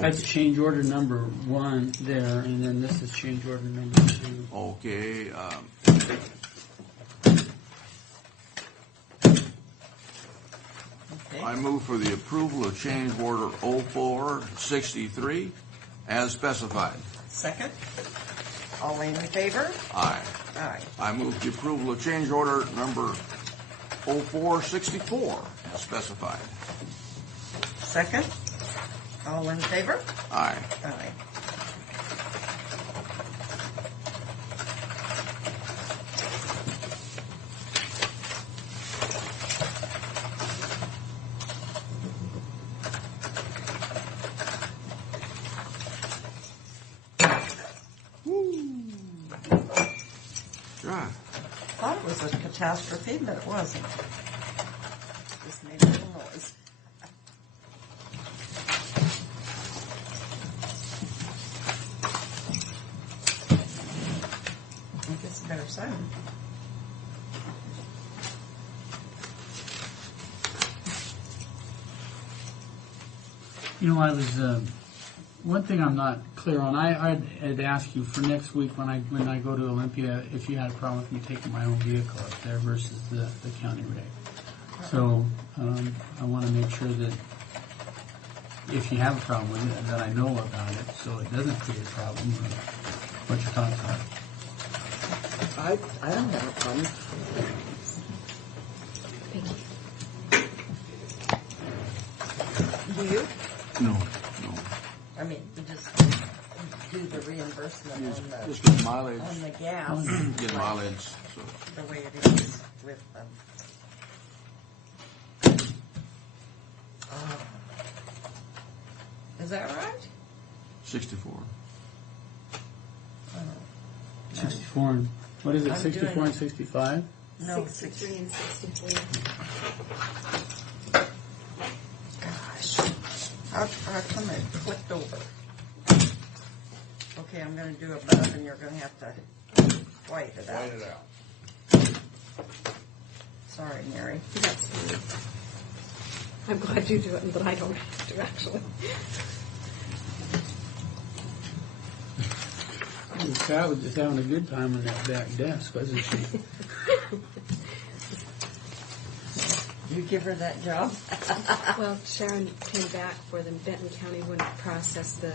That's change order number 1 there, and then this is change order number 2. Okay. I move for the approval of change order 0463 as specified. Second. All in favor? Aye. Aye. I move the approval of change order number 0464 as specified. Second. All in favor? Aye. Aye. Right. Thought it was a catastrophe, but it wasn't. Just made a little noise. I guess a better sound. You know, I was one thing I'm not clear on. I'd ask you for next week when I go to Olympia if you had a problem with me taking my own vehicle up there versus the county rig. So I want to make sure that if you have a problem with it, that I know about it, so it doesn't create a problem. What your thoughts are? I don't have a problem. Do you? No. I mean, you just do the reimbursement Just get mileage. on the gas. Get mileage. So. The way it is with them. Is that right? 64. 64 and, what is it, I'm 64 doing- and 65? No, 63 and 63. Gosh, how come it flipped over? Okay, I'm gonna do above and you're gonna have to white it out. White it out. Sorry, Mary. That's fine. I'm glad you do it, but I don't have to actually. Pat was just having a good time on that back desk, wasn't she? You give her that job? Well, Sharon came back for them. Benton County wouldn't process the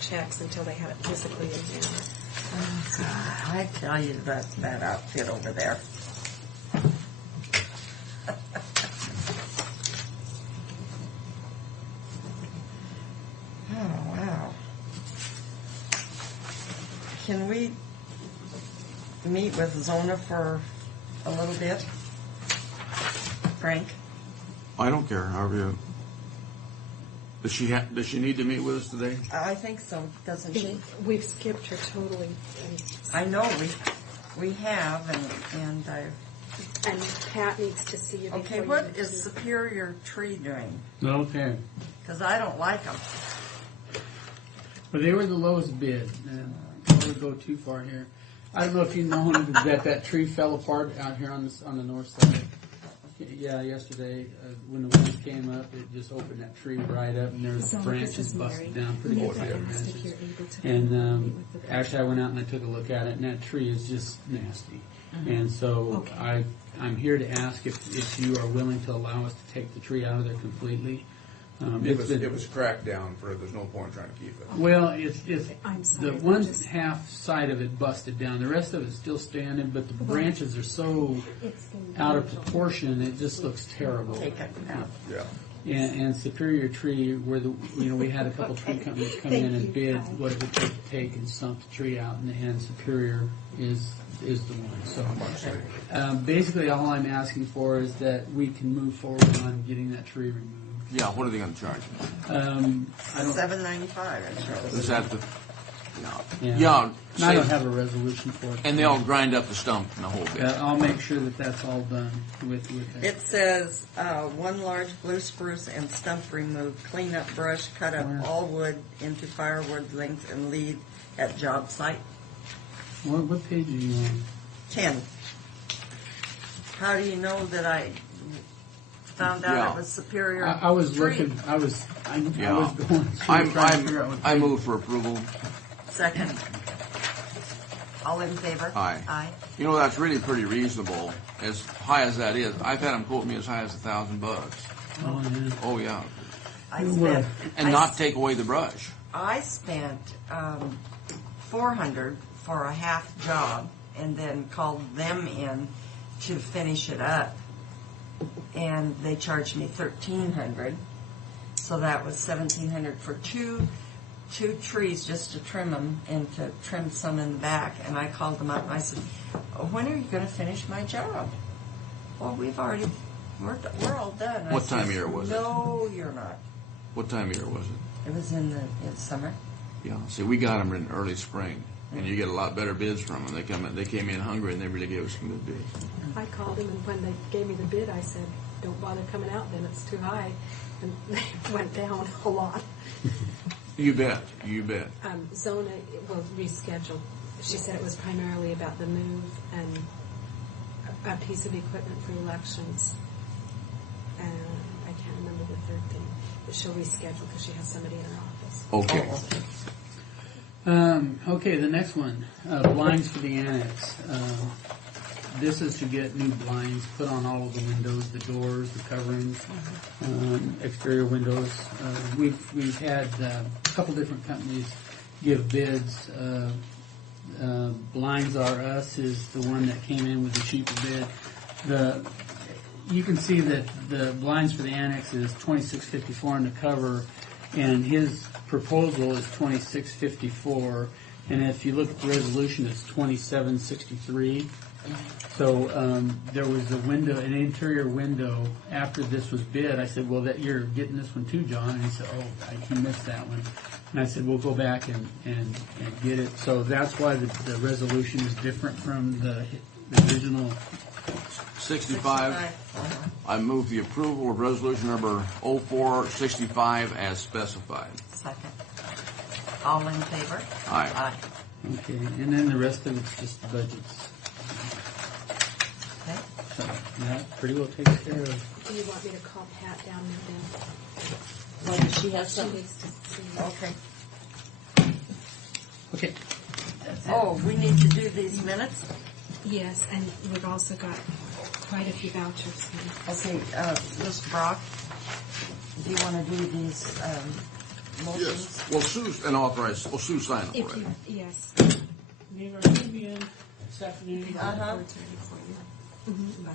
checks until they had it physically in hand. Oh, God, I tell you that outfit over there. Oh, wow. Can we meet with Zona for a little bit? Frank? I don't care. However you. Does she need to meet with us today? I think so, doesn't she? We've skipped her totally. I know we have, and And Pat needs to see you. okay, before what you is Superior Tree doing? Okay. Because I don't like them. Well, they were the lowest bid. I don't want to go too far here. I don't know if you know that tree fell apart out here on the north side. Yeah, yesterday when the wind came up, it just opened that tree right up, and there's branches busted down, pretty good branches. And actually, I went out and I took a look at it, and that tree is just nasty. And so I'm here to ask if you are willing to allow us to take the tree out of there completely. It was cracked down for, there's no point trying to keep it. Well, it's I'm sorry, the one half side of it busted down. The rest of it's still standing, but the branches are so out of proportion, it just looks terrible. Take it out. Yeah. And Superior Tree, where we had a couple tree companies come in and bid what it would take to take and stump the tree out, and Superior is the one. So basically, all I'm asking for is that we can move forward on getting that tree removed. Yeah, what are they going to charge? $7.95. Is that the? Yeah. And I don't have a resolution for it. And they'll grind up the stump and the whole bit. I'll make sure that that's all done with that. It says one large blue spruce and stump removed, clean up brush, cut up all wood into firewood length and leave at job site. What page are you on? 10. How do you know that I found out it was Superior? I was Tree? looking, I was going through I'm, trying to figure out what. I move for approval. Second. All in favor? Aye. Aye. You know, that's really pretty reasonable, as high as that is. I've had them quote me as high as $1,000. Oh, yeah. Oh, yeah. I spent, And not take away the brush. I spent $400 for a half job, and then called them in to finish it up, and they charged me $1,300. So that was $1,700 for two trees just to trim them and to trim some in the back. And I called them up and I said, "When are you going to finish my job?" "Well, we're all done." What time of year was it? No, you're not. What time of year was it? It was in the summer. Yeah. See, we got them in early spring, and you get a lot better bids from them. They came in hungry, and they really gave us some good bids. I called them, and when they gave me the bid, I said, "Don't bother coming out then, it's too high." And they went down a lot. You bet. You bet. Zona will reschedule. She said it was primarily about the move and a piece of equipment for elections. And I can't remember the third thing. But she'll reschedule because she has somebody in her office. Okay. Okay, the next one, blinds for the annex. This is to get new blinds put on all of the windows, the doors, the coverings, exterior windows. We've had a couple different companies give bids. Blinds R Us is the one that came in with the cheaper bid. You can see that the blinds for the annex is $26.54 on the cover, and his proposal is $26.54. And if you look at the resolution, it's $27.63. So there was a window, an interior window. After this was bid, I said, "Well, you're getting this one too, John." And he said, "Oh, he missed that one." And I said, "We'll go back and get it." So that's why the resolution is different from the original. 65. I move the approval of resolution number 0465 as specified. Second. All in favor? Aye. Aye. Okay, and then the rest of it's just the budgets. Okay. So that pretty well takes care of. Do you want me to call Pat down there then? Well, does she have She something? needs to see. Okay. Okay. Oh, we need to do these minutes? Yes, and we've also got quite a few vouchers here. Okay, Mr. Brock, do you want to do these motions? Yes. Well, Sue's an authorized. Well, Sue signed it If already. you, yes. Maybe are going to be in this afternoon. Uh-huh.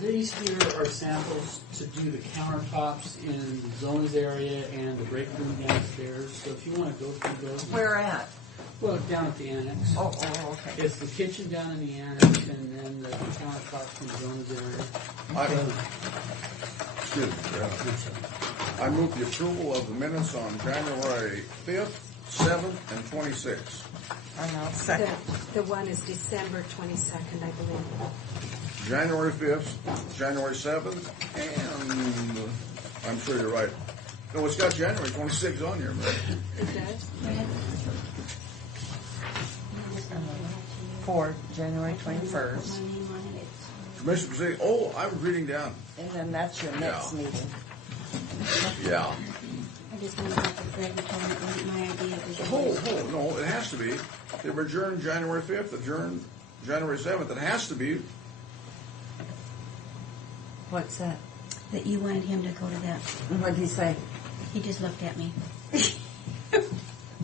These here are samples to do the countertops in Zona's area and the break room downstairs. So if you want to go through those. Where at? Well, down at the annex. Oh, okay. It's the kitchen down in the annex and then the countertops in Zona's area. Excuse me. I move the approval of the minutes on January 5th, 7th, and 26th. I know, second. The one is December 22nd, I believe. January 5th, January 7th, and I'm sure you're right. No, it's got January 26th on here, man. It does? For January 21st. Commissioner proceeding. Oh, I was reading down. And then that's your next Yeah. meeting. Yeah. I just want to talk with Greg and told him it wasn't my idea. It was Oh, no, it has to be. They were adjourned January 5th, adjourned January 7th. It has to be. What's that? that you wanted him to go to that. What did he say? He just looked at me.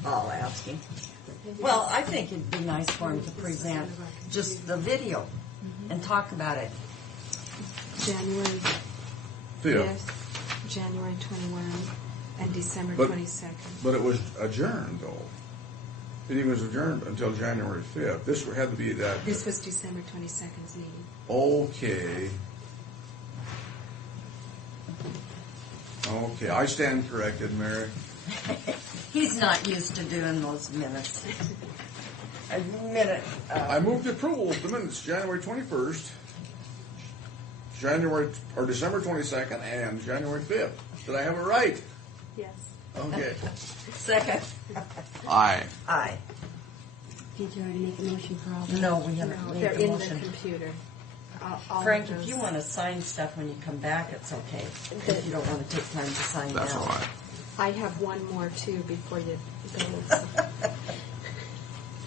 I'll ask him. Well, I think it'd be nice for him to present just the video and talk about it. January 5th. January 21, and December But- 22nd. But it was adjourned, though. It was adjourned until January 5th. This had to be that. This was December 22nd's meeting. Okay. Okay, I stand corrected, Mary. He's not used to doing those minutes. A minute. I move the approval of the minutes, January 21st, December 22nd, and January 5th. Did I have it right? Yes. Okay. Second. Aye. Aye. Did you already make a motion for all those? No, we haven't No, made they're the in motion. the computer. all Frank, of if you those. want to sign stuff when you come back, it's okay. If you don't want to take time to sign That's now. all right. I have one more too before you go.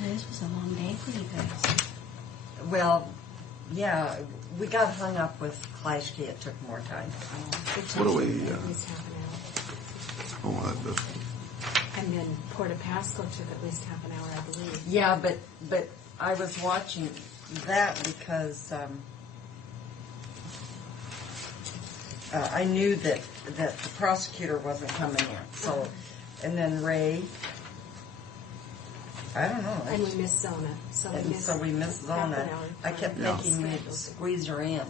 This was a long day for you guys. Well, yeah, we got hung up with Klashke. It took more time. What do we, At least half an hour. oh, that does, And then Port of Pasco took at least half an hour, I believe. Yeah, but I was watching that because I knew that the prosecutor wasn't coming in. So, and then Ray, I don't know. And we missed Zona. So we missed, we missed half an Zona. hour. I kept Yeah. thinking we'd squeeze her in.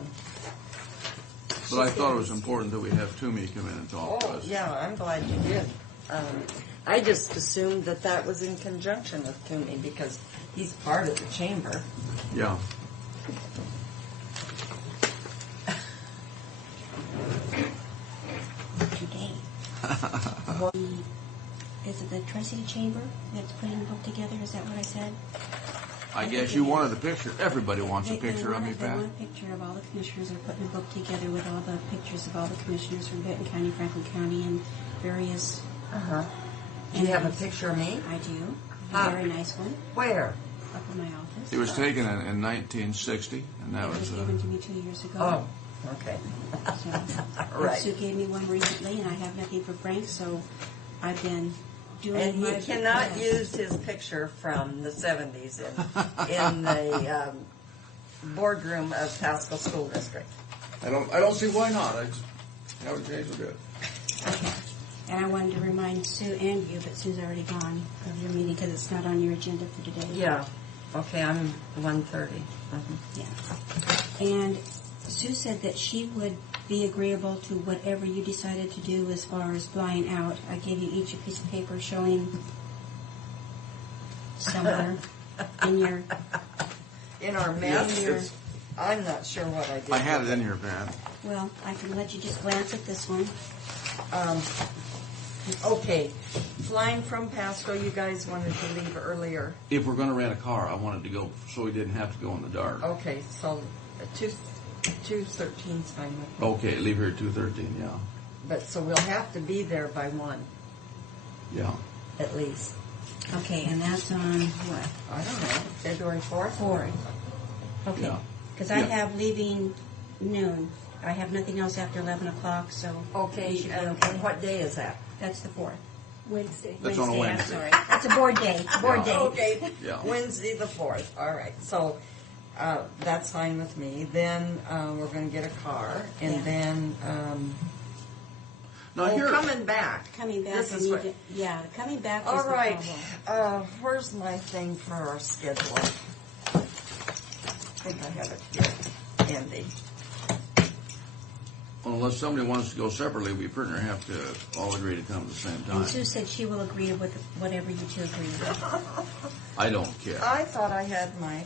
but I thought it was important that we have Toomey come in and talk to Oh, us. yeah, I'm glad you did. I just assumed that was in conjunction with Toomey because he's part of the chamber. Yeah. Today. Is it the Tri-City Chamber that's putting the book together? Is that what I said? I guess you wanted the picture. Everybody wants a They picture of me, They Pat. want a picture of all the commissioners. They're putting a book together with all the pictures of all the commissioners from Benton County, Franklin County, and various. Do you have a picture of me? I do. A Ah. very nice one. Where? Up in my office. It was taken in 1960, and that It was was, given to me 2 years ago. Oh, okay. So, Right. Sue gave me one recently, and I have nothing for Frank, so I've been doing And my he cannot best. use his picture from the 70s in the boardroom of Pasco School District. I don't see why not. I just haven't changed a bit. Okay. And I wanted to remind Sue and you, but Sue's already gone, of your meeting because it's not on your agenda for today. Yeah. Okay, I'm 1:30. Yeah. And Sue said that she would be agreeable to whatever you decided to do as far as flying out. I gave you each a piece of paper showing somewhere in your... In our mess? in your- I'm not sure what I did. I had it in here, Pat. Well, I can let you just glance at this one. Okay, flying from Pasco, you guys wanted to leave earlier. If we're going to rent a car, I wanted to go so we didn't have to go in the dark. Okay, so 2:13's fine with me. Okay, leave here at 2:13, yeah. But, so we'll have to be there by 1, Yeah. at least. Okay, and that's on what? I don't know, February 4th? 4. Okay. Yeah. Because I Yeah. have leaving noon. I have nothing else after 11 o'clock, so. we Okay, should be and okay. what day is that? That's the 4th. Wednesday. That's on a I'm Wednesday. sorry. That's a board day. Board day. Okay, Yeah. Wednesday the 4th, all right. So that's fine with me. Then we're going to get a car, and Yeah. then Now here, coming back. Coming back, This I is need what- to- yeah, coming back is All the right, problem. where's my thing for our schedule? I think I have it here, Andy. unless somebody wants to go separately, we pretty much have to all agree to come at the same time. And Sue said she will agree with whatever you two agree with. I don't care. I thought I had my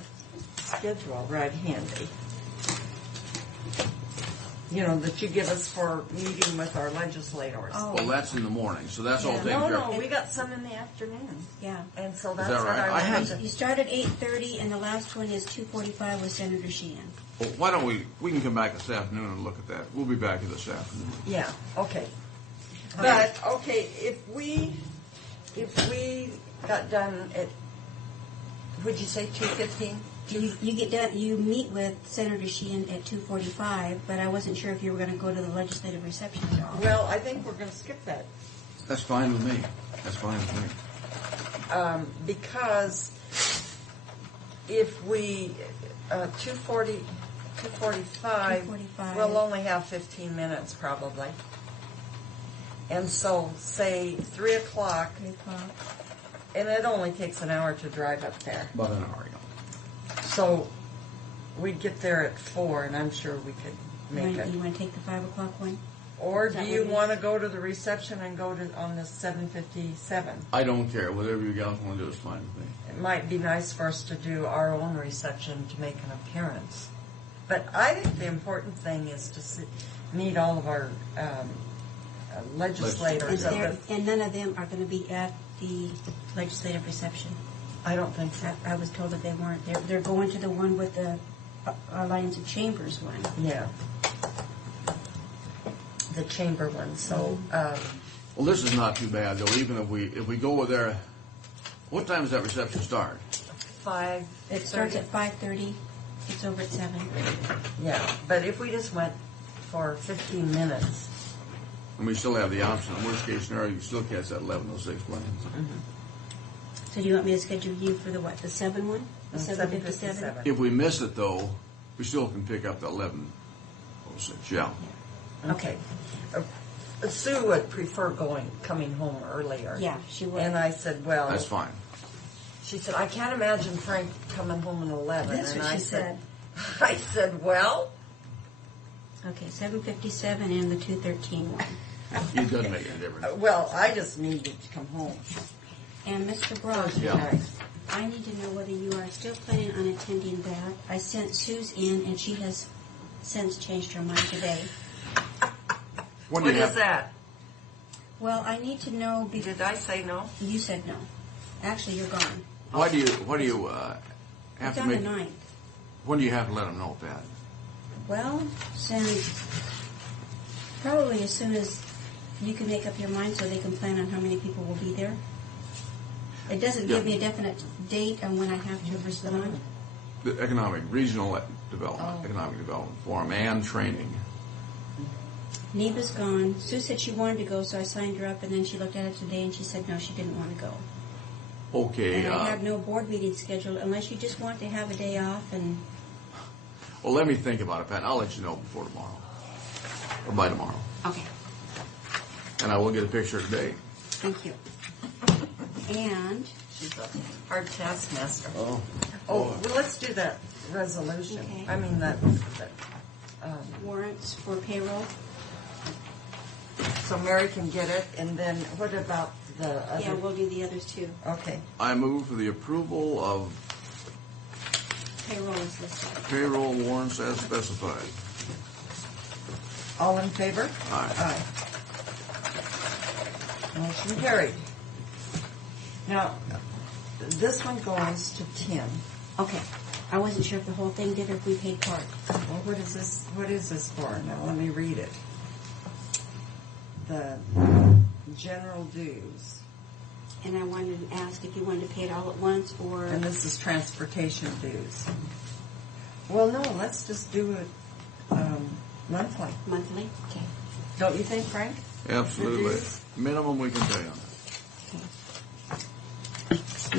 schedule right handy. You know, that you give us for meeting with our legislators. Well, that's in the morning, so that's all taken No, care of. we got some in the afternoon. Yeah. And so that's that what right? I I had- wanted to... You start at 8:30, and the last one is 2:45 with Senator Sheehan. Well, why don't we can come back this afternoon and look at that. We'll be back here this afternoon. Yeah, okay. But, okay, if we got done at, would you say 2:15? You get done. You meet with Senator Sheehan at 2:45, but I wasn't sure if you were going to go to the legislative reception at all. Well, I think we're going to skip that. That's fine with me. That's fine with me. Because if we, 2:45, 2:45. we'll only have 15 minutes probably. And so, say 3 o'clock, 3 o'clock. and it only takes an hour to drive up there. About an hour, yeah. So, we'd get there at 4, and I'm sure we could make it. You want to take the 5 o'clock one? Or Is do that you what it want to go to the reception and go to on the 7:57? I don't care. Whatever you guys want to do is fine with me. It might be nice for us to do our own reception to make an appearance. But I think the important thing is to meet all of our legislators. And none of them are going to be at the legislative reception. I don't think so. I was told that they weren't. They're going to the one with the Alliance of Chambers one. Yeah. The chamber one, so, Well, this is not too bad though, even if we go with there, what time does that reception start? 5. It starts at 5:30. It's over at 7. Yeah, but if we just went for 15 minutes. And we still have the option, worst case scenario, you still catch that 11:06 plane. So do you want me to schedule you for the what, the 7 one? The 7:57? If we miss it though, we still can pick up the 11:06, yeah. Okay. Sue would prefer coming home earlier. Yeah, she would. And I said, well. That's fine. She said, I can't imagine Frank coming home at 11. That's and what I she said. I said, well. Okay, 7:57 and the 2:13 one. It doesn't make any difference. Well, I just needed to come home. And Mr. Brock, Yeah. I need to know whether you are still planning on attending that. I sent Sue's in, and she has since changed her mind today. What is that? Well, I need to know. Did I say no? You said no. Actually, you're gone. Why do you have It's to on the make? 9th. When do you have to let them know, Pat? Well, since probably as soon as you can make up your mind so they can plan on how many people will be there. It doesn't give me a definite date on when I have to respond. The regional development, economic development forum and training. Neva's gone. Sue said she wanted to go, so I signed her up, and then she looked at it today and she said no, she didn't want to go. Okay. And I have no board meeting scheduled unless you just want to have a day off and. Well, let me think about it, Pat. I'll let you know before tomorrow, or by tomorrow, Okay, and I will get a picture today. thank you. And She's a hard taskmaster. Oh. Well, let's do that resolution. Okay. I mean, that warrants for payroll. so Mary can get it, and then what about the other? Yeah, we'll do the others too. Okay. I move for the approval of Payroll is listed. payroll warrants as specified. All in favor? Aye. Motion carried. Now, this one goes to Tim. Okay, I wasn't sure if the whole thing did or if we paid part. Well, what is this? What is this for? Now, let me read it. The general dues. And I wanted to ask if you wanted to pay it all at once or. And this is transportation dues. Well, no, let's just do it monthly. Monthly? Okay. Don't you think, Frank? Absolutely. The dues? Minimum we can pay on it.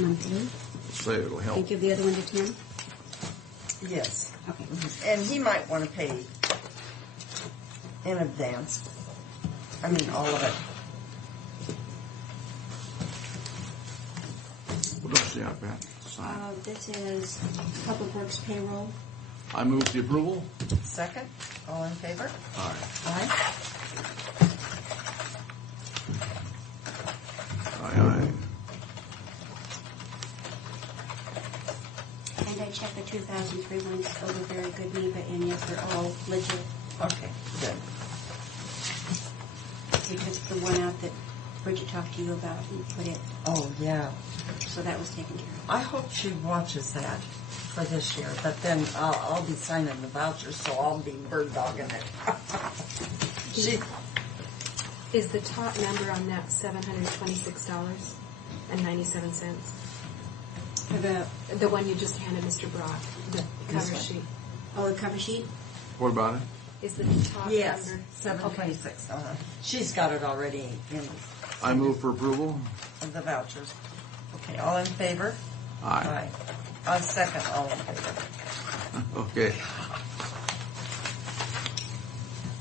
Monthly. Say it'll help. And give the other one to Tim? Yes. Okay. And he might want to pay in advance. I mean, all of it. What else you got, Pat? Sign. This is Public Works payroll. I move the approval. Second. All in favor? Aye. Aye. Aye. And I checked the 2003 ones over very good, Neva, and yes, they're all legit. Okay, good. We took the one out that Bridget talked to you about and put it, Oh, yeah. so that was taken care of. I hope she watches that for this year, but then I'll be signing the vouchers, so I'll be bird dogging it. She, Is the top number on that $726.97? For the, The one you just handed Mr. Brock, the cover sheet. oh, the cover sheet? What about it? Is the top yes, number? 726. She's got it already in I move for approval. the vouchers. Okay, all in favor? Aye. I'll second all in favor. Okay.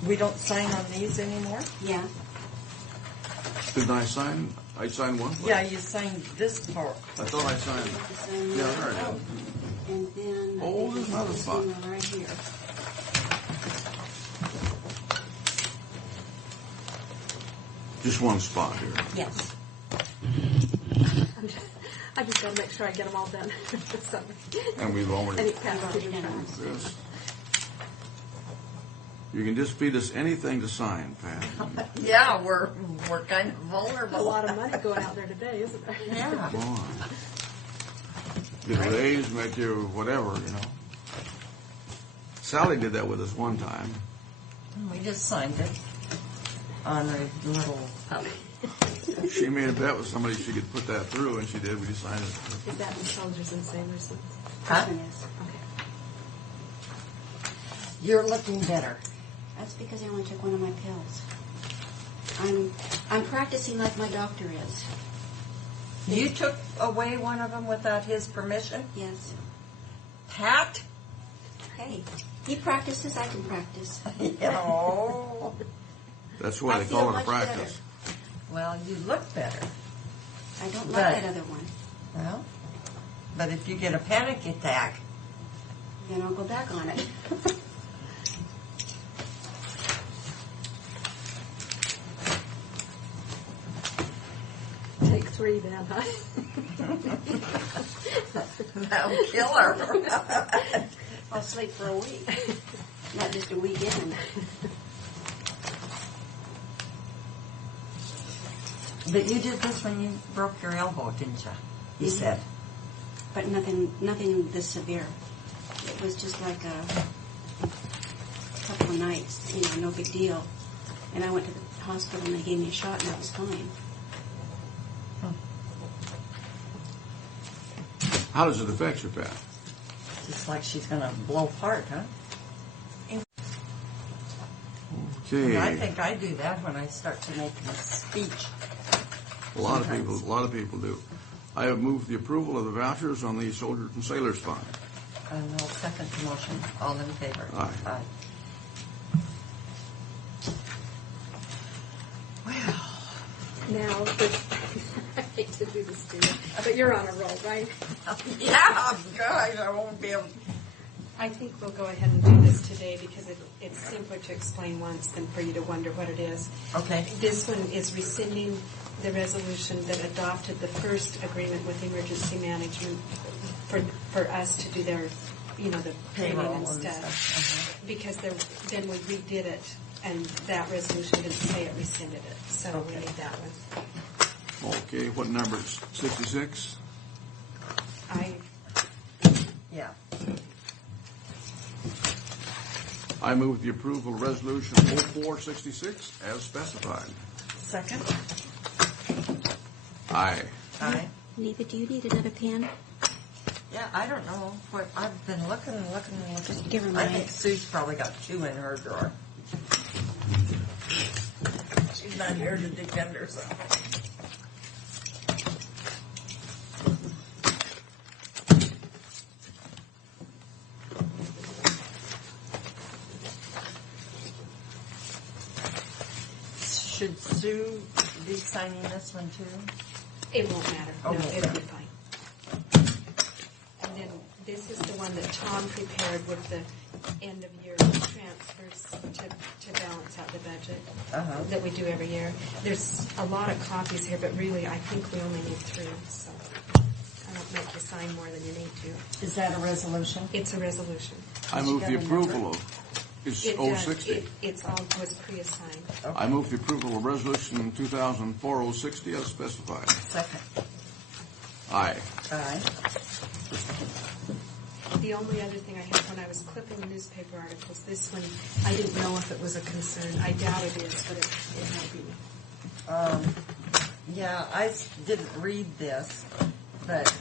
We don't sign on these anymore? Yeah. Didn't I sign? I signed one? Yeah, you signed this part. I thought I signed. Yeah, there it is. And then. I Oh, think there's this another is spot. one right here. Just one spot here. Yes. I just gotta make sure I get them all done. So- And we've already. And it passed through the times. This. You can just feed us anything to sign, Pat. Yeah, we're kind of vulnerable. A lot of money going out there today, isn't there? Yeah. Come on. Get a raise, make you whatever, you know. Sally did that with us one time. We just signed it on a little pup. She made a bet with somebody she could put that through, and she did. We just signed it. Is that in Soldiers and Sailors? Huh? Yes. You're looking better. That's because I only took one of my pills. I'm practicing like my doctor is. You took away one of them without his permission? Yes. Pat? Hey, he practices, I can practice. Oh. That's why they I feel call it a much practice. Well, you look better. I don't like But- that other one. Well, but if you get a panic attack, Then I'll go back on it. Take 3 then, huh? that'll kill her. I'll sleep for a week, not just a weekend. But you did this when you broke your elbow, didn't you? You Mhm. said. But nothing this severe. It was just like a couple of nights, no big deal. And I went to the hospital and they gave me a shot and I was fine. How does it affect you, Pat? Just like she's going to blow apart, huh? Okay. I think I do that when I start to make a speech. A lot of people do. I have moved the approval of the vouchers on the Soldiers and Sailors Fund. And I'll second the motion. All in favor? Aye. Aye. Now, I hate to do this to you, but you're on a roll, right? Yeah, gosh, I won't be able. I think we'll go ahead and do this today because it's simpler to explain once than for you to wonder what it is. Okay. This one is rescinding the resolution that adopted the first agreement with emergency management for us to do their, the Payroll payment and and stuff. Because then we redid it, and that resolution didn't say it rescinded it. So we need that one. Okay, what number is 66? Yeah. I move the approval of Resolution 0466 as specified. Second? Aye. Aye. Neva, do you need another pen? Yeah, I don't know. What I've been looking. Give her I mine. think Sue's probably got 2 in her drawer. She's not here to defend herself. Should Sue be signing this one too? It won't matter. No, Okay. it'll be fine. And then this is the one that Tom prepared with the end of year transfers to balance out the budget that we do every year. There's a lot of copies here, but really I think we only need 3, so I don't make you sign more than you need to. Is that a resolution? It's a resolution. I move the approval of, it's It does. 060. It's all was pre-assigned. I move the approval of Resolution 2004-060 as specified. Second. Aye. Aye. The only other thing I had when I was clipping the newspaper articles, this one, I didn't know if it was a concern. I doubt it is, but it might be. Yeah, I didn't read this, but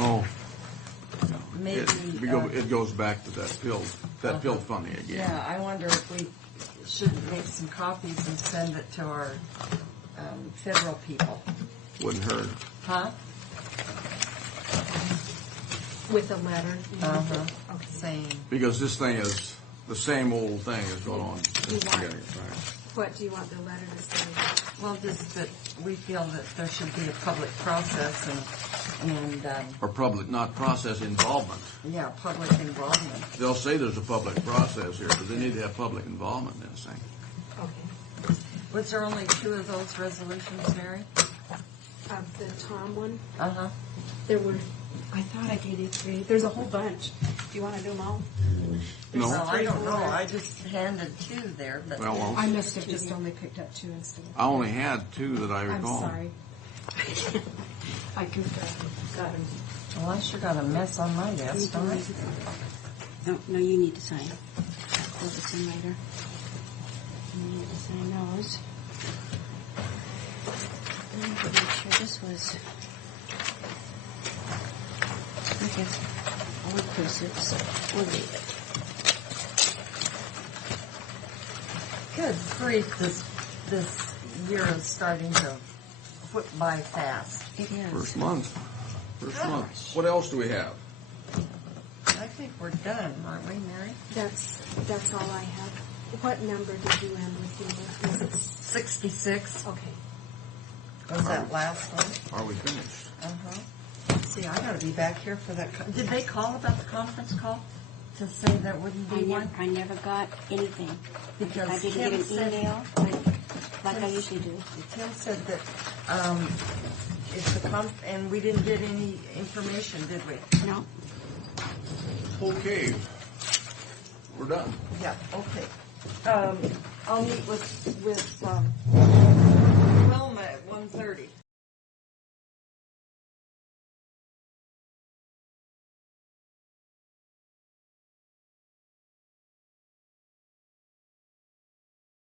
Oh. maybe. It goes back to that pill funding again. Yeah, I wonder if we should make some copies and send it to our federal people. Wouldn't hurt. Huh? With a letter. Okay. Saying. Because this thing is, the same old thing is going on. You want, what do you want the letter to say? Well, just that we feel that there should be a public process and Or public, not process involvement. yeah, public involvement. They'll say there's a public process here, but they need to have public involvement in this thing. Okay. Was there only 2 of those resolutions, Mary? Of the Tom one? Uh-huh. There were, I thought I gave you 3. There's a whole bunch. Do you want to do them all? No. Well, I don't know. I just handed 2 there, but Well, I must have just only picked up 2 instead of I only had 2 that I recall. I'm sorry. I could got them Well, I sure got a mess on my desk, don't I? No, you need to sign. We'll just sign later. You need to sign those. I need to make sure this was. Okay. I'll increase it, so we'll leave it. Good grief, this year is starting to whip by fast. It is. First month. First month. What else do we have? I think we're done, aren't we, Mary? That's all I have. What number did you end with? Was it 66. Okay. Was that last one? Are we finished? Uh-huh. See, I gotta be back here for that. Did they call about the conference call? To say there wouldn't be one? I never got anything. Because I didn't Tim get an said- email like I usually do. Tim said that, if the and we didn't get any information, did we? No. Okay. We're done. Yeah, okay. I'll meet with